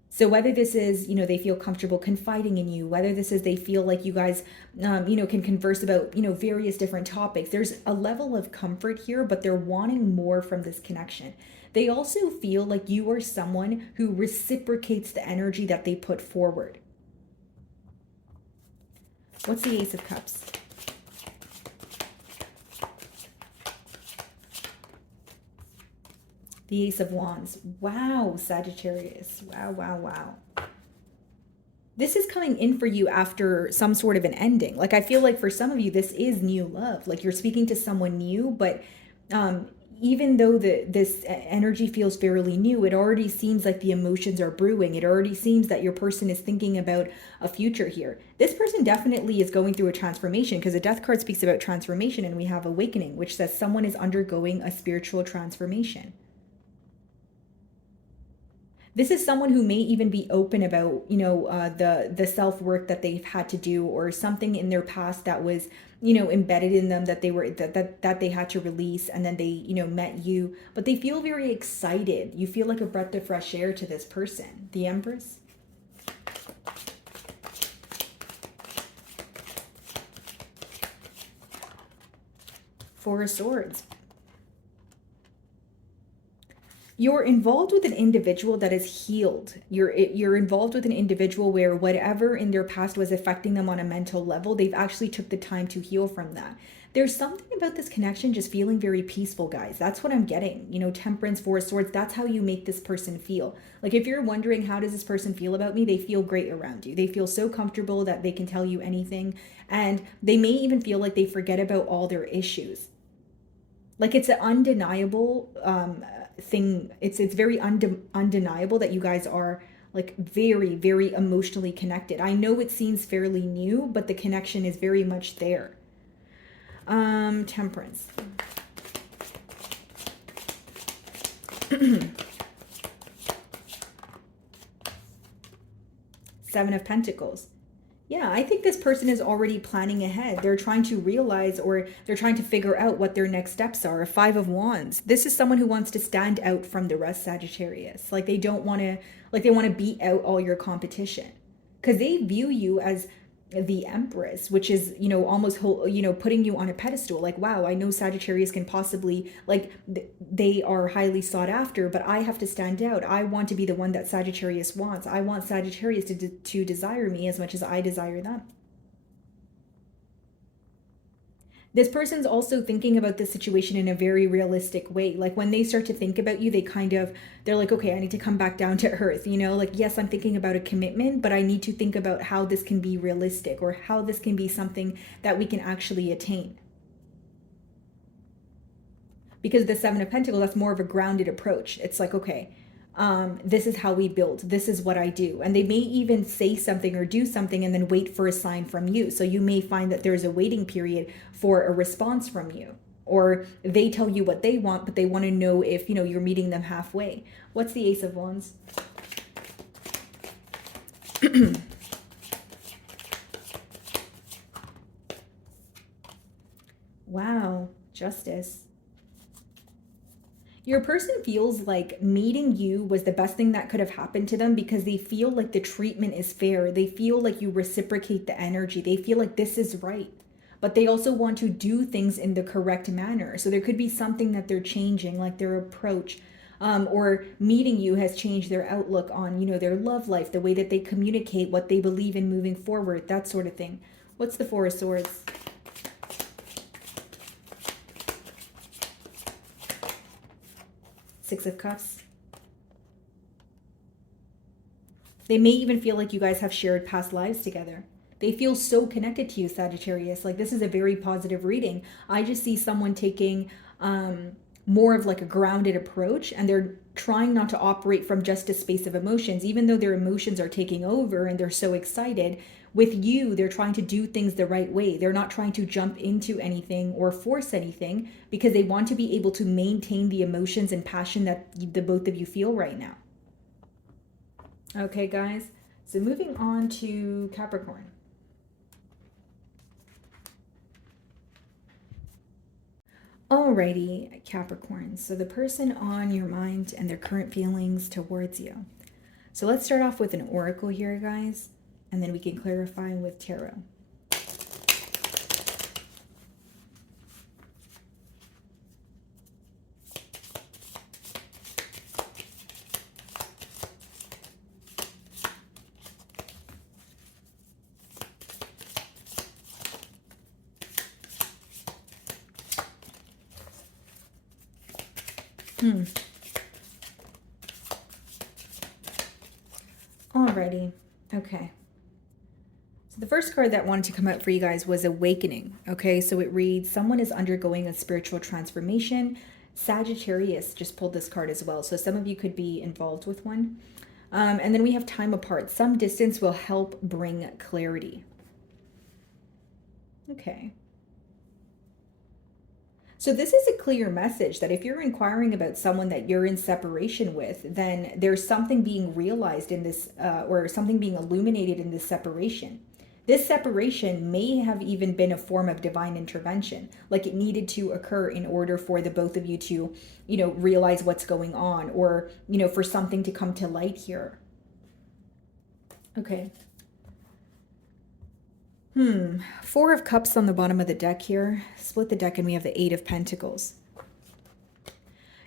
So whether this is, they feel comfortable confiding in you, whether this is they feel like you guys, can converse about, various different topics. There's a level of comfort here, but they're wanting more from this connection. They also feel like you are someone who reciprocates the energy that they put forward. What's the Ace of Cups? The Ace of Wands. Wow, Sagittarius. Wow, wow, wow. This is coming in for you after some sort of an ending. Like, I feel like for some of you, this is new love. Like, you're speaking to someone new, but even though this energy feels fairly new, it already seems like the emotions are brewing. It already seems that your person is thinking about a future here. This person definitely is going through a transformation, because the Death card speaks about transformation, and we have Awakening, which says someone is undergoing a spiritual transformation. This is someone who may even be open about, the self-work that they've had to do, or something in their past that was, embedded in them that they were that they had to release, and then they, met you. But they feel very excited. You feel like a breath of fresh air to this person. The Empress. Four of Swords. You're involved with an individual that is healed. You're involved with an individual where whatever in their past was affecting them on a mental level, they've actually took the time to heal from that. There's something about this connection just feeling very peaceful, guys. That's what I'm getting. You know, Temperance, Four of Swords, that's how you make this person feel. Like if you're wondering how does this person feel about me, they feel great around you. They feel so comfortable that they can tell you anything, and they may even feel like they forget about all their issues. Like it's an undeniable thing. It's very undeniable that you guys are like very, very emotionally connected. I know it seems fairly new, but the connection is very much there. Temperance. Seven of Pentacles. Yeah, I think this person is already planning ahead. They're trying to realize, or they're trying to figure out what their next steps are. Five of Wands. This is someone who wants to stand out from the rest, Sagittarius. Like they don't want to, like they want to beat out all your competition. Because they view you as the Empress, which is, you know, almost, you know, putting you on a pedestal. Like, wow, I know Sagittarius can possibly, like, they are highly sought after, but I have to stand out. I want to be the one that Sagittarius wants. I want Sagittarius to desire me as much as I desire them. This person's also thinking about this situation in a very realistic way. Like when they start to think about you, they're like, okay, I need to come back down to earth, you know, like, yes, I'm thinking about a commitment, but I need to think about how this can be realistic, or how this can be something that we can actually attain. Because the Seven of Pentacles, that's more of a grounded approach. It's like, okay, this is how we build. This is what I do. And they may even say something or do something and then wait for a sign from you. So you may find that there's a waiting period for a response from you. Or they tell you what they want, but they want to know if, you know, you're meeting them halfway. What's the Ace of Wands? Wow, Justice. Your person feels like meeting you was the best thing that could have happened to them, because they feel like the treatment is fair. They feel like you reciprocate the energy. They feel like this is right. But they also want to do things in the correct manner. So there could be something that they're changing, like their approach, or meeting you has changed their outlook on, you know, their love life, the way that they communicate, what they believe in moving forward, that sort of thing. What's the Four of Swords? Six of Cups. They may even feel like you guys have shared past lives together. They feel so connected to you, Sagittarius. Like this is a very positive reading. I just see someone taking more of like a grounded approach, and they're trying not to operate from just a space of emotions, even though their emotions are taking over and they're so excited. With you, they're trying to do things the right way. They're not trying to jump into anything or force anything, because they want to be able to maintain the emotions and passion that the both of you feel right now. Okay, guys. So moving on to Capricorn. Alrighty, Capricorn. So the person on your mind and their current feelings towards you. So let's start off with an oracle here, guys, and then we can clarify with tarot. Alrighty. Okay. So the first card that wanted to come out for you guys was Awakening. Okay, so it reads, someone is undergoing a spiritual transformation. Sagittarius just pulled this card as well, so some of you could be involved with one. And then we have Time Apart. Some distance will help bring clarity. Okay. So this is a clear message that if you're inquiring about someone that you're in separation with, then there's something being realized in this, or something being illuminated in this separation. This separation may have even been a form of divine intervention, like it needed to occur in order for the both of you to, you know, realize what's going on, or, you know, for something to come to light here. Okay. Four of Cups on the bottom of the deck here. Split the deck and we have the Eight of Pentacles.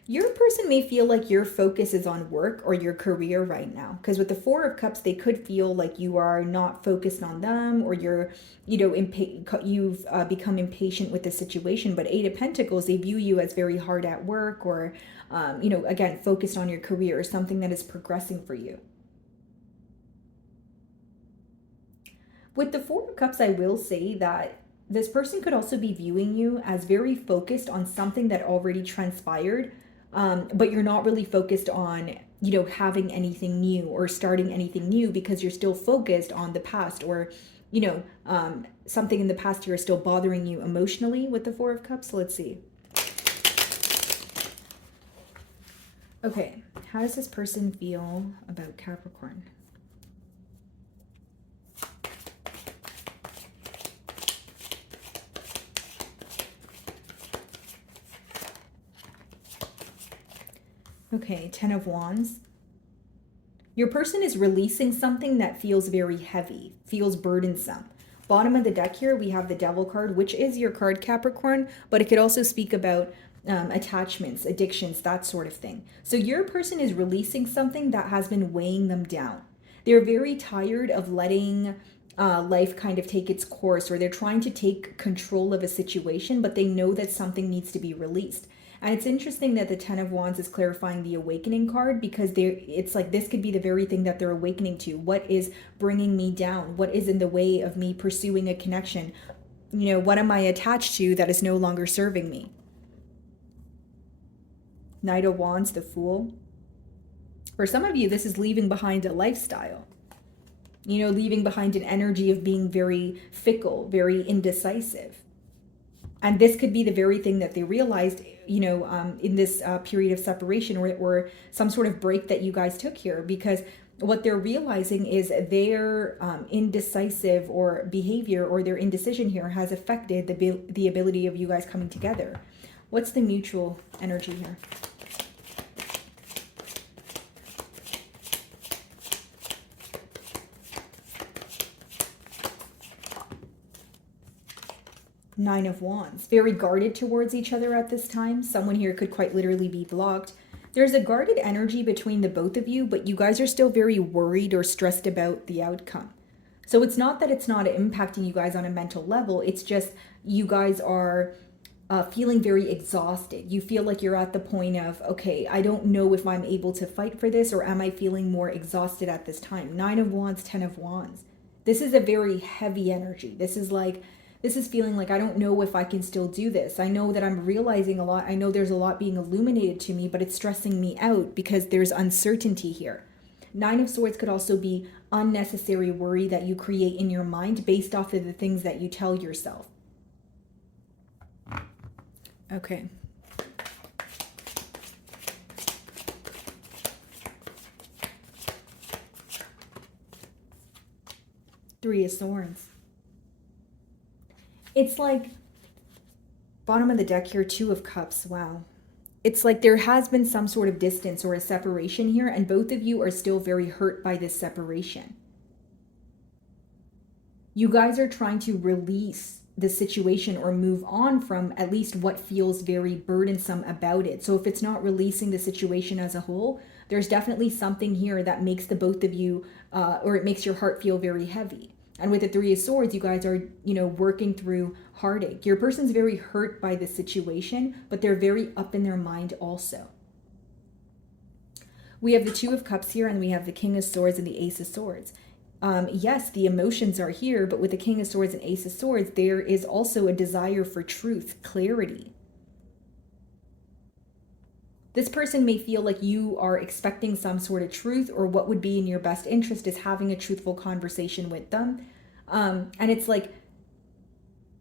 Your person may feel like your focus is on work or your career right now. Because with the Four of Cups, they could feel like you are not focused on them, or you're, you've become impatient with the situation. But Eight of Pentacles, they view you as very hard at work, or, again, focused on your career or something that is progressing for you. With the Four of Cups, I will say that this person could also be viewing you as very focused on something that already transpired, but you're not really focused on, having anything new or starting anything new, because you're still focused on the past, or, something in the past here is still bothering you emotionally with the Four of Cups. So let's see. Okay, how does this person feel about Capricorn? Okay, Ten of Wands. Your person is releasing something that feels very heavy, feels burdensome. Bottom of the deck here, we have the Devil card, which is your card, Capricorn, but it could also speak about attachments, addictions, that sort of thing. So your person is releasing something that has been weighing them down. They're very tired of letting life kind of take its course, or they're trying to take control of a situation, but they know that something needs to be released. And it's interesting that the Ten of Wands is clarifying the awakening card, because it's like this could be the very thing that they're awakening to. What is bringing me down? What is in the way of me pursuing a connection? What am I attached to that is no longer serving me? Knight of Wands, the Fool. For some of you, this is leaving behind a lifestyle. Leaving behind an energy of being very fickle, very indecisive. And this could be the very thing that they realized, in this period of separation, or some sort of break that you guys took here, because what they're realizing is their indecisive or behavior, or their indecision here has affected the ability of you guys coming together. What's the mutual energy here? Nine of Wands. Very guarded towards each other at this time. Someone here could quite literally be blocked. There's a guarded energy between the both of you, but you guys are still very worried or stressed about the outcome. So it's not that it's not impacting you guys on a mental level. It's just you guys are feeling very exhausted. You feel like you're at the point of, okay, I don't know if I'm able to fight for this, or am I feeling more exhausted at this time? Nine of Wands, Ten of Wands. This is a very heavy energy. This is feeling like, I don't know if I can still do this. I know that I'm realizing a lot. I know there's a lot being illuminated to me, but it's stressing me out because there's uncertainty here. Nine of Swords could also be unnecessary worry that you create in your mind based off of the things that you tell yourself. Okay. Three of Swords. It's like, bottom of the deck here, Two of Cups. Wow. It's like there has been some sort of distance or a separation here, and both of you are still very hurt by this separation. You guys are trying to release the situation or move on from at least what feels very burdensome about it. So if it's not releasing the situation as a whole, there's definitely something here that makes the both of you, or it makes your heart feel very heavy. And with the Three of Swords, you guys are, working through heartache. Your person's very hurt by the situation, but they're very up in their mind also. We have the Two of Cups here, and we have the King of Swords and the Ace of Swords. Yes, the emotions are here, but with the King of Swords and Ace of Swords, there is also a desire for truth, clarity. This person may feel like you are expecting some sort of truth, or what would be in your best interest is having a truthful conversation with them. And it's like,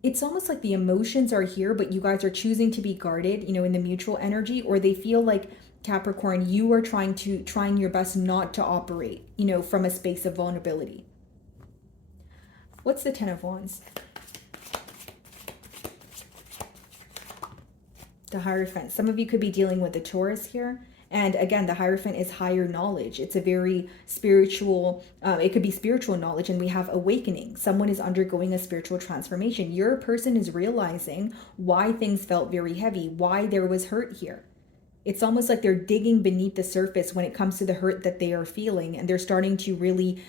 it's almost like the emotions are here, but you guys are choosing to be guarded, in the mutual energy, or they feel like, Capricorn, you are trying your best not to operate, from a space of vulnerability. What's the Ten of Wands? The Hierophant. Some of you could be dealing with the Taurus here. And again, the Hierophant is higher knowledge. It's a very spiritual, it could be spiritual knowledge. And we have awakening. Someone is undergoing a spiritual transformation. Your person is realizing why things felt very heavy, why there was hurt here. It's almost like they're digging beneath the surface when it comes to the hurt that they are feeling, and they're starting to really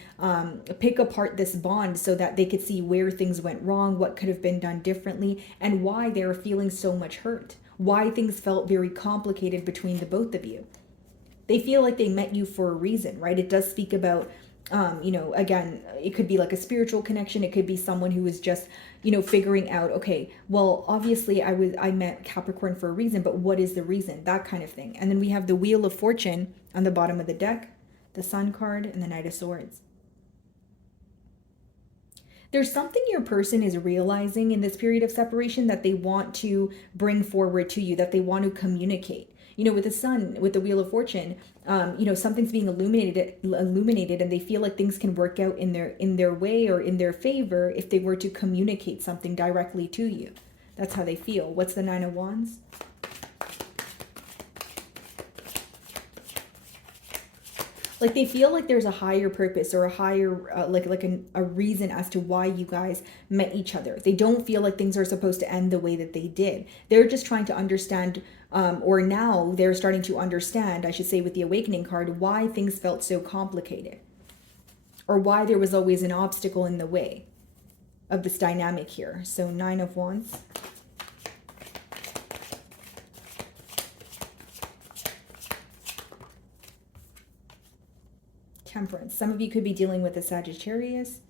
pick apart this bond so that they could see where things went wrong, what could have been done differently, and why they are feeling so much hurt, why things felt very complicated between the both of you. They feel like they met you for a reason, right? It does speak about again, it could be like a spiritual connection. It could be someone who is just, figuring out, okay, well, obviously I met Capricorn for a reason, but what is the reason? That kind of thing. And then we have the Wheel of Fortune on the bottom of the deck, the Sun card, and the Knight of Swords. There's something your person is realizing in this period of separation that they want to bring forward to you, that they want to communicate. With the Sun, with the Wheel of Fortune, something's being illuminated, and they feel like things can work out in their way or in their favor if they were to communicate something directly to you. That's how they feel. What's the Nine of Wands? Like they feel like there's a higher purpose or a higher a reason as to why you guys met each other. They don't feel like things are supposed to end the way that they did. They're just trying to understand, or now they're starting to understand, I should say, with the Awakening card, why things felt so complicated, or why there was always an obstacle in the way of this dynamic here. So Nine of Wands. Temperance. Some of you could be dealing with a Sagittarius.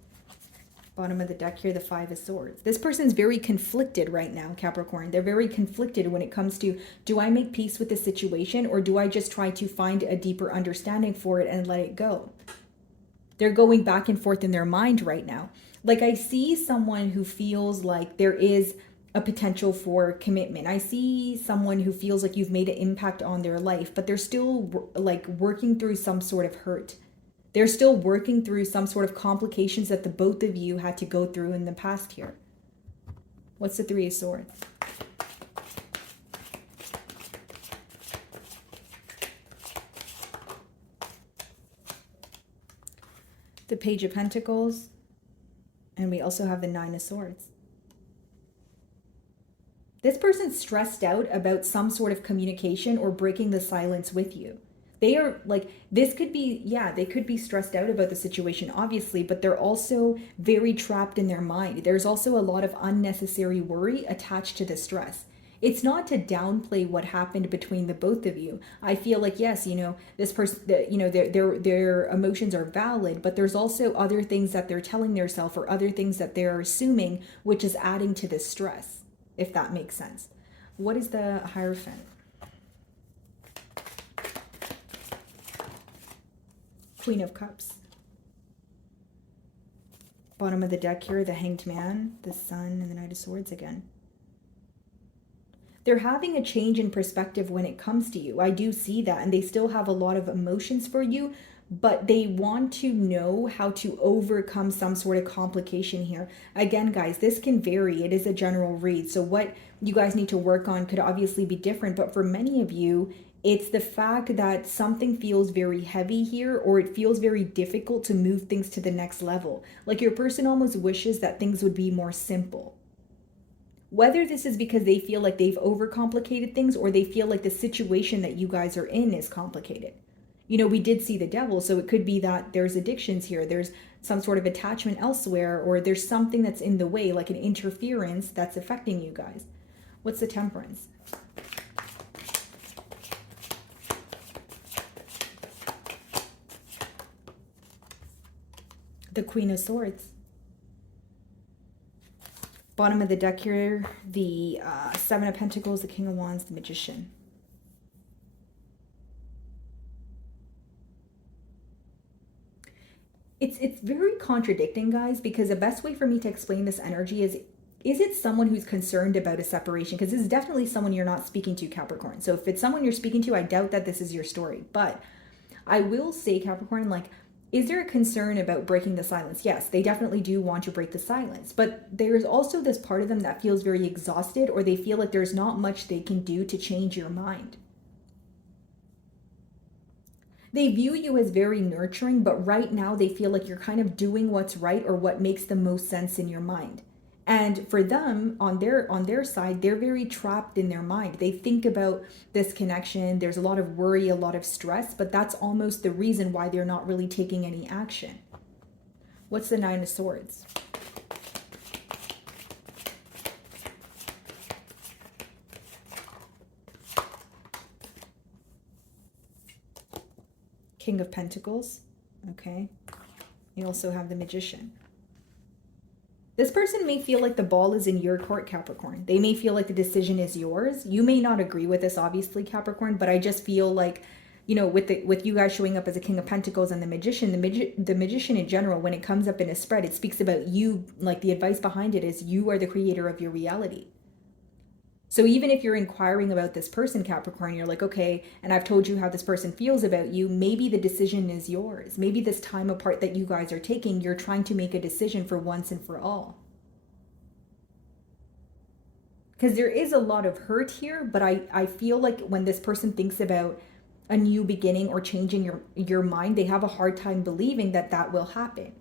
Bottom of the deck here, the Five of Swords. This person's very conflicted right now, Capricorn. They're very conflicted when it comes to, do I make peace with the situation, or do I just try to find a deeper understanding for it and let it go? They're going back and forth in their mind right now. Like I see someone who feels like there is a potential for commitment. I see someone who feels like you've made an impact on their life, but they're still like working through some sort of hurt. They're still working through some sort of complications that the both of you had to go through in the past here. What's the Three of Swords? The Page of Pentacles. And we also have the Nine of Swords. This person's stressed out about some sort of communication or breaking the silence with you. They are like, this could be, they could be stressed out about the situation, obviously, but they're also very trapped in their mind. There's also a lot of unnecessary worry attached to the stress. It's not to downplay what happened between the both of you. I feel like, yes, this person, their emotions are valid, but there's also other things that they're telling themselves or other things that they're assuming, which is adding to the stress, if that makes sense. What is the Hierophant? Queen of Cups. Bottom of the deck here, the Hanged Man, the Sun, and the Knight of Swords again. They're having a change in perspective when it comes to you. I do see that, and they still have a lot of emotions for you, but they want to know how to overcome some sort of complication here. Again, guys, this can vary. It is a general read, so what you guys need to work on could obviously be different, but for many of you, it's the fact that something feels very heavy here, or it feels very difficult to move things to the next level. Like your person almost wishes that things would be more simple. Whether this is because they feel like they've overcomplicated things, or they feel like the situation that you guys are in is complicated. We did see the Devil, so it could be that there's addictions here. There's some sort of attachment elsewhere, or there's something that's in the way, like an interference that's affecting you guys. What's the Temperance? The Queen of Swords. Bottom of the deck here, the Seven of Pentacles, the King of Wands, the Magician. It's very contradicting, guys, because the best way for me to explain this energy is it someone who's concerned about a separation? Because this is definitely someone you're not speaking to, Capricorn. So if it's someone you're speaking to, I doubt that this is your story. But I will say, Capricorn, like, is there a concern about breaking the silence? Yes, they definitely do want to break the silence. But there's also this part of them that feels very exhausted, or they feel like there's not much they can do to change your mind. They view you as very nurturing, but right now they feel like you're kind of doing what's right or what makes the most sense in your mind. And for them, on their side, they're very trapped in their mind. They think about this connection. There's a lot of worry, a lot of stress, but that's almost the reason why they're not really taking any action. What's the Nine of Swords? King of Pentacles. Okay. You also have the Magician. This person may feel like the ball is in your court, Capricorn. They may feel like the decision is yours. You may not agree with this, obviously, Capricorn, but I just feel like, you know, with you guys showing up as a King of Pentacles and the Magician, the Magician in general, when it comes up in a spread, it speaks about you. Like, the advice behind it is you are the creator of your reality. So even if you're inquiring about this person, Capricorn, you're like, okay, and I've told you how this person feels about you, maybe the decision is yours. Maybe this time apart that you guys are taking, you're trying to make a decision for once and for all. Because there is a lot of hurt here, but I feel like when this person thinks about a new beginning or changing your mind, they have a hard time believing that that will happen.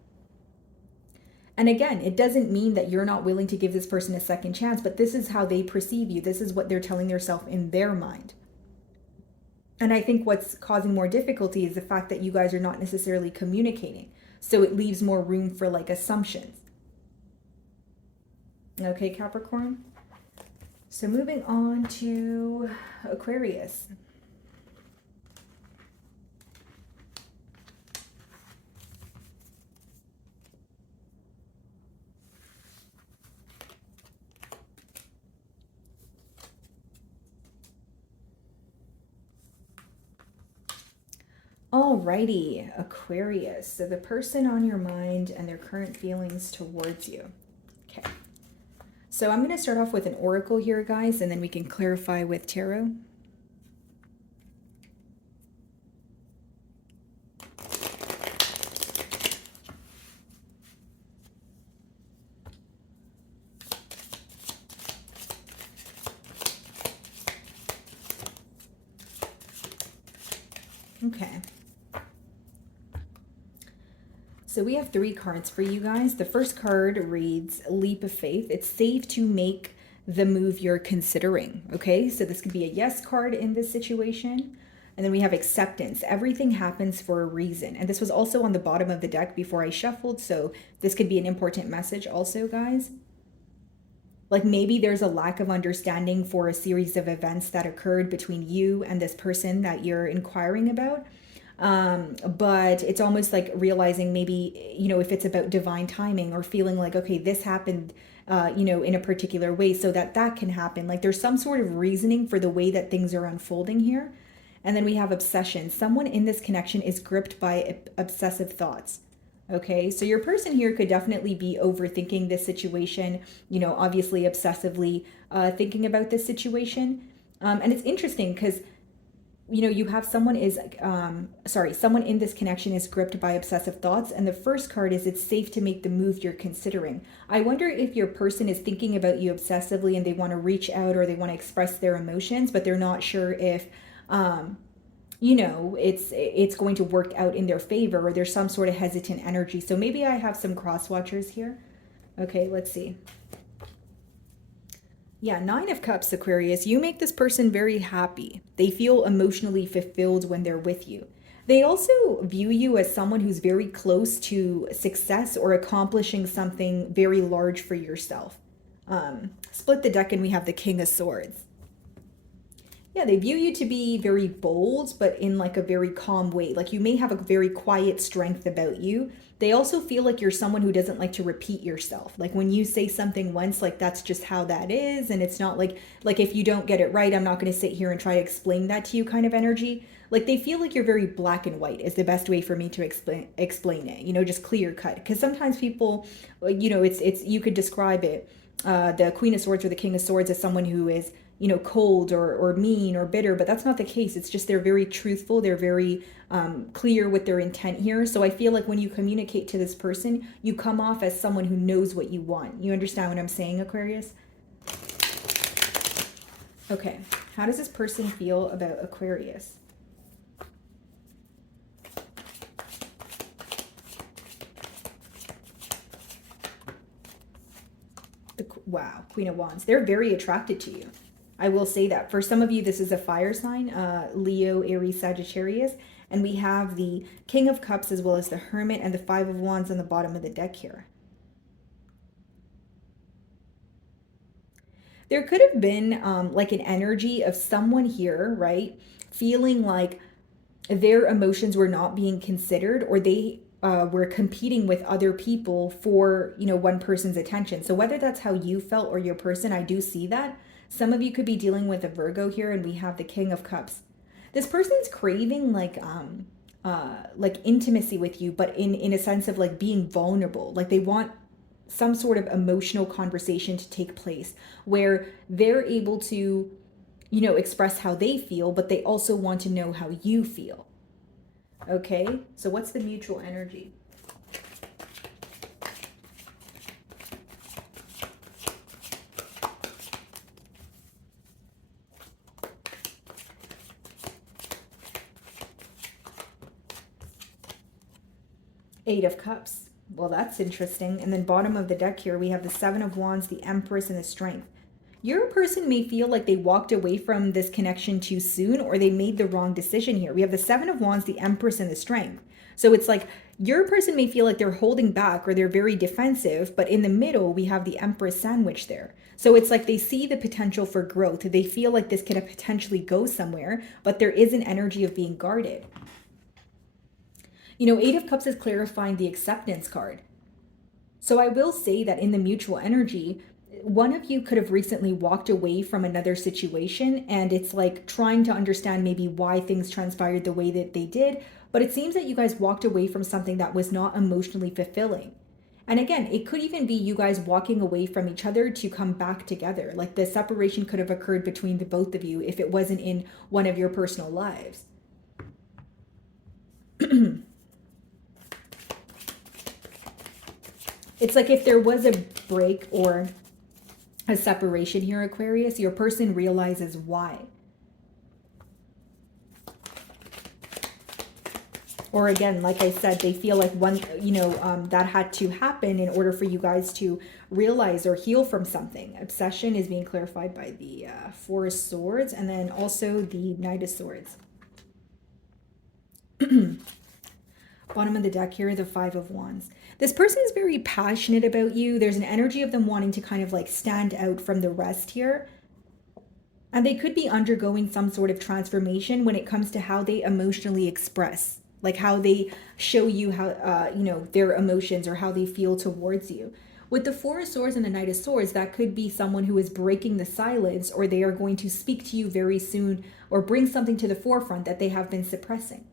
And again, it doesn't mean that you're not willing to give this person a second chance, but this is how they perceive you. This is what they're telling themselves in their mind. And I think what's causing more difficulty is the fact that you guys are not necessarily communicating. So it leaves more room for like assumptions. Okay, Capricorn. So moving on to Aquarius. Alrighty, Aquarius. So the person on your mind and their current feelings towards you. Okay. So I'm going to start off with an oracle here, guys, and then we can clarify with tarot. Okay. So we have 3 cards for you guys. The first card reads Leap of Faith. It's safe to make the move you're considering. Okay, so this could be a yes card in this situation. And then we have Acceptance. Everything happens for a reason. And this was also on the bottom of the deck before I shuffled. So this could be an important message also, guys. Like maybe there's a lack of understanding for a series of events that occurred between you and this person that you're inquiring about. But it's almost like realizing maybe, you know, if it's about divine timing or feeling like, okay, this happened, you know, in a particular way so that that can happen. Like there's some sort of reasoning for the way that things are unfolding here. And then we have obsession. Someone in this connection is gripped by obsessive thoughts. Okay, so your person here could definitely be overthinking this situation, you know, obviously obsessively thinking about this situation. And it's interesting because you know, you have someone someone in this connection is gripped by obsessive thoughts. And the first card is it's safe to make the move you're considering. I wonder if your person is thinking about you obsessively and they want to reach out or they want to express their emotions, but they're not sure if, you know, it's going to work out in their favor or there's some sort of hesitant energy. So maybe I have some cross watchers here. Okay, let's see. Yeah, 9 of Cups, Aquarius. You make this person very happy. They feel emotionally fulfilled when they're with you. They also view you as someone who's very close to success or accomplishing something very large for yourself. Split the deck and we have the King of Swords. Yeah, they view you to be very bold, but in like a very calm way. Like you may have a very quiet strength about you. They also feel like you're someone who doesn't like to repeat yourself. Like when you say something once, like that's just how that is. And it's not like if you don't get it right, I'm not going to sit here and try to explain that to you kind of energy. Like they feel like you're very black and white is the best way for me to explain it, you know, just clear cut. Because sometimes people, you know, it's you could describe it, the Queen of Swords or the King of Swords as someone who is, you know, cold or mean or bitter, but that's not the case. It's just they're very truthful. They're very clear with their intent here. So I feel like when you communicate to this person, you come off as someone who knows what you want. You understand what I'm saying, Aquarius? Okay, how does this person feel about Aquarius? The wow, Queen of Wands. They're very attracted to you. I will say that. For some of you, this is a fire sign, Leo, Aries, Sagittarius. And we have the King of Cups as well as the Hermit and the Five of Wands on the bottom of the deck here. There could have been like an energy of someone here, right? Feeling like their emotions were not being considered, or they were competing with other people for, you know, one person's attention. So whether that's how you felt or your person, I do see that. Some of you could be dealing with a Virgo here, and we have the King of Cups. This person's craving like intimacy with you, but in a sense of like being vulnerable. Like they want some sort of emotional conversation to take place where they're able to, you know, express how they feel, but they also want to know how you feel. Okay, so what's the mutual energy? Eight of Cups. Well, that's interesting. And then bottom of the deck here, we have the Seven of Wands, the Empress, and the Strength. Your person may feel like they walked away from this connection too soon, or they made the wrong decision here. We have the Seven of Wands, the Empress, and the Strength. So it's like your person may feel like they're holding back or they're very defensive, but in the middle, we have the Empress sandwich there. So it's like they see the potential for growth. They feel like this could potentially go somewhere, but there is an energy of being guarded. You know, Eight of Cups is clarifying the acceptance card. So I will say that in the mutual energy, one of you could have recently walked away from another situation, and it's like trying to understand maybe why things transpired the way that they did. But it seems that you guys walked away from something that was not emotionally fulfilling. And again, it could even be you guys walking away from each other to come back together. Like the separation could have occurred between the both of you if it wasn't in one of your personal lives. It's like if there was a break or a separation here, Aquarius, your person realizes why. Or again, like I said, they feel like that had to happen in order for you guys to realize or heal from something. Obsession is being clarified by the Four of Swords, and then also the Knight of Swords. Bottom of the deck here, the Five of Wands. This person is very passionate about you. There's an energy of them wanting to kind of like stand out from the rest here. And they could be undergoing some sort of transformation when it comes to how they emotionally express, like how they show you how, their emotions or how they feel towards you. With the Four of Swords and the Knight of Swords, that could be someone who is breaking the silence, or they are going to speak to you very soon or bring something to the forefront that they have been suppressing.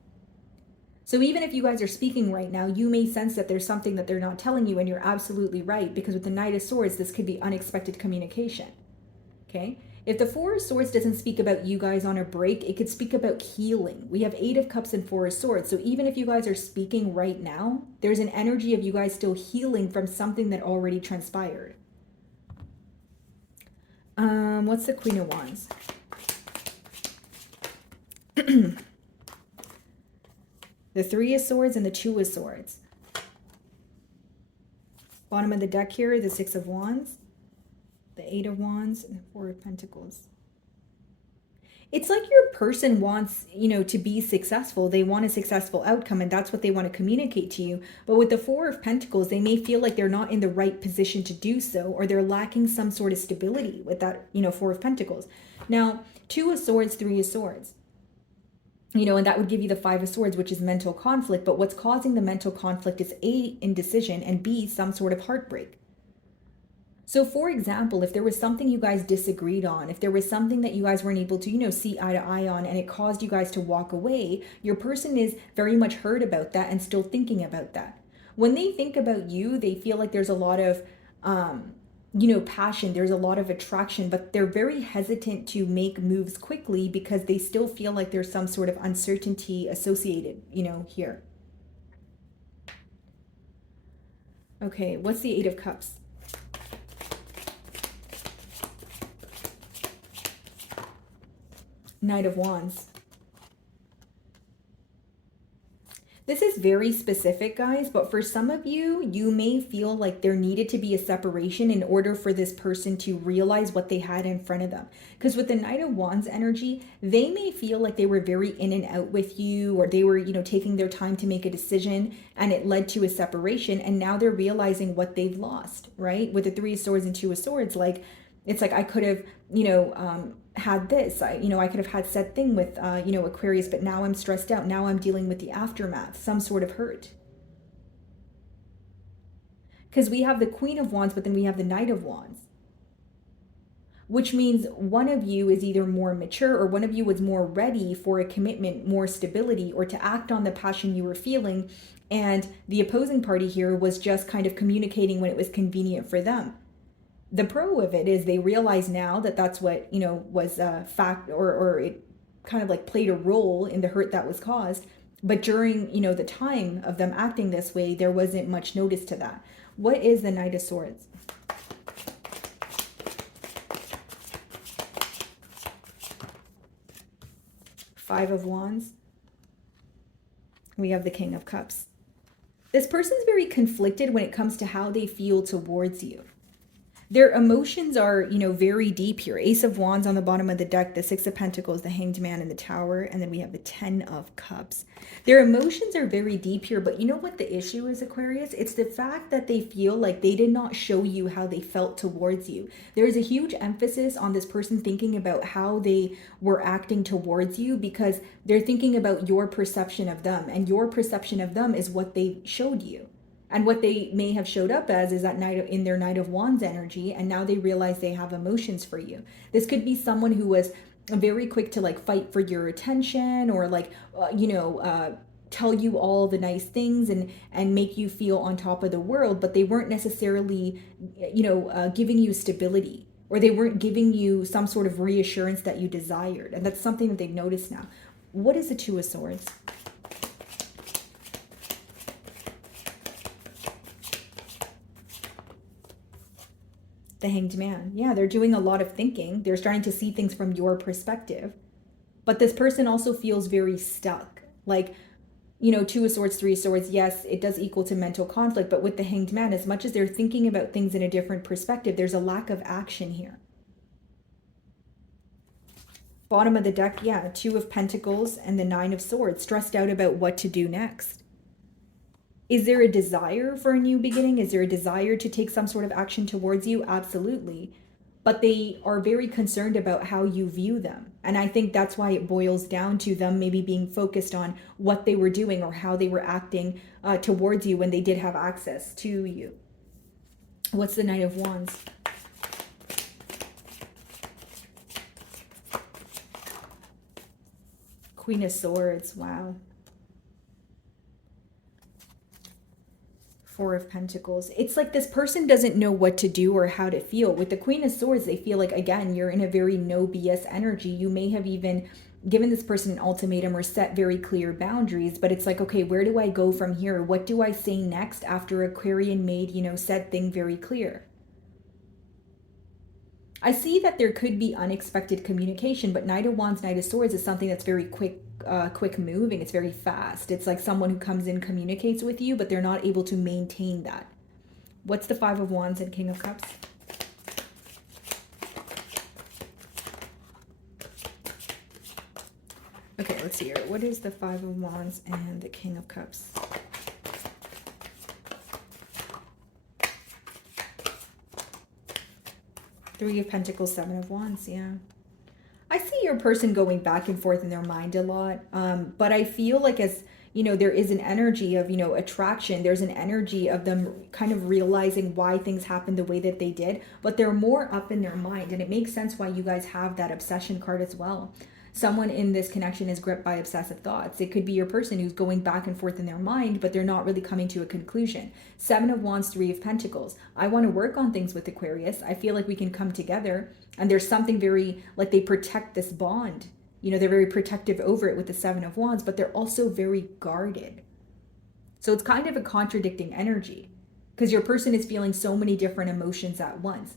So even if you guys are speaking right now, you may sense that there's something that they're not telling you, and you're absolutely right, because with the Knight of Swords, this could be unexpected communication. Okay? If the Four of Swords doesn't speak about you guys on a break, it could speak about healing. We have Eight of Cups and Four of Swords. So even if you guys are speaking right now, there's an energy of you guys still healing from something that already transpired. What's the Queen of Wands? The Three of Swords and the Two of Swords. Bottom of the deck here, the Six of Wands, the Eight of Wands, and the Four of Pentacles. It's like your person wants, to be successful. They want a successful outcome, and that's what they want to communicate to you. But with the Four of Pentacles, they may feel like they're not in the right position to do so, or they're lacking some sort of stability with that, Four of Pentacles. Now, Two of Swords, Three of Swords. And that would give you the Five of Swords, which is mental conflict. But what's causing the mental conflict is A, indecision, and B, some sort of heartbreak. So for example, if there was something you guys disagreed on, if there was something that you guys weren't able to, see eye to eye on, and it caused you guys to walk away, your person is very much hurt about that and still thinking about that. When they think about you, they feel like there's a lot of, passion, there's a lot of attraction, but they're very hesitant to make moves quickly because they still feel like there's some sort of uncertainty associated, here. Okay, what's the Eight of Cups? Knight of Wands. This is very specific, guys, but for some of you, you may feel like there needed to be a separation in order for this person to realize what they had in front of them. Because with the Knight of Wands energy, they may feel like they were very in and out with you, or they were, taking their time to make a decision and it led to a separation. And now they're realizing what they've lost, right? With the Three of Swords and Two of Swords, like, it's like I could have, had this, I could have had said thing with, Aquarius, but now I'm stressed out. Now I'm dealing with the aftermath, some sort of hurt. Because we have the Queen of Wands, but then we have the Knight of Wands, which means one of you is either more mature or one of you was more ready for a commitment, more stability, or to act on the passion you were feeling. And the opposing party here was just kind of communicating when it was convenient for them. The pro of it is they realize now that that's what, was a fact, or it kind of like played a role in the hurt that was caused. But during, the time of them acting this way, there wasn't much notice to that. What is the Knight of Swords? Five of Wands. We have the King of Cups. This person's very conflicted when it comes to how they feel towards you. Their emotions are, very deep here. Ace of Wands on the bottom of the deck, the Six of Pentacles, the Hanged Man, and the Tower, and then we have the Ten of Cups. Their emotions are very deep here, but you know what the issue is, Aquarius? It's the fact that they feel like they did not show you how they felt towards you. There is a huge emphasis on this person thinking about how they were acting towards you because they're thinking about your perception of them, and your perception of them is what they showed you. And what they may have showed up as is that in their Knight of Wands energy, and now they realize they have emotions for you. This could be someone who was very quick to like fight for your attention, or like, tell you all the nice things and make you feel on top of the world, but they weren't necessarily, giving you stability, or they weren't giving you some sort of reassurance that you desired. And that's something that they've noticed now. What is the Two of Swords? The Hanged Man. Yeah, they're doing a lot of thinking. They're starting to see things from your perspective. But this person also feels very stuck. Like, Two of Swords, Three of Swords, yes, it does equal to mental conflict. But with the Hanged Man, as much as they're thinking about things in a different perspective, there's a lack of action here. Bottom of the deck, yeah, Two of Pentacles and the Nine of Swords, stressed out about what to do next. Is there a desire for a new beginning? Is there a desire to take some sort of action towards you? Absolutely. But they are very concerned about how you view them. And I think that's why it boils down to them maybe being focused on what they were doing or how they were acting towards you when they did have access to you. What's the Knight of Wands? Queen of Swords. Wow. Four of Pentacles. It's like this person doesn't know what to do or how to feel. With the Queen of Swords, they feel like, again, you're in a very no BS energy. You may have even given this person an ultimatum or set very clear boundaries, but it's like, okay, where do I go from here? What do I say next after Aquarian made, said thing very clear? I see that there could be unexpected communication, but Knight of Wands, Knight of Swords is something that's very quick moving. It's very fast. It's like someone who comes in, communicates with you, but they're not able to maintain that. What's the Five of Wands and King of Cups? Okay, let's see here. What is the Five of Wands and the King of Cups? Three of Pentacles, Seven of Wands, yeah. I see your person going back and forth in their mind a lot, but I feel like as, there is an energy of, attraction. There's an energy of them kind of realizing why things happened the way that they did, but they're more up in their mind, and it makes sense why you guys have that obsession card as well. Someone in this connection is gripped by obsessive thoughts. It could be your person who's going back and forth in their mind, but they're not really coming to a conclusion. Seven of Wands, Three of Pentacles. I want to work on things with Aquarius. I feel like we can come together, and there's something very, like they protect this bond. They're very protective over it with the Seven of Wands, but they're also very guarded. So it's kind of a contradicting energy because your person is feeling so many different emotions at once.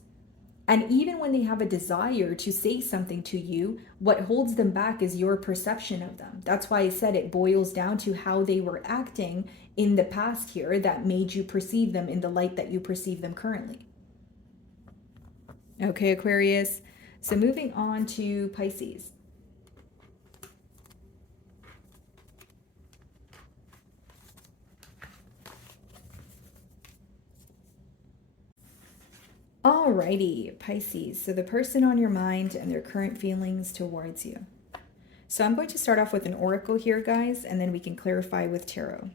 And even when they have a desire to say something to you, what holds them back is your perception of them. That's why I said it boils down to how they were acting in the past here that made you perceive them in the light that you perceive them currently. Okay, Aquarius. So moving on to Pisces. Alrighty, Pisces. So the person on your mind and their current feelings towards you. So I'm going to start off with an oracle here, guys, and then we can clarify with tarot.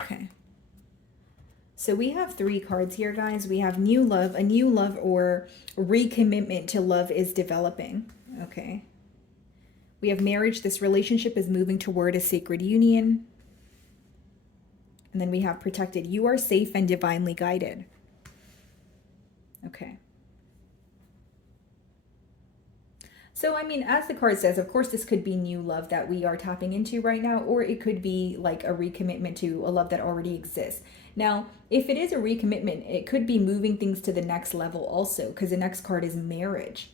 Okay. So we have 3 cards here, guys. We have new love, a new love or recommitment to love is developing. Okay. We have marriage. This relationship is moving toward a sacred union. And then we have protected. You are safe and divinely guided. Okay. So, I mean, as the card says, of course, this could be new love that we are tapping into right now, or it could be like a recommitment to a love that already exists. Now, if it is a recommitment, it could be moving things to the next level also, because the next card is marriage.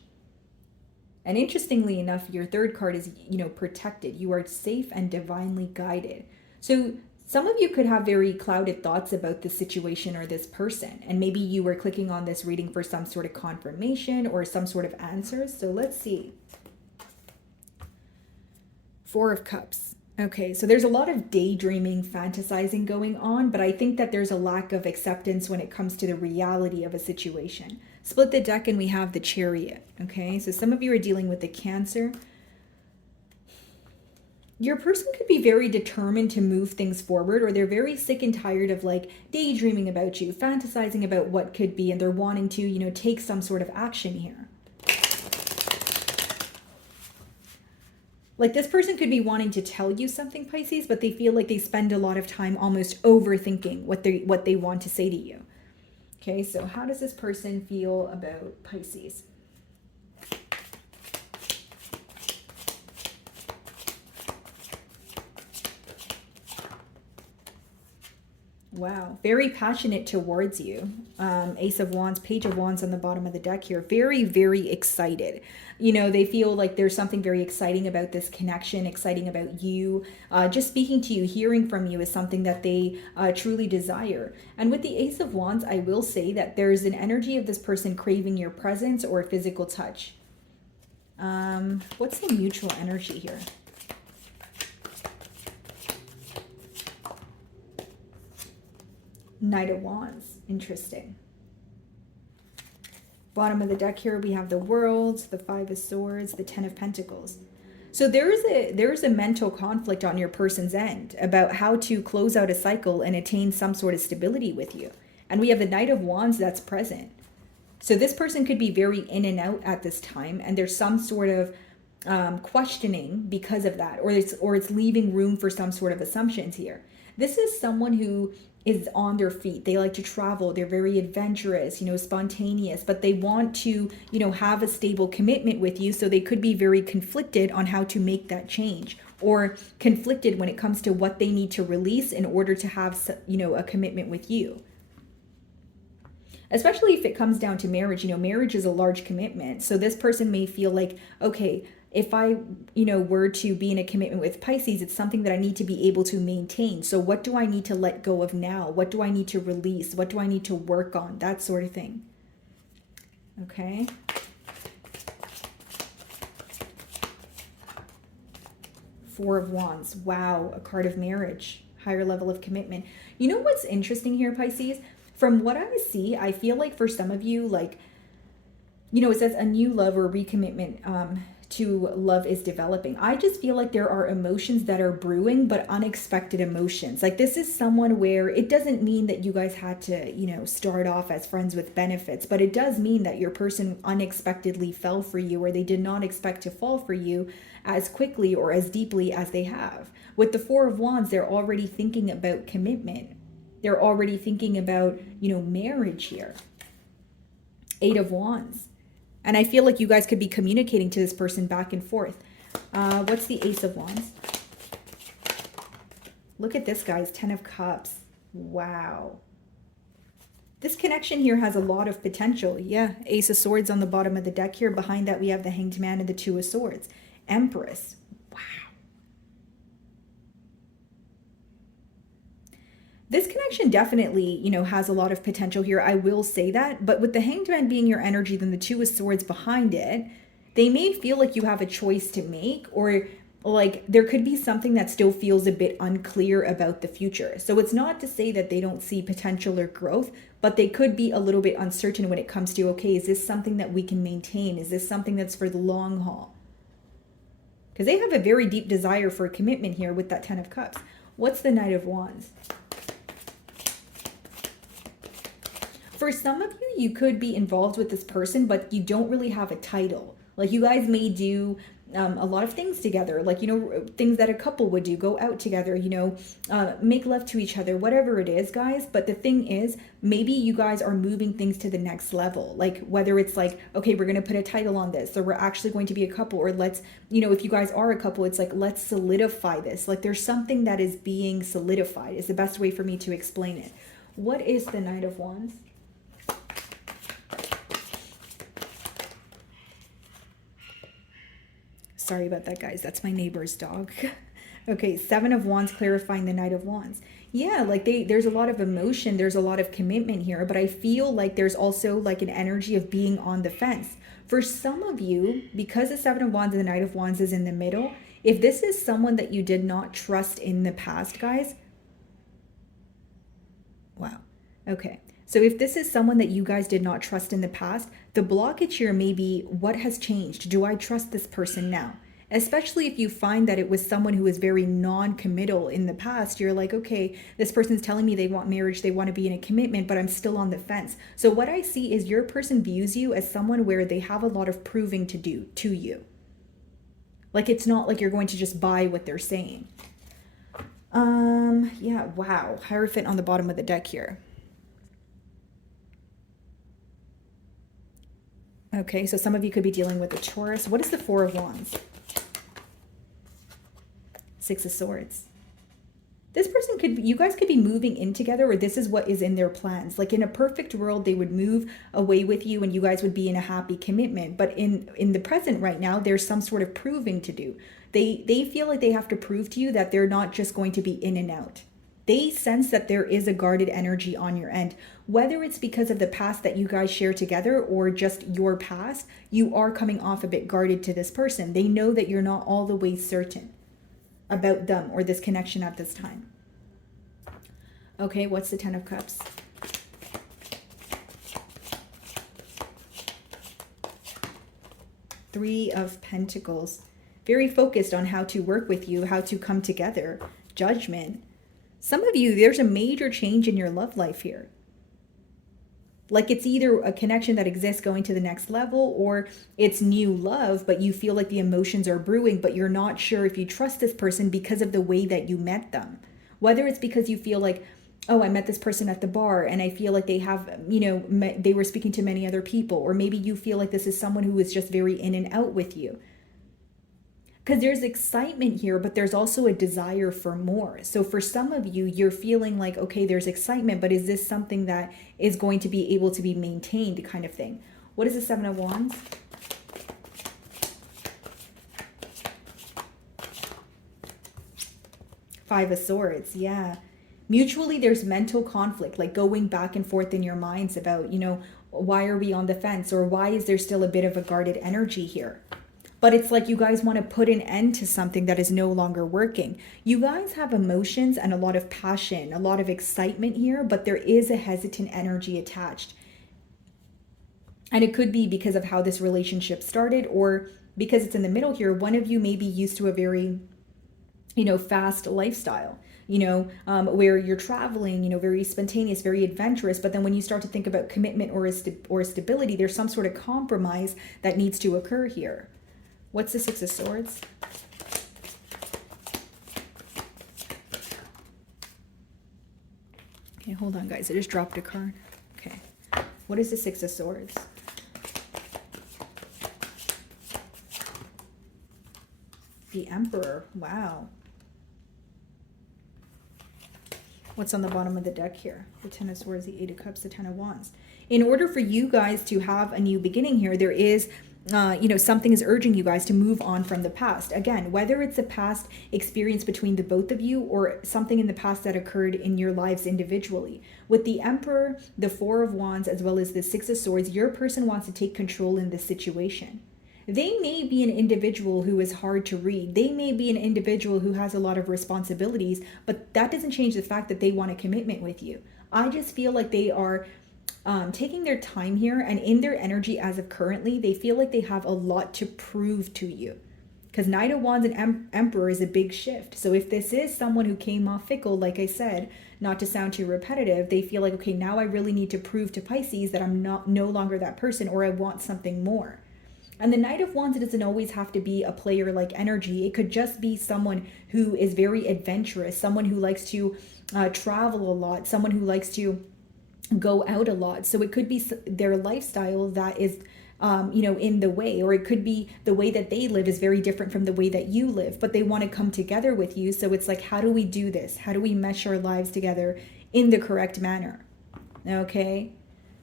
And interestingly enough, your third card is, protected. You are safe and divinely guided. So some of you could have very clouded thoughts about this situation or this person. And maybe you were clicking on this reading for some sort of confirmation or some sort of answers. So let's see. 4 of Cups. Okay, so there's a lot of daydreaming, fantasizing going on, but I think that there's a lack of acceptance when it comes to the reality of a situation. Split the deck and we have the Chariot. Okay, so some of you are dealing with the Cancer. Your person could be very determined to move things forward, or they're very sick and tired of like daydreaming about you, fantasizing about what could be, and they're wanting to, take some sort of action here. Like this person could be wanting to tell you something, Pisces, but they feel like they spend a lot of time almost overthinking what they want to say to you. Okay, so how does this person feel about Pisces? Wow, very passionate towards you. Ace of Wands, Page of Wands on the bottom of the deck here. Very, very excited. They feel like there's something very exciting about this connection, exciting about you. Just speaking to you, hearing from you is something that they truly desire. And with the Ace of Wands, I will say that there's an energy of this person craving your presence or physical touch. What's the mutual energy here? Knight of Wands. Interesting. Bottom of the deck here, we have the World, the 5 of Swords, the 10 of Pentacles. So there's a mental conflict on your person's end about how to close out a cycle and attain some sort of stability with you. And we have the Knight of Wands that's present. So this person could be very in and out at this time, and there's some sort of questioning because of that, or it's leaving room for some sort of assumptions here. This is someone who is on their feet. They like to travel. They're very adventurous, spontaneous, but they want to, have a stable commitment with you. So they could be very conflicted on how to make that change, or conflicted when it comes to what they need to release in order to have, a commitment with you. Especially if it comes down to marriage, marriage is a large commitment. So this person may feel like, okay, if I, were to be in a commitment with Pisces, it's something that I need to be able to maintain. So what do I need to let go of now? What do I need to release? What do I need to work on? That sort of thing. Okay. Four of Wands. Wow, a card of marriage. Higher level of commitment. You know what's interesting here, Pisces? From what I see, I feel like for some of you, like, it says a new love or recommitment to love is developing. I just feel like there are emotions that are brewing, but unexpected emotions. Like this is someone where it doesn't mean that you guys had to, start off as friends with benefits, but it does mean that your person unexpectedly fell for you, or they did not expect to fall for you as quickly or as deeply as they have. With the Four of Wands, they're already thinking about commitment. They're already thinking about, marriage here. Eight of Wands. And I feel like you guys could be communicating to this person back and forth. What's the Ace of Wands? Look at this, guys. 10 of Cups. Wow. This connection here has a lot of potential. Yeah, Ace of Swords on the bottom of the deck here. Behind that, we have the Hanged Man and the Two of Swords. Empress. Wow. This connection definitely, you know, has a lot of potential here. I will say that. But with the Hanged Man being your energy, then the Two of Swords behind it, they may feel like you have a choice to make, or like there could be something that still feels a bit unclear about the future. So it's not to say that they don't see potential or growth, but they could be a little bit uncertain when it comes to, okay, is this something that we can maintain? Is this something that's for the long haul? Because they have a very deep desire for a commitment here with that 10 of Cups. What's the Knight of Wands? For some of you, you could be involved with this person, but you don't really have a title. Like you guys may do a lot of things together, like, you know, things that a couple would do, go out together, you know, make love to each other, whatever it is, guys. But the thing is, maybe you guys are moving things to the next level. Like whether it's like, okay, we're going to put a title on this, or we're actually going to be a couple, or let's, you know, if you guys are a couple, it's like, let's solidify this. Like there's something that is being solidified is the best way for me to explain it. What is the Knight of Wands? Sorry about that, guys. That's my neighbor's dog. Okay, 7 of Wands clarifying the Knight of Wands. Yeah, like there's a lot of emotion. There's a lot of commitment here, but I feel like there's also like an energy of being on the fence. For some of you, because the 7 of Wands and the Knight of Wands is in the middle, if this is someone that you did not trust in the past, guys. Wow. Okay. So if this is someone that you guys did not trust in the past, the blockage here may be, what has changed? Do I trust this person now? Especially if you find that it was someone who was very non-committal in the past. You're like, okay, this person's telling me they want marriage, they want to be in a commitment, but I'm still on the fence. So what I see is your person views you as someone where they have a lot of proving to do to you. Like it's not like you're going to just buy what they're saying. Yeah, wow. Hierophant on the bottom of the deck here. Okay, so some of you could be dealing with a Taurus. What is the 4 of Wands? 6 of Swords. This person could, you guys could be moving in together, or this is what is in their plans. Like in a perfect world, they would move away with you and you guys would be in a happy commitment. But in the present right now, there's some sort of proving to do. They feel like they have to prove to you that they're not just going to be in and out. They sense that there is a guarded energy on your end. Whether it's because of the past that you guys share together or just your past, you are coming off a bit guarded to this person. They know that you're not all the way certain about them or this connection at this time. Okay, what's the 10 of Cups? Three of Pentacles. Very focused on how to work with you, how to come together. Judgment. Some of you, there's a major change in your love life here. Like it's either a connection that exists going to the next level, or it's new love, but you feel like the emotions are brewing, but you're not sure if you trust this person because of the way that you met them. Whether it's because you feel like, oh, I met this person at the bar and I feel like they have, you know, they were speaking to many other people. Or maybe you feel like this is someone who is just very in and out with you. Because there's excitement here, but there's also a desire for more. So for some of you, you're feeling like, okay, there's excitement, but is this something that is going to be able to be maintained kind of thing? What is the 7 of Wands? Five of Swords, yeah. Mutually, there's mental conflict, like going back and forth in your minds about, you know, why are we on the fence? Or why is there still a bit of a guarded energy here? But it's like you guys want to put an end to something that is no longer working. You guys have emotions and a lot of passion, a lot of excitement here, but there is a hesitant energy attached. And it could be because of how this relationship started, or because it's in the middle here, one of you may be used to a very, you know, fast lifestyle, you know, where you're traveling, you know, very spontaneous, very adventurous. But then when you start to think about commitment or stability, there's some sort of compromise that needs to occur here. What's the 6 of Swords? Okay, hold on, guys. I just dropped a card. Okay. What is the 6 of Swords? The Emperor. Wow. What's on the bottom of the deck here? The Ten of Swords, the Eight of Cups, the Ten of Wands. In order for you guys to have a new beginning here, there is, something is urging you guys to move on from the past. Again, whether it's a past experience between the both of you or something in the past that occurred in your lives individually. With the Emperor, the Four of Wands, as well as the Six of Swords, your person wants to take control in this situation. They may be an individual who is hard to read. They may be an individual who has a lot of responsibilities, but that doesn't change the fact that they want a commitment with you. I just feel like they are taking their time here, and in their energy as of currently, they feel like they have a lot to prove to you. Because Knight of Wands and Emperor is a big shift. So if this is someone who came off fickle, like I said, not to sound too repetitive, they feel like, okay, now I really need to prove to Pisces that I'm no longer that person, or I want something more. And the Knight of Wands, it doesn't always have to be a player-like energy. It could just be someone who is very adventurous, someone who likes to travel a lot, someone who likes to go out a lot. So it could be their lifestyle that is, in the way, or it could be the way that they live is very different from the way that you live, but they want to come together with you. So it's like, how do we do this? How do we mesh our lives together in the correct manner? Okay.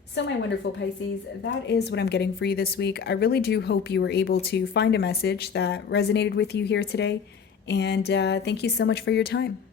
So my wonderful Pisces, that is what I'm getting for you this week. I really do hope you were able to find a message that resonated with you here today. And thank you so much for your time.